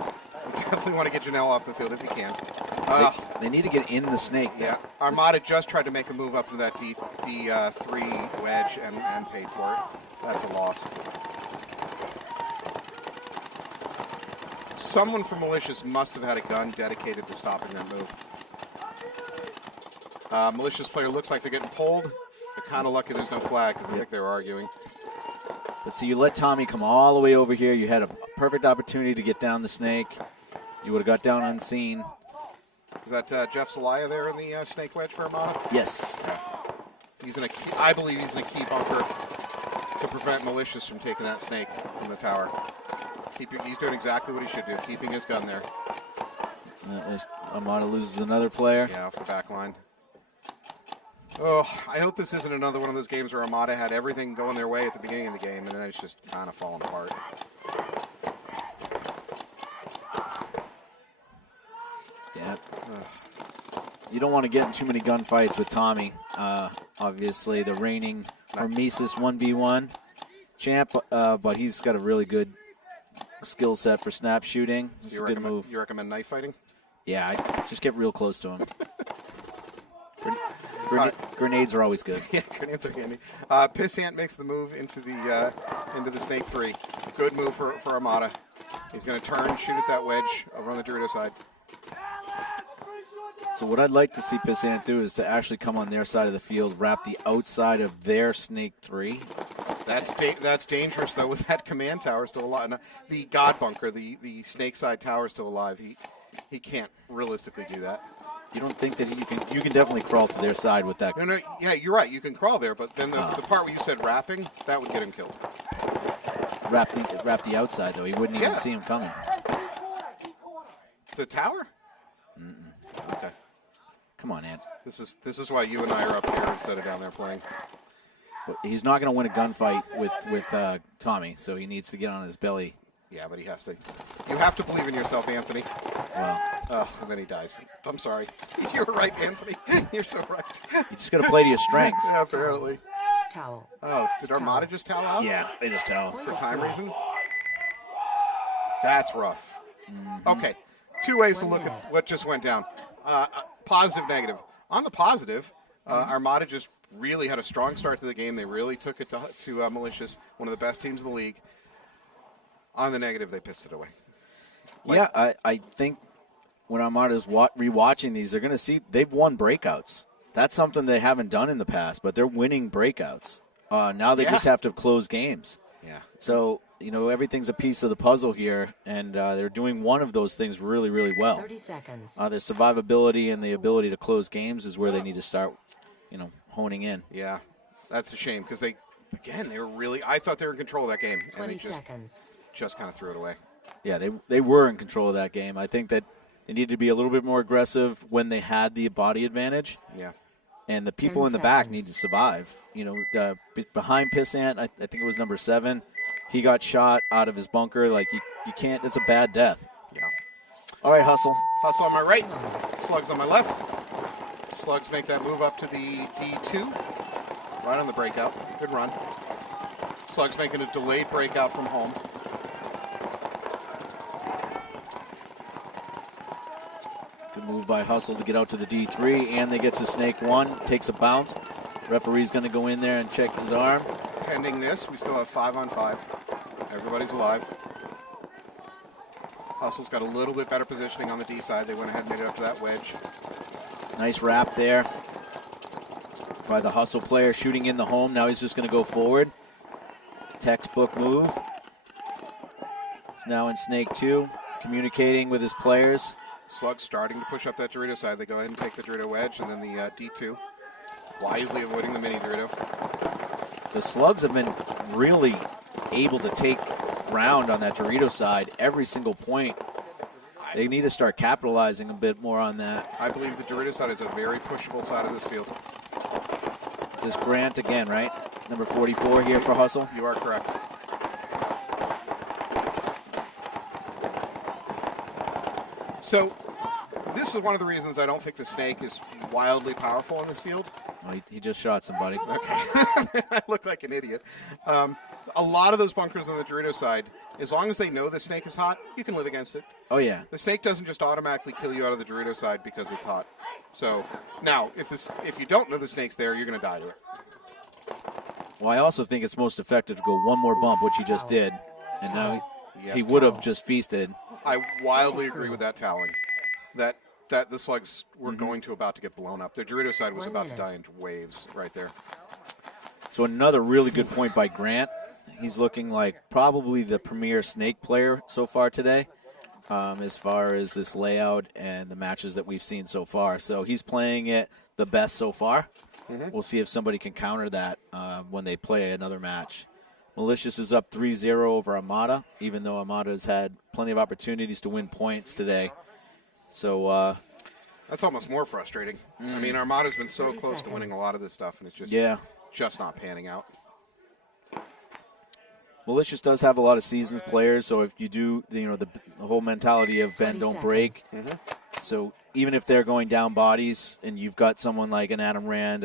We definitely want to get Janelle off the field if you can. They need to get in the snake. Yeah, Armada just tried to make a move up to that D3 wedge and paid for it. That's a loss. Someone from Malicious must have had a gun dedicated to stopping that move. Malicious player looks like they're getting pulled. They're kind of lucky there's no flag because I think they were arguing. But see, you let Tommy come all the way over here. You had a perfect opportunity to get down the snake. You would have got down unseen. Is that Jeff Zelaya there in the snake wedge for Armada? Yes. Yeah. He's in a key, I believe he's in a key bunker to prevent Malicious from taking that snake from the tower. He's doing exactly what he should do, keeping his gun there. Armada loses another player. Yeah, off the back line. Oh, I hope this isn't another one of those games where Armada had everything going their way at the beginning of the game, and then it's just kind of falling apart. Yeah. You don't want to get in too many gunfights with Tommy. Obviously, the reigning Hormesis 1v1 champ, but he's got a really good skill set for snap shooting. It's a good move. You recommend knife fighting? Yeah, I just get real close to him. Grenades are always good. Yeah, grenades are handy. Pissant makes the move into the Snake 3. Good move for Armada. He's going to turn, shoot at that wedge over on the Dorito side. So what I'd like to see Pissant do is to actually come on their side of the field, wrap the outside of their Snake 3. That's dangerous, though, with that command tower still alive. The God Bunker, the Snake side tower is still alive. He can't realistically do that. You don't think that you can definitely crawl to their side with that? No, yeah, you're right. You can crawl there, but then the part where you said wrapping, that would get him killed. Wrap the outside, though. He wouldn't even see him coming. The tower? Mm-mm. Okay. Come on, Ant. This is why you and I are up here instead of down there playing. But he's not going to win a gunfight with Tommy, so he needs to get on his belly. Yeah, but he has to. You have to believe in yourself, Anthony. Well. And then he dies. I'm sorry. You're right, Anthony. You're so right. You just got to play to your strengths. Yeah, apparently. Towel. Oh, did Armada just towel out? Yeah, they just towel. For time reasons? That's rough. Okay, two ways to look at what just went down. Positive, negative. On the positive, Armada just really had a strong start to the game. They really took it to Malicious, one of the best teams in the league. On the negative, they pissed it away. I think when Armada's rewatching these, they're going to see they've won breakouts. That's something they haven't done in the past, but they're winning breakouts. Now they just have to close games. Yeah. So, everything's a piece of the puzzle here, and they're doing one of those things really, really well. 30 seconds. The survivability and the ability to close games is where they need to start, honing in. Yeah, that's a shame because they were really, I thought they were in control of that game. 20 and they seconds. just kind of threw it away. Yeah, they were in control of that game. I think that they needed to be a little bit more aggressive when they had the body advantage. Yeah. And the people in the back need to survive. Behind Pissant, I think it was number 7. He got shot out of his bunker. Like, you can't, it's a bad death. Yeah. All right, Hustle. Hustle on my right, Slugs on my left. Slugs make that move up to the D2. Right on the breakout. Good run. Slugs making a delayed breakout from home. Good move by Hustle to get out to the D3, and they get to Snake 1. Takes a bounce. Referee's going to go in there and check his arm. Pending this, we still have 5-on-5. Everybody's alive. Hustle's got a little bit better positioning on the D side. They went ahead and made it up to that wedge. Nice wrap there by the Hustle player, shooting in the home. Now he's just going to go forward. Textbook move. He's now in Snake 2, communicating with his players. Slug starting to push up that Dorito side. They go ahead and take the Dorito wedge and then the D2. Wisely avoiding the mini Dorito. The Slugs have been really able to take ground on that Dorito side every single point. They need to start capitalizing a bit more on that. I believe the Dorito side is a very pushable side of this field. Is this Grant again, right? Number 44 here for Hustle? You are correct. So, this is one of the reasons I don't think the Snake is wildly powerful in this field. Oh, he just shot somebody. Okay. I look like an idiot. A lot of those bunkers on the Dorito side, as long as they know the snake is hot, you can live against it. Oh, yeah. The snake doesn't just automatically kill you out of the Dorito side because it's hot. So now, if you don't know the snake's there, you're going to die to it. Well, I also think it's most effective to go one more bump, which he just did. And now he would have just feasted. I wildly agree with that toweling. That the Slugs were going to about to get blown up. Their Dorito side was about to die into waves right there. So another really good point by Grant. He's looking like probably the premier snake player so far today, as far as this layout and the matches that we've seen so far. So he's playing it the best so far. We'll see if somebody can counter that when they play another match. Malicious is up 3-0 over Armada, even though Armada has had plenty of opportunities to win points today. So that's almost more frustrating. I mean, Armada's been so close to winning a lot of this stuff, and it's just not panning out. Malicious does have a lot of seasoned players, so if you do, the whole mentality of bend, don't break. So even if they're going down bodies and you've got someone like an Adam Rand,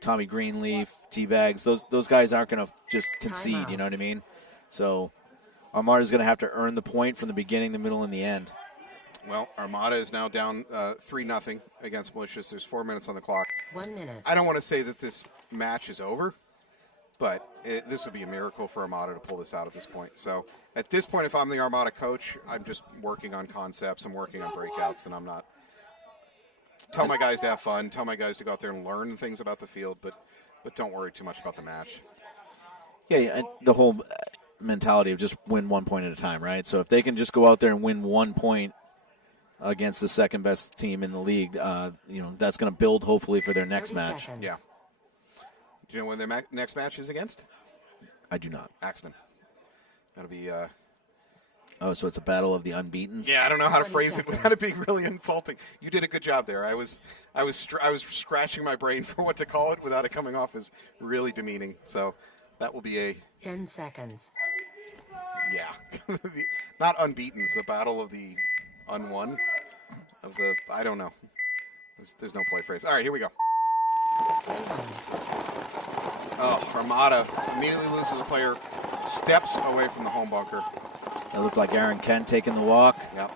Tommy Greenleaf, T-Bags, those guys aren't going to just concede, you know what I mean? So Armada's going to have to earn the point from the beginning, the middle, and the end. Well, Armada is now down 3-0 against Malicious. There's 4 minutes on the clock. 1 minute. I don't want to say that this match is over, but this would be a miracle for Armada to pull this out at this point. So at this point, if I'm the Armada coach, I'm just working on concepts. I'm working on breakouts, and I'm not. Tell my guys to have fun. Tell my guys to go out there and learn things about the field, but don't worry too much about the match. Yeah, and the whole mentality of just win 1 point at a time, right? So if they can just go out there and win 1 point against the second best team in the league, that's going to build hopefully for their next match. Seconds. Yeah. Do you know when their next match is against? I do not. Axemen. That'll be. Oh, so it's a battle of the unbeatens? Yeah, I don't know how to phrase it without it being really insulting. You did a good job there. I was scratching my brain for what to call it without it coming off as really demeaning. So that will be a 10 seconds. Yeah, not unbeatens. The battle of the unwon of the. I don't know. There's no play phrase. All right, here we go. Oh, Armada immediately loses a player, steps away from the home bunker. It looked like Aaron Kent taking the walk. Yep.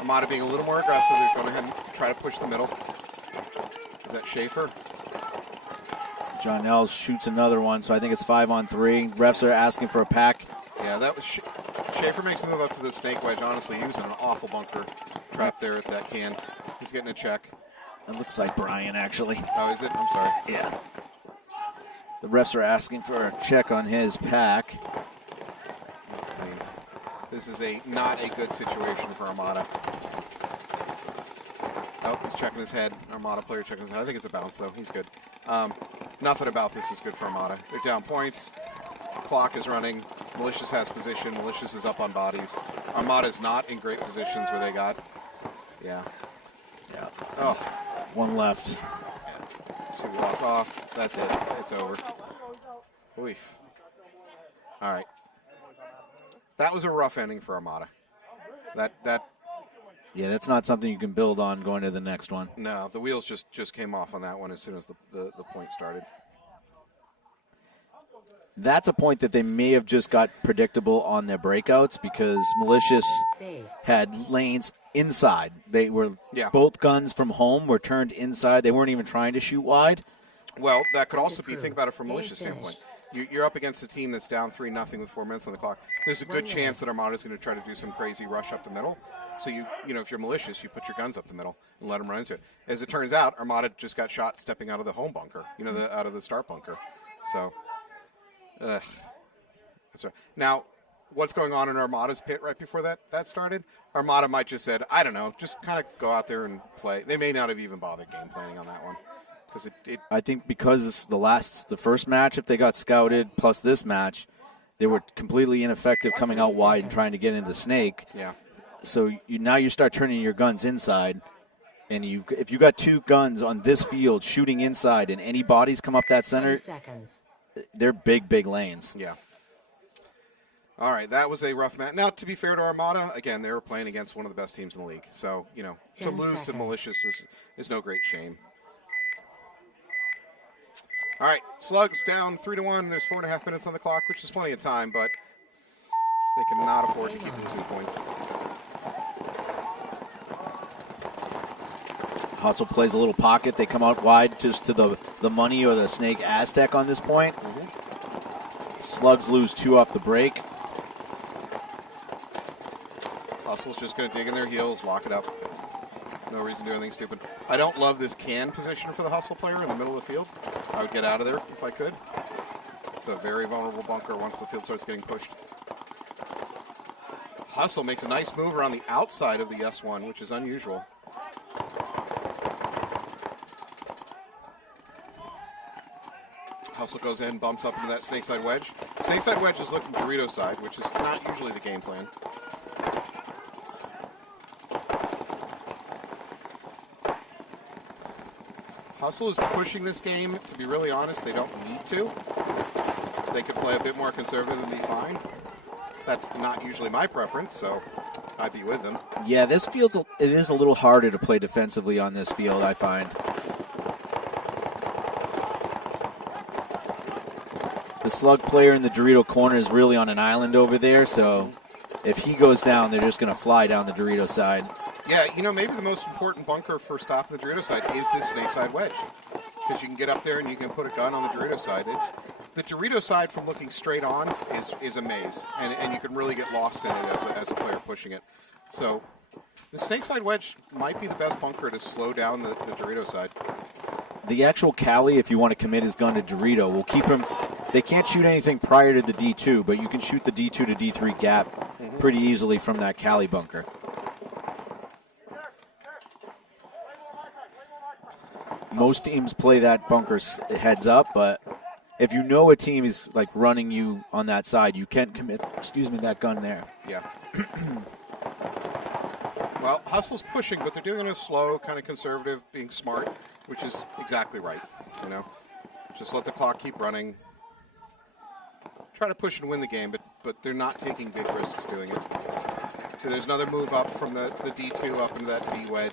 Armada being a little more aggressive. They're going ahead and try to push the middle. Is that Schaefer? John Nels shoots another one, so I think it's 5-on-3. Refs are asking for a pack. Yeah, that was Schaefer makes a move up to the snake wedge. Honestly, he was in an awful bunker trap there at that can. He's getting a check. It looks like Brian, actually. Oh, is it? I'm sorry. Yeah. The refs are asking for a check on his pack. That's clean. This is not a good situation for Armada. Oh, he's checking his head. Armada player checking his head. I think it's a bounce, though. He's good. Nothing about this is good for Armada. They're down points. The clock is running. Malicious has position. Malicious is up on bodies. Armada's not in great positions where they got. Yeah. Yeah. Oh. One left. Two walk off. That's it. It's over. Oof. All right. That was a rough ending for Armada. Yeah, that's not something you can build on going to the next one. No, the wheels just came off on that one as soon as the point started. That's a point that they may have just got predictable on their breakouts because Malicious had lanes inside. They were both guns from home were turned inside. They weren't even trying to shoot wide. Well, that could also be, think about it from Malicious standpoint. You're up against a team that's down 3-0 with 4 minutes on the clock. There's a good chance that Armada's going to try to do some crazy rush up the middle. So if you're Malicious, you put your guns up the middle and let them run into it. As it turns out, Armada just got shot stepping out of the home bunker, out of the start bunker. So, that's right. Now, what's going on in Armada's pit right before that started? Armada might just said, I don't know, just kind of go out there and play. They may not have even bothered game planning on that one. I think because the first match, if they got scouted, plus this match, they were completely ineffective coming out wide and trying to get into the snake. Yeah. So now you start turning your guns inside, and if you got two guns on this field shooting inside and any bodies come up that center, they're big lanes. Yeah. All right, that was a rough match. Now, to be fair to Armada, again, they were playing against one of the best teams in the league. So, to lose to Malicious is no great shame. All right, Slugs down 3-1. There's 4.5 minutes on the clock, which is plenty of time, but they cannot afford to keep losing points. Hustle plays a little pocket. They come out wide just to the money or the snake Aztec on this point. Slugs lose 2 off the break. Hustle's just going to dig in their heels, lock it up. No reason to do anything stupid. I don't love this can position for the Hustle player in the middle of the field. I would get out of there if I could. It's a very vulnerable bunker once the field starts getting pushed. Hustle makes a nice move around the outside of the S1, which is unusual. Hustle goes in, bumps up into that snakeside wedge. Snakeside wedge is looking Dorito side, which is not usually the game plan. Hustle is pushing this game. To be really honest, they don't need to. They could play a bit more conservative and be fine. That's not usually my preference, so I'd be with them. Yeah, this feels it is a little harder to play defensively on this field, I find. The Slug player in the Dorito corner is really on an island over there, so if he goes down, they're just going to fly down the Dorito side. Yeah, you know, maybe the most important bunker for stopping the Dorito side is this snakeside wedge. Because you can get up there and you can put a gun on the Dorito side. It's the Dorito side from looking straight on is a maze, and you can really get lost in it as a player pushing it. So the snakeside wedge might be the best bunker to slow down the Dorito side. The actual Cali, if you want to commit his gun to Dorito, will keep him. They can't shoot anything prior to the D2, but you can shoot the D2 to D3 gap pretty easily from that Cali bunker. Most teams play that bunker heads up, but if you know a team is like running you on that side, you can't commit, that gun there. Yeah. Well, Hustle's pushing, but they're doing it slow, kind of conservative, being smart, which is exactly right, you know. Just let the clock keep running. Try to push and win the game, but they're not taking big risks doing it. So there's another move up from the D2 up into that D wedge.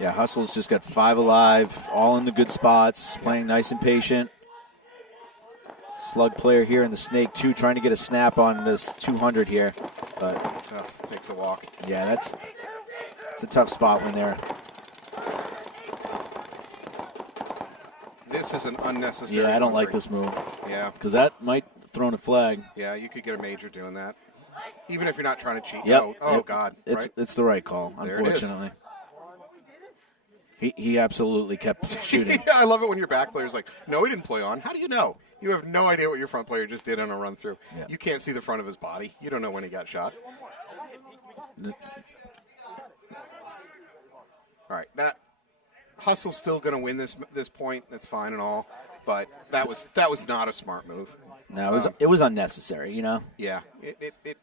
Yeah, Hustle's just got 5 alive, all in the good spots, playing nice and patient. Slug player here in the Snake 2 trying to get a snap on this 200 here. But takes a walk. Yeah, it's a tough spot when they're... This is an unnecessary Yeah, I don't like this move. Yeah. Because that might throw a flag. Yeah, you could get a major doing that. Even if you're not trying to cheat. Yep. Oh, God. It's the right call, unfortunately. He absolutely kept shooting. Yeah, I love it when your back player's like, no, he didn't play on. How do you know? You have no idea what your front player just did on a run through. Yeah. You can't see the front of his body. You don't know when he got shot. All right, that Hustle's still going to win this point. That's fine and all, but that was not a smart move. No, it was unnecessary, you know. Yeah, it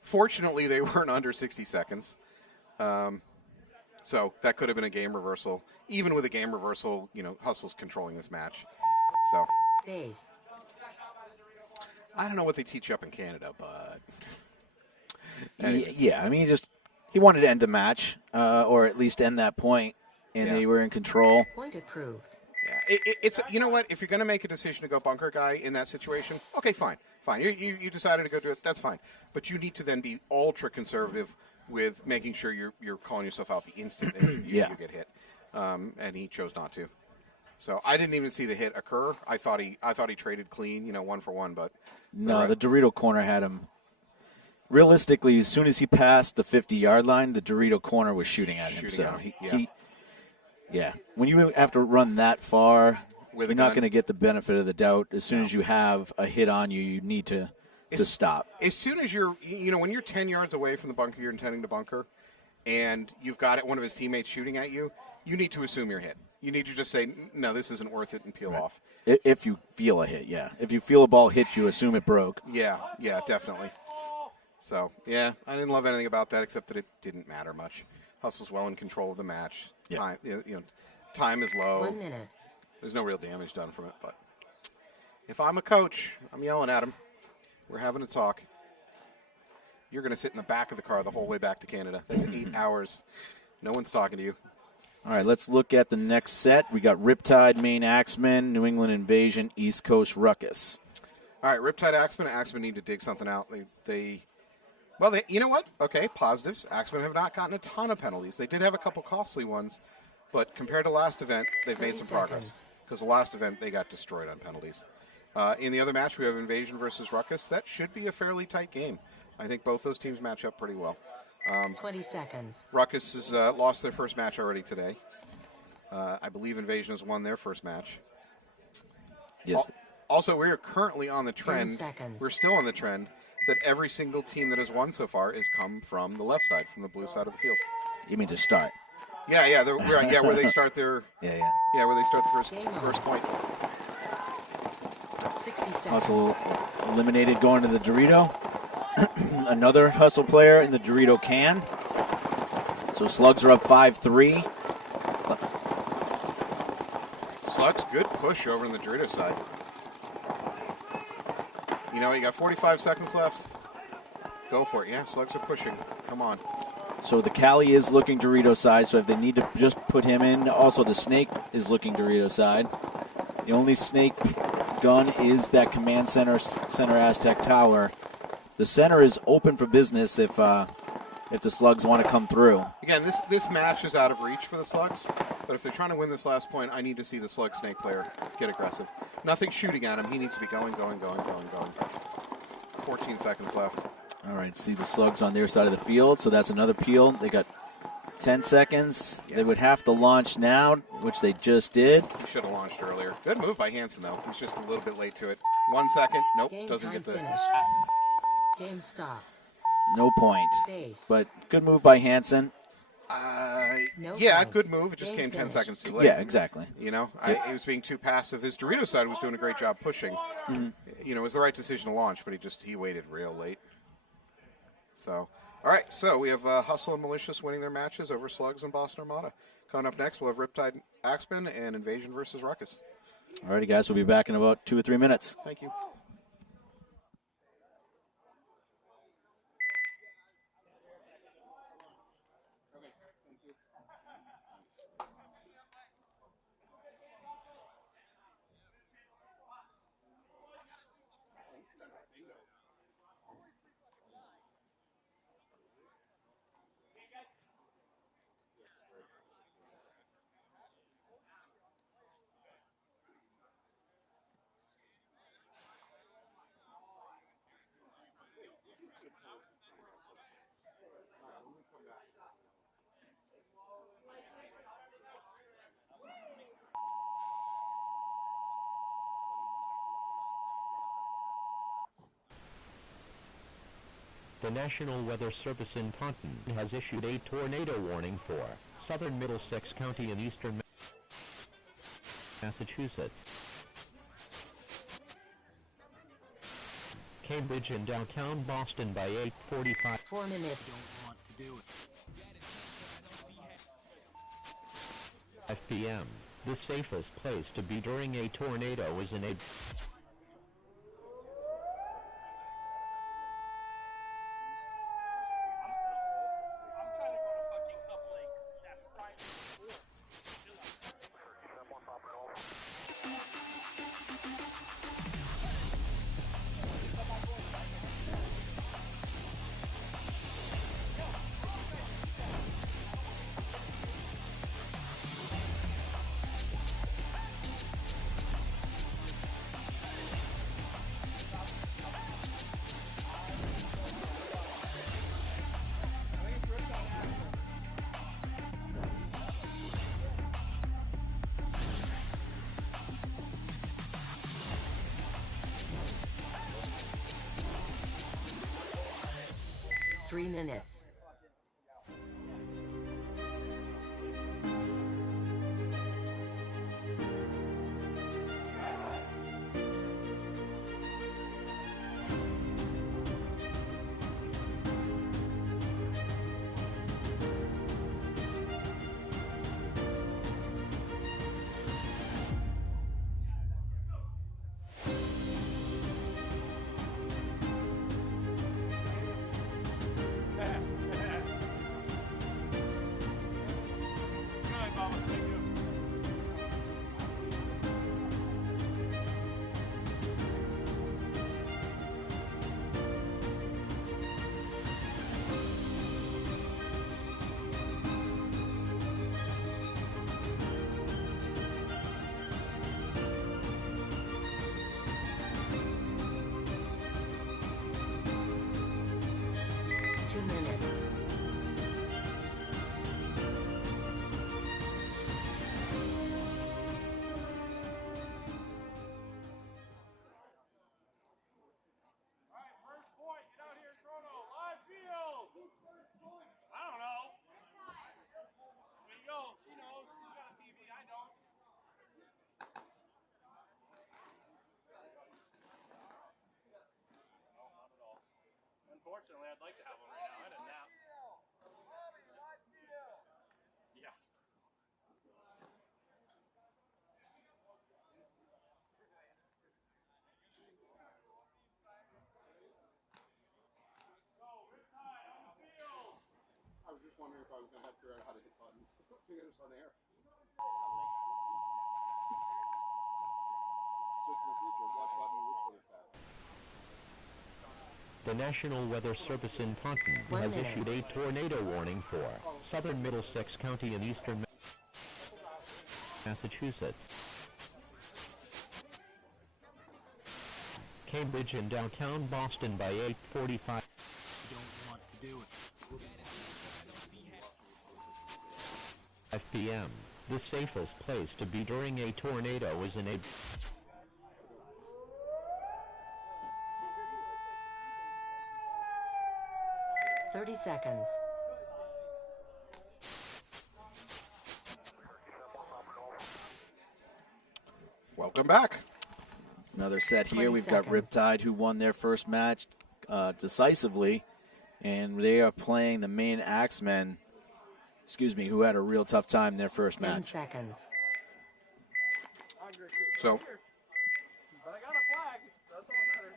fortunately they weren't under 60 seconds. So that could have been a game reversal. Even with a game reversal, you know, Hustle's controlling this match. So I don't know what they teach up in Canada, but yeah, I mean, he wanted to end the match, or at least end that point, and they were in control. Point approved. Yeah, it's you know what? If you're going to make a decision to go bunker guy in that situation, okay, fine. You decided to go do it. That's fine. But you need to then be ultra conservative with making sure you're calling yourself out the instant that you get hit, and he chose not to. So I didn't even see the hit occur. I thought he traded clean, you know, 1 for 1, but no, the Dorito corner had him. Realistically, as soon as he passed the 50-yard line, the Dorito corner was shooting at him. So when you have to run that far, you're not going to get the benefit of the doubt. As soon as you have a hit on you, you need to stop. As soon as when you're 10 yards away from the bunker you're intending to bunker, and you've got one of his teammates shooting at you, you need to assume you're hit. You need to just say, no, this isn't worth it, and peel off. If you feel a hit, yeah. If you feel a ball hit you, assume it broke. Yeah, definitely. So, yeah, I didn't love anything about that except that it didn't matter much. Hustle's well in control of the match. Yeah. Time is low. 1 minute. There's no real damage done from it, but if I'm a coach, I'm yelling at him. We're having a talk. You're going to sit in the back of the car the whole way back to Canada. That's 8 hours. No one's talking to you. All right, let's look at the next set. We got Riptide, Maine Axemen, New England Invasion, East Coast Ruckus. All right, Riptide, Axemen. Axemen need to dig something out. They you know what? Okay, positives. Axemen have not gotten a ton of penalties. They did have a couple costly ones, but compared to last event, they've made some progress. Because the last event, they got destroyed on penalties. In the other match, we have Invasion versus Ruckus. That should be a fairly tight game. I think both those teams match up pretty well. 20 seconds. Ruckus has lost their first match already today. I believe Invasion has won their first match. Yes. Also, we are currently on the trend. 10 seconds. We're still on the trend that every single team that has won so far has come from the left side, from the blue side of the field. You mean to start? Yeah, where they start their Yeah. where they start the first point. 60 seconds. Hustle eliminated going to the Dorito. Another Hustle player in the Dorito can. So Slugs are up 5-3. Slugs, good push over on the Dorito side. You know, you got 45 seconds left. Go for it. Yeah, Slugs are pushing. Come on. So the Cali is looking Dorito side, so if they need to just put him in. Also, the Snake is looking Dorito side. The only Snake gun is that Command Center Aztec Tower. The center is open for business if the Slugs want to come through. Again, this match is out of reach for the Slugs, but if they're trying to win this last point, I need to see the Slug Snake player get aggressive. Nothing shooting at him. He needs to be going. 14 seconds left. All right, see the Slugs on their side of the field, so that's another peel. They got 10 seconds. Yeah. They would have to launch now, which they just did. He should have launched earlier. Good move by Hansen, though. He's just a little bit late to it. 1 second. Nope, Game doesn't time get the... finished. Game stopped. No point. Base. But good move by Hansen. No Yeah, points. good move. It just Game came 10 finished. seconds too late. Yeah, exactly. You know, he was being too passive. His Dorito side was doing a great job pushing. You know, it was the right decision to launch, but he waited real late. So, all right. So we have Hustle and Malicious winning their matches over Slugs and Boston Armada. Coming up next, we'll have Riptide, Axemen, and Invasion versus Ruckus. All righty, guys. We'll be back in about 2 or 3 minutes. Thank you. The National Weather Service in Taunton has issued a tornado warning for southern Middlesex County and eastern Massachusetts. Cambridge and downtown Boston by 8:45 4 minutes. Don't want to do it. p.m. The safest place to be during a tornado is in a Three minutes. minutes. I don't know. There you go. She knows. She's got a TV. I don't. No, not at all. Unfortunately, I'd like to have one right now. I had a nap. Yeah. I was just wondering if I was going to have to figure out how to hit buttons. Figure this on air. Just in the future, what button would put it back? The National Weather Service in Taunton 1 has minute. issued a tornado warning for southern Middlesex County and eastern Massachusetts. Cambridge and downtown Boston by 8:45 Don't want to do it. p.m. The safest place to be during a tornado is in a 30 seconds. Welcome back. Another set here. 20 We've got seconds. Riptide, who won their first match decisively, and they are playing the main Axemen, who had a real tough time in their first 10 match. seconds. So, But I got a flag. That's all that matters.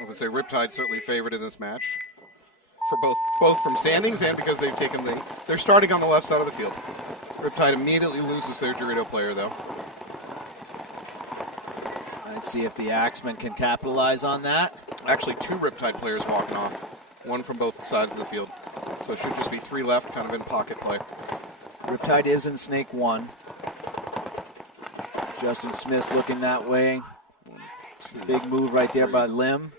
I would say Riptide certainly favored in this match for both from standings and because they've taken they're starting on the left side of the field. Riptide immediately loses their Dorito player though. Let's see if the Axemen can capitalize on that. Actually, 2 Riptide players walking off, one from both sides of the field. So it should just be 3 left, kind of in pocket play. Riptide is in Snake 1. Justin Smith looking that way. Big move right there by Lim.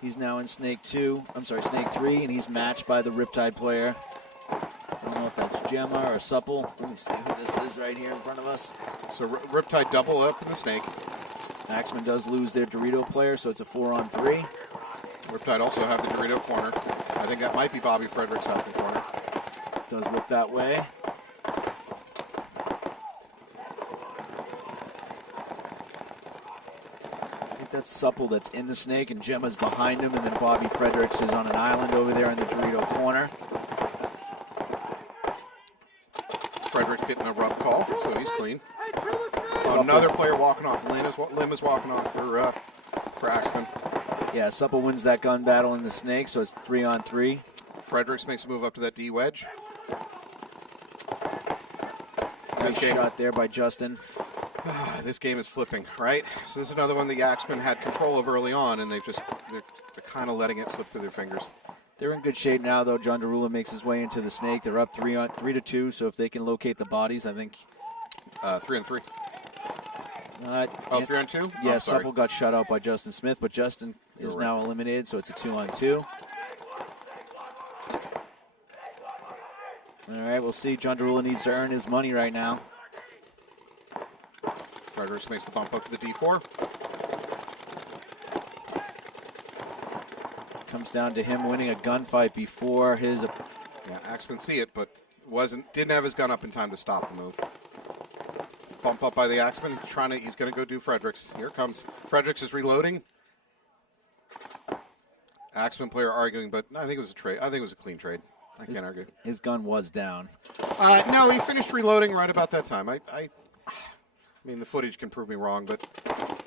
He's now in Snake 3, and he's matched by the Riptide player. I don't know if that's Gemma or Supple. Let me see who this is right here in front of us. So Riptide double up in the snake. Axemen does lose their Dorito player, so it's a 4-on-3. Riptide also have the Dorito corner. I think that might be Bobby Frederick's out in the corner. Does look that way. I think that's Supple that's in the snake, and Gemma's behind him, and then Bobby Fredericks is on an island over there in the Dorito corner. Frederick getting a rough call, so he's clean. Supple. Another player walking off. Lim is walking off for Axemen. Yeah, Supple wins that gun battle in the snake, so it's 3-on-3. Fredericks makes a move up to that D wedge. Nice shot there by Justin. This game is flipping, right? So this is another one the Axemen had control of early on, and they're kind of letting it slip through their fingers. They're in good shape now, though. John Derula makes his way into the snake. They're up 3-2, so if they can locate the bodies, I think. 3-on-3. 3-on-2? Yeah, Oh, sorry. Supple got shut out by Justin Smith, but Justin is You're now right. eliminated, so it's a 2-on-2. All right, we'll see. John Derula needs to earn his money right now. Fredericks makes the bump up to the D4. Comes down to him winning a gunfight before his. Yeah, Axemen see it, but didn't have his gun up in time to stop the move. Bump up by the Axemen, he's going to go do Fredericks. Here it comes. Fredericks is reloading. Axemen player arguing, but I think it was a trade. I think it was a clean trade. I can't argue. His gun was down. No, he finished reloading right about that time. I mean, the footage can prove me wrong, but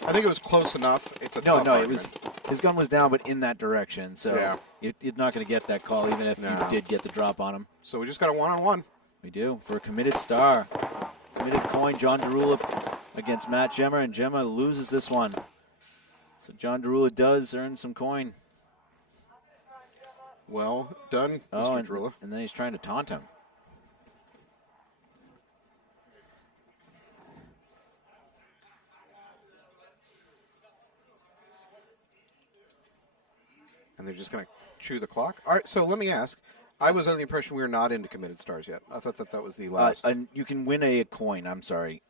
I think it was close enough. It's a tough argument. His gun was down, but in that direction. So Yeah. you're not going to get that call, even if you did get the drop on him. So we just got a one-on-one. We do for a committed star. Committed coin, John Derula against Matt Gemma, and Gemma loses this one. So John Derula does earn some coin. Well done, Mr. Derula. And then he's trying to taunt him. And they're just going to chew the clock? All right, so let me ask. I was under the impression we were not into committed stars yet. I thought that was the last. And you can win a coin,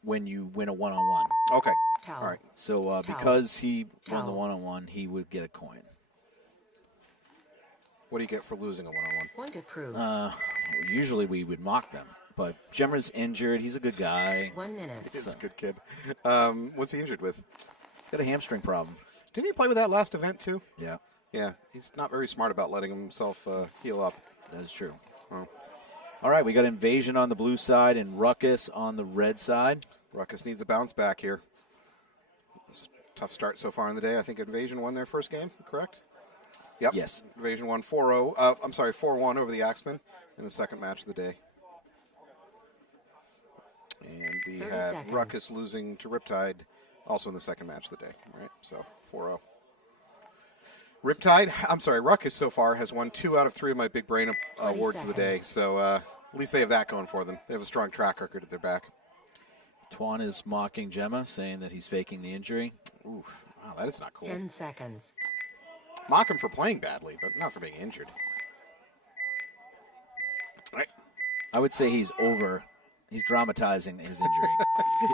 when you win a one-on-one. Okay. Towel. All right. So because he won the one-on-one, he would get a coin. What do you get for losing a one-on-one? One to prove. Usually we would mock them. But Jemmer's injured. He's a good guy. 1 minute. He's a good kid. What's he injured with? He's got a hamstring problem. Didn't he play with that last event, too? Yeah, Yeah. He's not very smart about letting himself heal up. that is true. Oh. All right, we got Invasion on the blue side and Ruckus on the red side. Ruckus needs a bounce back here. It's a tough start so far in the day. I think Invasion won their first game, correct? Yep. Yes. Invasion won 4-0. 4-1 over the Axemen in the second match of the day. And we 30 had seconds. Ruckus losing to Riptide also in the second match of the day, right? So 4-0. Ruckus so far has won 2 out of 3 of my big brain 20 awards of the day. So at least they have that going for them. They have a strong track record at their back. Tuan is mocking Gemma, saying that he's faking the injury. Ooh, wow, that is not cool. 10 seconds. Mock him for playing badly, but not for being injured. I would say he's dramatizing his injury.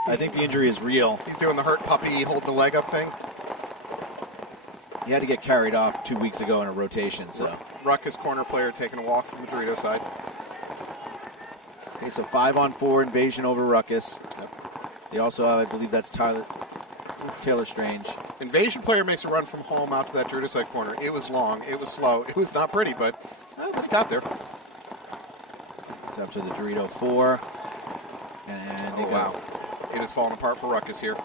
I think the injury is real. He's doing the hurt puppy, hold the leg up thing. He had to get carried off 2 weeks ago in a rotation, so. Ruckus corner player taking a walk from the Dorito side. Okay, so 5-on-4 Invasion over Ruckus. They also have, I believe that's Taylor Strange. Invasion player makes a run from home out to that Dorito side corner. It was long, it was slow, it was not pretty, but he got there. It's up to the Dorito 4. And they wow. It is falling apart for Ruckus here.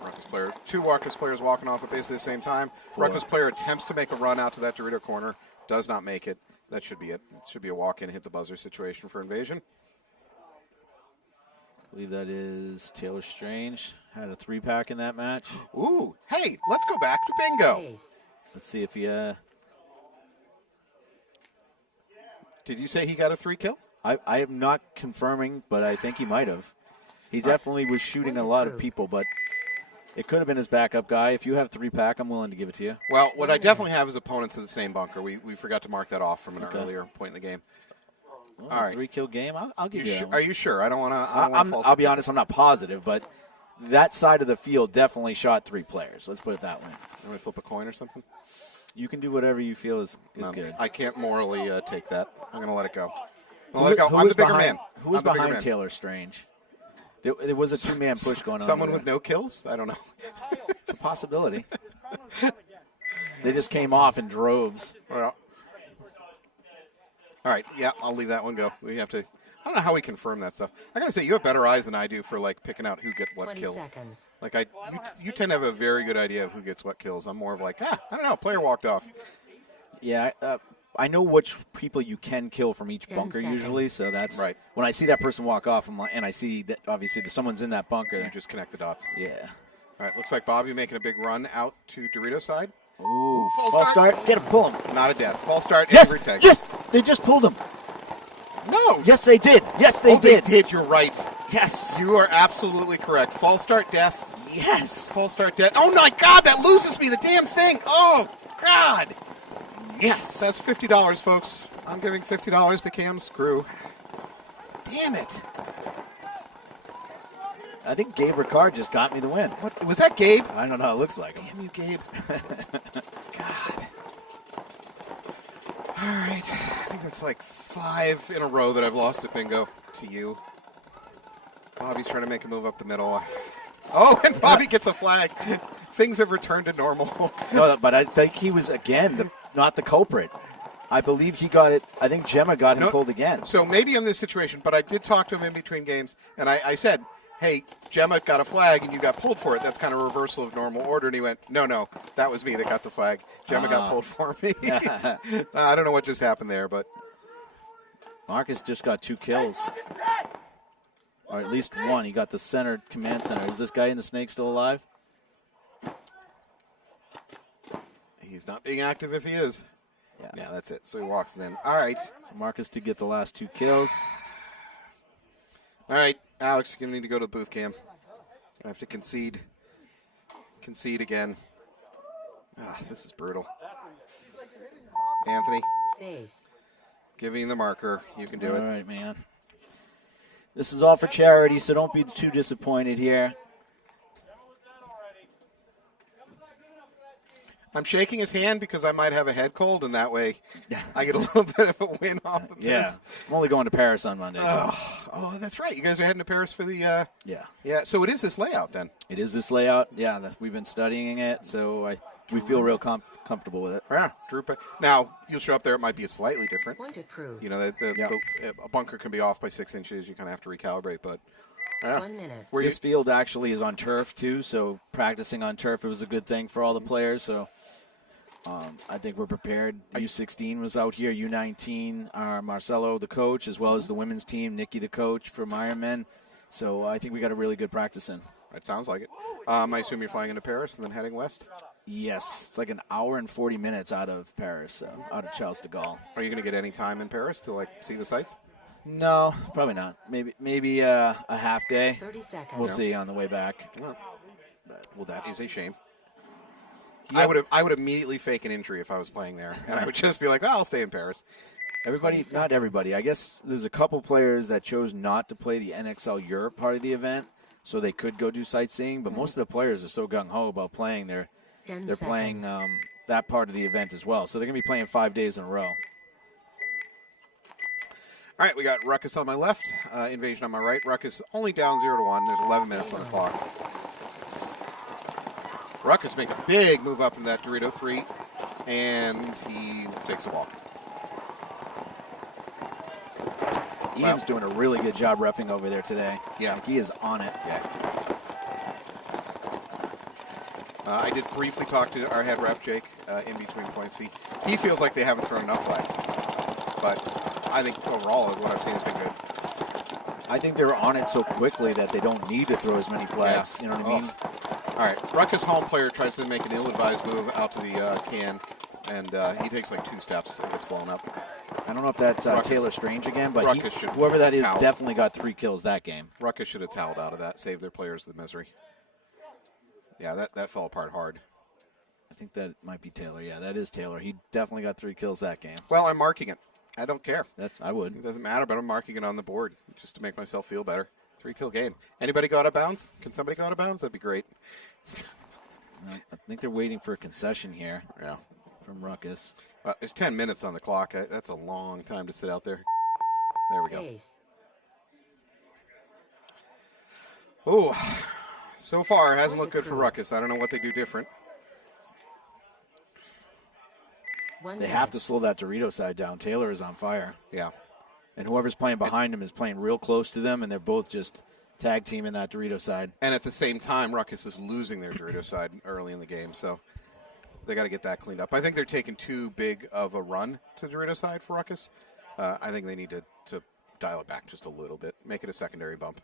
Ruckus player. 2 Ruckus players walking off at basically the same time. 4. Ruckus player attempts to make a run out to that Dorito corner. Does not make it. That should be it. It should be a walk-in, hit the buzzer situation for Invasion. I believe that is Taylor Strange. Had a 3-pack in that match. Ooh, hey, let's go back to bingo. Ace. Let's see if he... Did you say he got a 3 kill? I am not confirming, but I think he might have. He definitely was shooting a lot of people, but it could have been his backup guy. If you have 3-pack, I'm willing to give it to you. Well, what I definitely have is opponents of the same bunker. We forgot to mark that off from an earlier point in the game. Well, all right. 3-kill game. I'll give you that one. Are you sure? I don't want to. I'll be honest. I'm not positive, but that side of the field definitely shot 3 players. Let's put it that way. I'm going to flip a coin or something. You can do whatever you feel is good. I can't morally take that. I'm going to let it go. I'm the bigger man. Who was behind Taylor Strange? There was a 2-man push going on. Someone with no kills? I don't know. It's a possibility. They just came off in droves. Well, all right. Yeah, I'll leave that one go. We have to. I don't know how we confirm that stuff. I got to say, you have better eyes than I do for picking out who gets what 20 kill. seconds. You tend to have a very good idea of who gets what kills. I'm more of I don't know. Player walked off. Yeah, I know which people you can kill from each 10 bunker seconds. usually, so that's right. When I see that person walk off, and I see that obviously someone's in that bunker. You just connect the dots. Yeah. All right. Looks like Bobby making a big run out to Dorito side. Ooh, false start. Get him, pull him. Not a death. False start. Yes, Every tag. yes, they just pulled him. No. Yes, they did. Yes, they did. They did. You're right. Yes. You are absolutely correct. False start death. Yes. False start death. Oh my God, that loses me the damn thing. Oh God. Yes. That's $50, folks. I'm giving $50 to Cam's crew. Damn it. I think Gabe Ricard just got me the win. What was that, Gabe? I don't know. It looks like him. Damn you, Gabe. God. All right. I think that's 5 in a row that I've lost at bingo to you. Bobby's trying to make a move up the middle. Oh, and Bobby gets a flag. Things have returned to normal. No, but I think he was, again, not the culprit. I believe he got it. I think Gemma got him pulled again. So maybe in this situation, but I did talk to him in between games, and I said, hey, Gemma got a flag and you got pulled for it. That's kind of a reversal of normal order. And he went, no, that was me that got the flag. Gemma got pulled for me. I don't know what just happened there, but. Marcus just got 2 kills. Or at least 1. He got the command center. Is this guy in the snake still alive? He's not being active if he is. Yeah, that's it. So he walks in. All right. So Marcus did get the last 2 kills. All right, Alex, you're going to need to go to the booth cam. I have to concede. Concede again. This is brutal. Anthony, Base. giving the marker. You can do All it. right, man. This is all for charity, so don't be too disappointed here. I'm shaking his hand because I might have a head cold, and that way I get a little bit of a win off of Yeah, this. I'm only going to Paris on Monday. So. Oh, that's right. You guys are heading to Paris for the... Yeah. Yeah, so it is this layout then. It is this layout. Yeah, we've been studying it, so we feel real comfortable with it. Yeah, Drew. Now, you'll show up there. It might be slightly different. Point approved. You know, a bunker can be off by 6 inches. You kind of have to recalibrate, but... 1 minute. This field actually is on turf, too, so practicing on turf, it was a good thing for all the players, so... I think we're prepared. U16 was out here. U19, Marcelo, the coach, as well as the women's team, Nikki, the coach from Ironman. So I think we got a really good practice in. It sounds like it. I assume you're flying into Paris and then heading west? Yes. It's like an hour and 40 minutes out of Paris, out of Charles de Gaulle. Are you going to get any time in Paris to, see the sights? No, probably not. Maybe a half day. 30 seconds. We'll see on the way back. Well, that is a shame. Yep. I would immediately fake an injury if I was playing there, and I would just be like, I'll stay in Paris. Not everybody. I guess there's a couple players that chose not to play the NXL Europe part of the event, so they could go do sightseeing, but most of the players are so gung-ho about playing. They're playing that part of the event as well, so they're going to be playing 5 days in a row. All right, we got Ruckus on my left, Invasion on my right. Ruckus only down 0-1. There's 11 minutes on the clock. Ruckus make a big move up in that Dorito 3, and he takes the ball. Ian's doing a really good job reffing over there today. Yeah. He is on it. Yeah. I did briefly talk to our head ref, Jake, in between points. He feels like they haven't thrown enough flags, but I think overall what I've seen has been good. I think they're on it so quickly that they don't need to throw as many flags. Yeah. You know what I mean? All right, Ruckus home player tries to make an ill-advised move out to the can, and he takes 2 steps and gets blown up. I don't know if that's Taylor Strange again, but whoever that is definitely got 3 kills that game. Ruckus should have toweled out of that, saved their players the misery. Yeah, that fell apart hard. I think that might be Taylor. Yeah, that is Taylor. He definitely got 3 kills that game. Well, I'm marking it. I don't care. I would. It doesn't matter, but I'm marking it on the board just to make myself feel better. 3-kill game. Anybody go out of bounds? Can somebody go out of bounds? That'd be great. I think they're waiting for a concession here. Yeah. From Ruckus. There's 10 minutes on the clock. That's a long time to sit out there. There we go. Base. Oh, so far it hasn't looked good for Ruckus. I don't know what they do different. They have to slow that Dorito side down. Taylor is on fire. Yeah. And whoever's playing behind him is playing real close to them, and they're both just tag teaming that Dorito side. And at the same time, Ruckus is losing their Dorito side early in the game, so they got to get that cleaned up. I think they're taking too big of a run to Dorito side for Ruckus. I think they need to dial it back just a little bit, make it a secondary bump.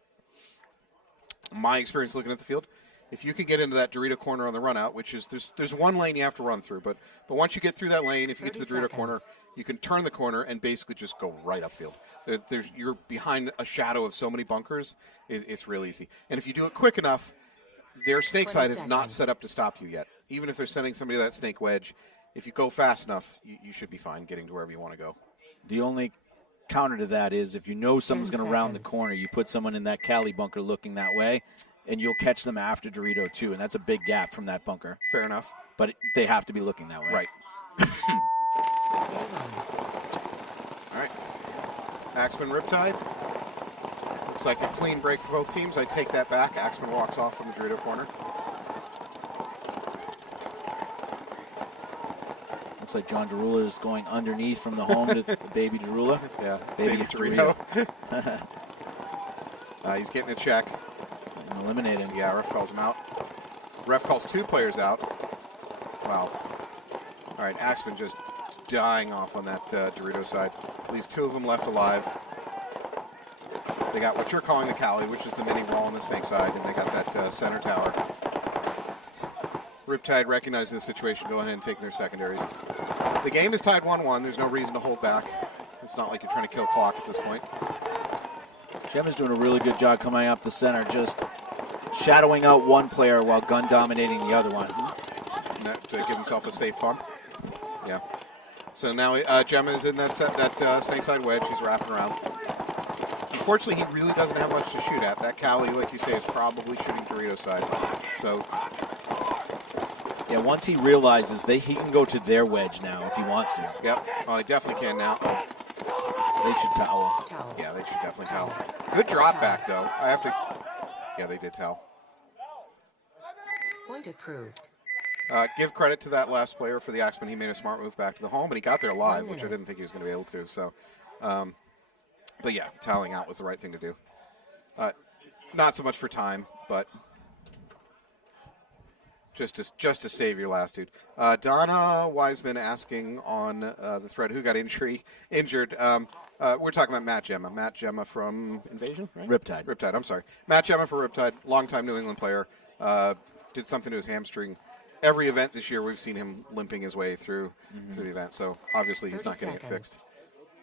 My experience looking at the field, if you can get into that Dorito corner on the run out, which is there's one lane you have to run through, but once you get through that lane, if you get to the Dorito corner, you can turn the corner and basically just go right upfield. You're behind a shadow of so many bunkers, it's real easy. And if you do it quick enough, their snake side is not set up to stop you yet. Even if they're sending somebody to that snake wedge, if you go fast enough, you should be fine getting to wherever you want to go. The only counter to that is if you know someone's going to round the corner, you put someone in that Cali bunker looking that way, and you'll catch them after Dorito too, and that's a big gap from that bunker. Fair enough. But they have to be looking that way. Right. All right. Axemen Riptide. Looks like a clean break for both teams. I take that back. Axemen walks off from the Dorito corner. Looks like John Derula is going underneath from the home to the baby Derula. Yeah, baby Dorito. He's getting a check. And eliminated. Yeah, ref calls him out. Ref calls 2 players out. Wow. All right, Axemen just dying off on that Dorito side. Leaves 2 of them left alive. They got what you're calling the Cali, which is the mini wall on the snake side, and they got that center tower. Riptide recognizing the situation, go ahead and take their secondaries. The game is tied 1-1. There's no reason to hold back. It's not like you're trying to kill clock at this point. Shem is doing a really good job coming up the center, just shadowing out one player while gun dominating the other one. to give himself a safe pump. Yeah. So now Gemma is in that snake side wedge. He's wrapping around. Unfortunately, he really doesn't have much to shoot at. That Cali, like you say, is probably shooting Dorito's side. So, yeah, once he realizes he can go to their wedge now if he wants to. Yep. Well, he definitely can now. They should towel. Yeah, they should definitely towel. Good drop back, though. I have to. Yeah, they did towel. Point approved. Give credit to that last player for the Axemen. He made a smart move back to the home, and he got there live, which I didn't think he was going to be able to. So, but yeah, toweling out was the right thing to do. Not so much for time, but just to save your last dude. Donna Wiseman asking on the thread who got injured. We're talking about Matt Gemma. Matt Gemma from Invasion, right? Riptide. I'm sorry. Matt Gemma for Riptide, longtime New England player. Did something to his hamstring. Every event this year, we've seen him limping his way through the event. So obviously, he's not getting it fixed.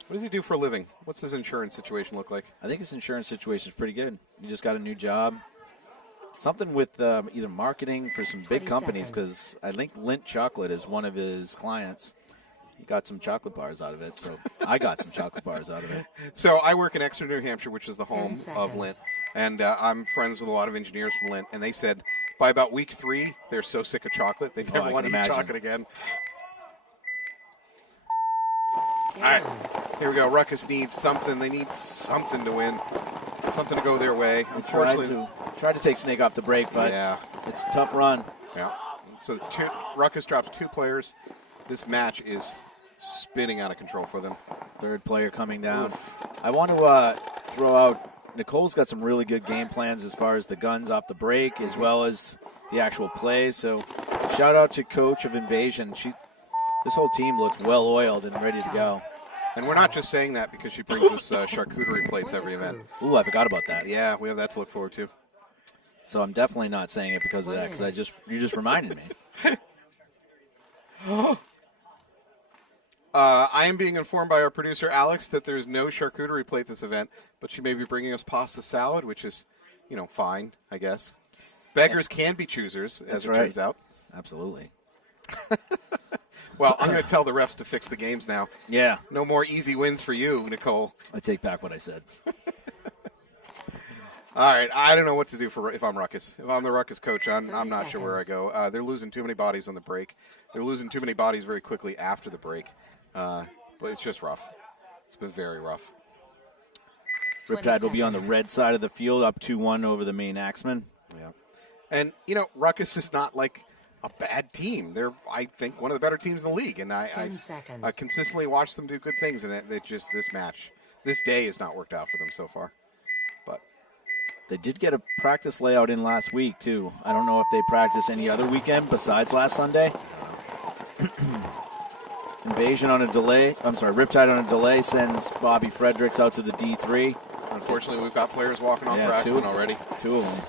What does he do for a living? What's his insurance situation look like? I think his insurance situation is pretty good. He just got a new job. Something with either marketing for some big companies, because I think Lindt Chocolate is one of his clients. He got some chocolate bars out of it, so I got some chocolate bars out of it. So I work in Exeter, New Hampshire, which is the home of Lindt, and I'm friends with a lot of engineers from Lindt, and they said by about week 3, they're so sick of chocolate, they never want to eat chocolate again. All right, here we go. Ruckus needs something. They need something to win, something to go their way. Unfortunately, tried to take Snake off the break, but it's a tough run. Yeah. So Ruckus drops 2 players. This match is spinning out of control for them. Third player coming down. I want to throw out, Nicole's got some really good game plans as far as the guns off the break as well as the actual plays. So shout out to coach of Invasion. This whole team looks well oiled and ready to go. And we're not just saying that because she brings us charcuterie plates every event. Ooh, I forgot about that. Yeah, we have that to look forward to. So I'm definitely not saying it because of that, because you just reminded me. I am being informed by our producer, Alex, that there's no charcuterie plate this event, but she may be bringing us pasta salad, which is, fine, I guess. Beggars can be choosers, as it turns out. Absolutely. Well, I'm going to tell the refs to fix the games now. Yeah. No more easy wins for you, Nicole. I take back what I said. All right, I don't know what to do if I'm Ruckus. If I'm the Ruckus coach, I'm not sure where I go. They're losing too many bodies on the break. They're losing too many bodies very quickly after the break. But it's just rough. It's been very rough. Riptide will be on the red side of the field, up 2-1 over the main Axemen. Yeah. And, Ruckus is not like a bad team. They're, I think, one of the better teams in the league. And I consistently watch them do good things. And it just, this day has not worked out for them so far. But they did get a practice layout in last week, too. I don't know if they practice any other weekend besides last Sunday. Invasion on a delay. Riptide on a delay sends Bobby Fredericks out to the D3. Unfortunately, we've got players walking off for Axemen already. 2 of them.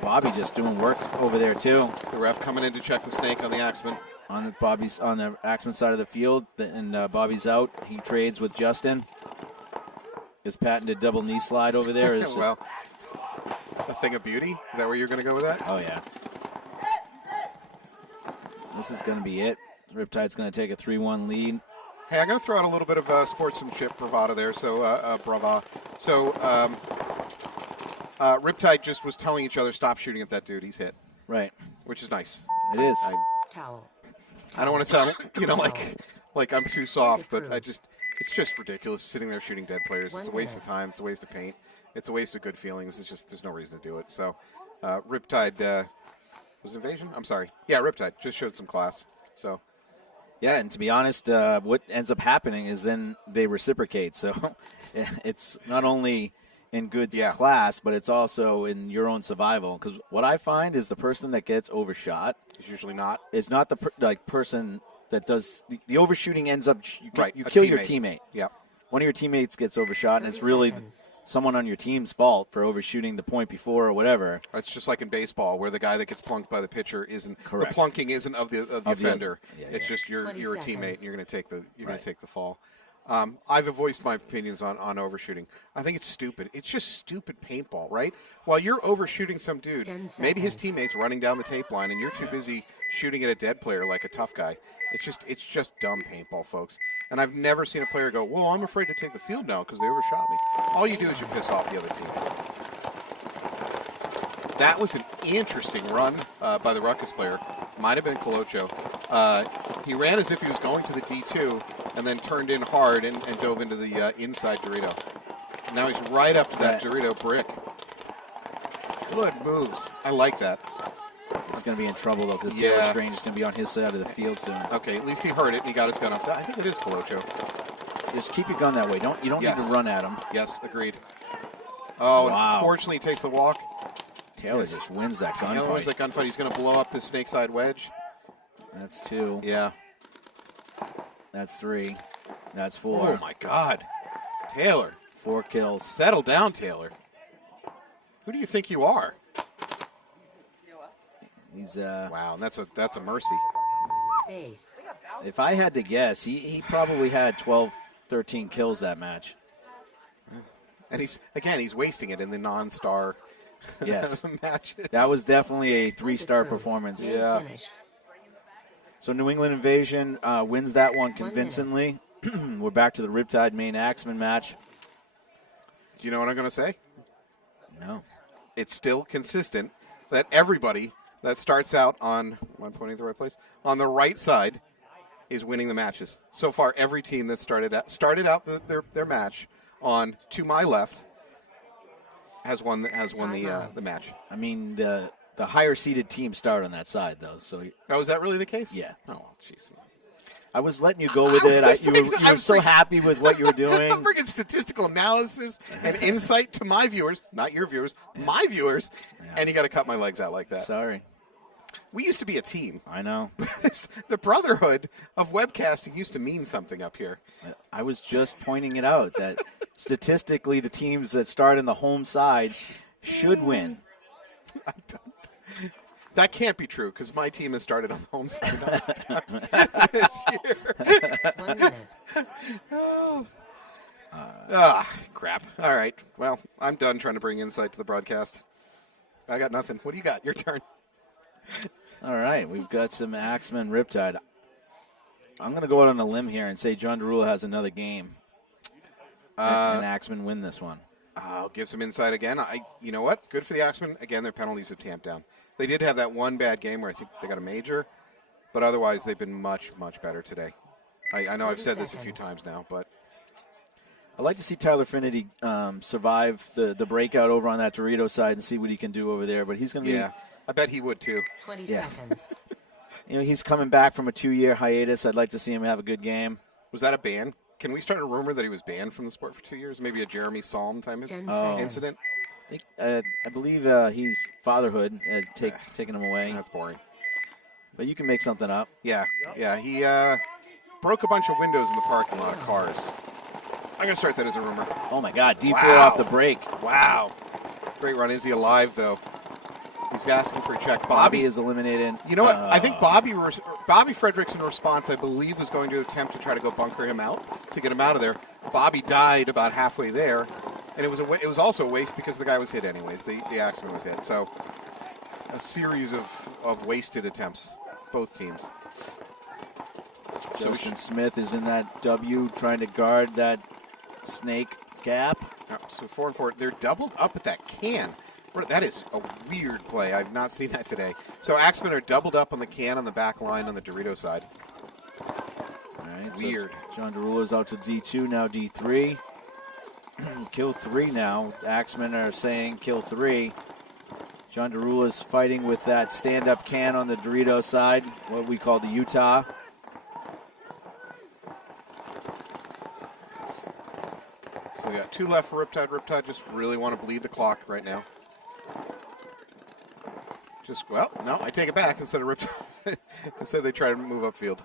Bobby just doing work over there, too. The ref coming in to check the snake on the Axemen. On the Axemen side of the field, and Bobby's out. He trades with Justin. His patented double knee slide over there is just... Well, a thing of beauty? Is that where you're going to go with that? Oh, yeah. This is going to be it. Riptide's going to take a 3-1 lead. Hey, I'm going to throw out a little bit of sportsmanship bravado there. So, brava. So, Riptide just was telling each other, stop shooting at that dude. He's hit. Right. Which is nice. It is. I don't want to sound, like I'm too soft, but it's just ridiculous sitting there shooting dead players. It's a waste of time. It's a waste of paint. It's a waste of good feelings. It's just, there's no reason to do it. So, Riptide, was it Invasion? I'm sorry. Yeah, Riptide just showed some class. So. Yeah, and to be honest, what ends up happening is then they reciprocate. So it's not only in good class, but it's also in your own survival. Because what I find is the person that gets overshot is usually not. Is not the person that does the overshooting. Ends up you a kill teammate. your teammate. Yeah, one of your teammates gets overshot, and it's really someone on your team's fault for overshooting the point before or whatever. It's just like in baseball, where the guy that gets plunked by the pitcher isn't the plunking isn't of the offender. It's just you're a teammate, and you're going to take the fall. I've voiced my opinions on overshooting. I think it's stupid. It's just stupid paintball, right? While you're overshooting some dude, 10 maybe his seconds. teammate's running down the tape line, and you're too busy shooting at a dead player like a tough guy. It's just dumb paintball, folks. And I've never seen a player go, well, I'm afraid to take the field now because they overshot me. All you do is you piss off the other team. That was an interesting run by the Ruckus player. Might have been Colocho. He ran as if he was going to the D2 and then turned in hard and dove into the inside Dorito. Now he's right up to that Dorito brick. Good moves. I like that. He's going to be in trouble, though, because Yeah. Taylor Strange is going to be on his side of the field soon. Okay, at least he heard it and he got his gun up. I think it is Colocho. Just keep your gun that way. You don't Yes. need to run at him. Yes, agreed. Oh, Wow. unfortunately, he takes the walk. Taylor just wins that Taylor wins gunfight. that gunfight. He's going to blow up the snake side wedge. That's 2. Yeah. That's 3. That's 4. Oh, my God. Taylor. 4 kills. Settle down, Taylor. Who do you think you are? He's Wow, and that's a mercy. Base. if I had to guess, he probably had 12, 13 kills that match. And he's wasting it in the non-star Yes. matches. That was definitely a 3-star performance. Game Yeah. finished. So New England Invasion wins that one convincingly. We're back to the Riptide main Axemen match. Do you know what I'm going to say? No. It's still consistent that everybody that starts out on, am I pointing at the right place? On the right side is winning the matches. So far, every team that started out their match on to my left has won the match. I mean, the higher seeded teams start on that side, though. So Oh, is that really the case? Yeah. Oh, well, jeez. I was letting you go with it. You were so happy with what you were doing. I'm freaking statistical analysis and insight to my viewers, not your viewers, my viewers, and you got to cut my legs out like that. Sorry. We used to be a team. I know. The brotherhood of webcasting used to mean something up here. I was just pointing it out that statistically the teams that start in the home side should win. That can't be true because my team has started on the home side this year. 1 minute. Crap. All right. Well, I'm done trying to bring insight to the broadcast. I got nothing. What do you got? Your turn. All right, we've got some Axemen Riptide. I'm going to go out on a limb here and say John Derulo has another game. And Axemen win this one. I'll give some insight again. You know what? Good for the Axemen. Again, their penalties have tamped down. They did have that one bad game where I think they got a major, but otherwise they've been much, much better today. I know I've said this a few times now, but I'd like to see Tyler Finity survive the breakout over on that Dorito side and see what he can do over there. But he's going to be, I bet he would too. 20 Yeah. seconds. he's coming back from a 2-year hiatus. I'd like to see him have a good game. Was that a ban? Can we start a rumor that he was banned from the sport for 2 years? Maybe a Jeremy Salm type 10 incident? I believe he's fatherhood taking him away. That's boring. But you can make something up. Yeah. He broke a bunch of windows in the parking lot of cars. I'm going to start that as a rumor. Oh, my God. D4 Wow. off the break. Wow. Great run. Is he alive, though? He's asking for a check. Bobby is eliminated. You know what? I think Bobby Frederick's response, I believe, was going to attempt to try to go bunker him out to get him out of there. Bobby died about halfway there, and it was also a waste because the guy was hit anyways. The Axeman was hit. So a series of wasted attempts, both teams. So Justin Smith is in that W trying to guard that snake gap. So 4 and 4. They're doubled up at that can. That is a weird play. I've not seen that today. So Axemen are doubled up on the can on the back line on the Dorito side. All right, Weird. So John Derulo's out to D2, now D3. Kill 3 now. Axemen are saying kill 3. John Derulo's fighting with that stand-up can on the Dorito side, what we call the Utah. So we got 2 left for Riptide. Riptide just really want to bleed the clock right now. No, I take it back. Instead they try to move upfield.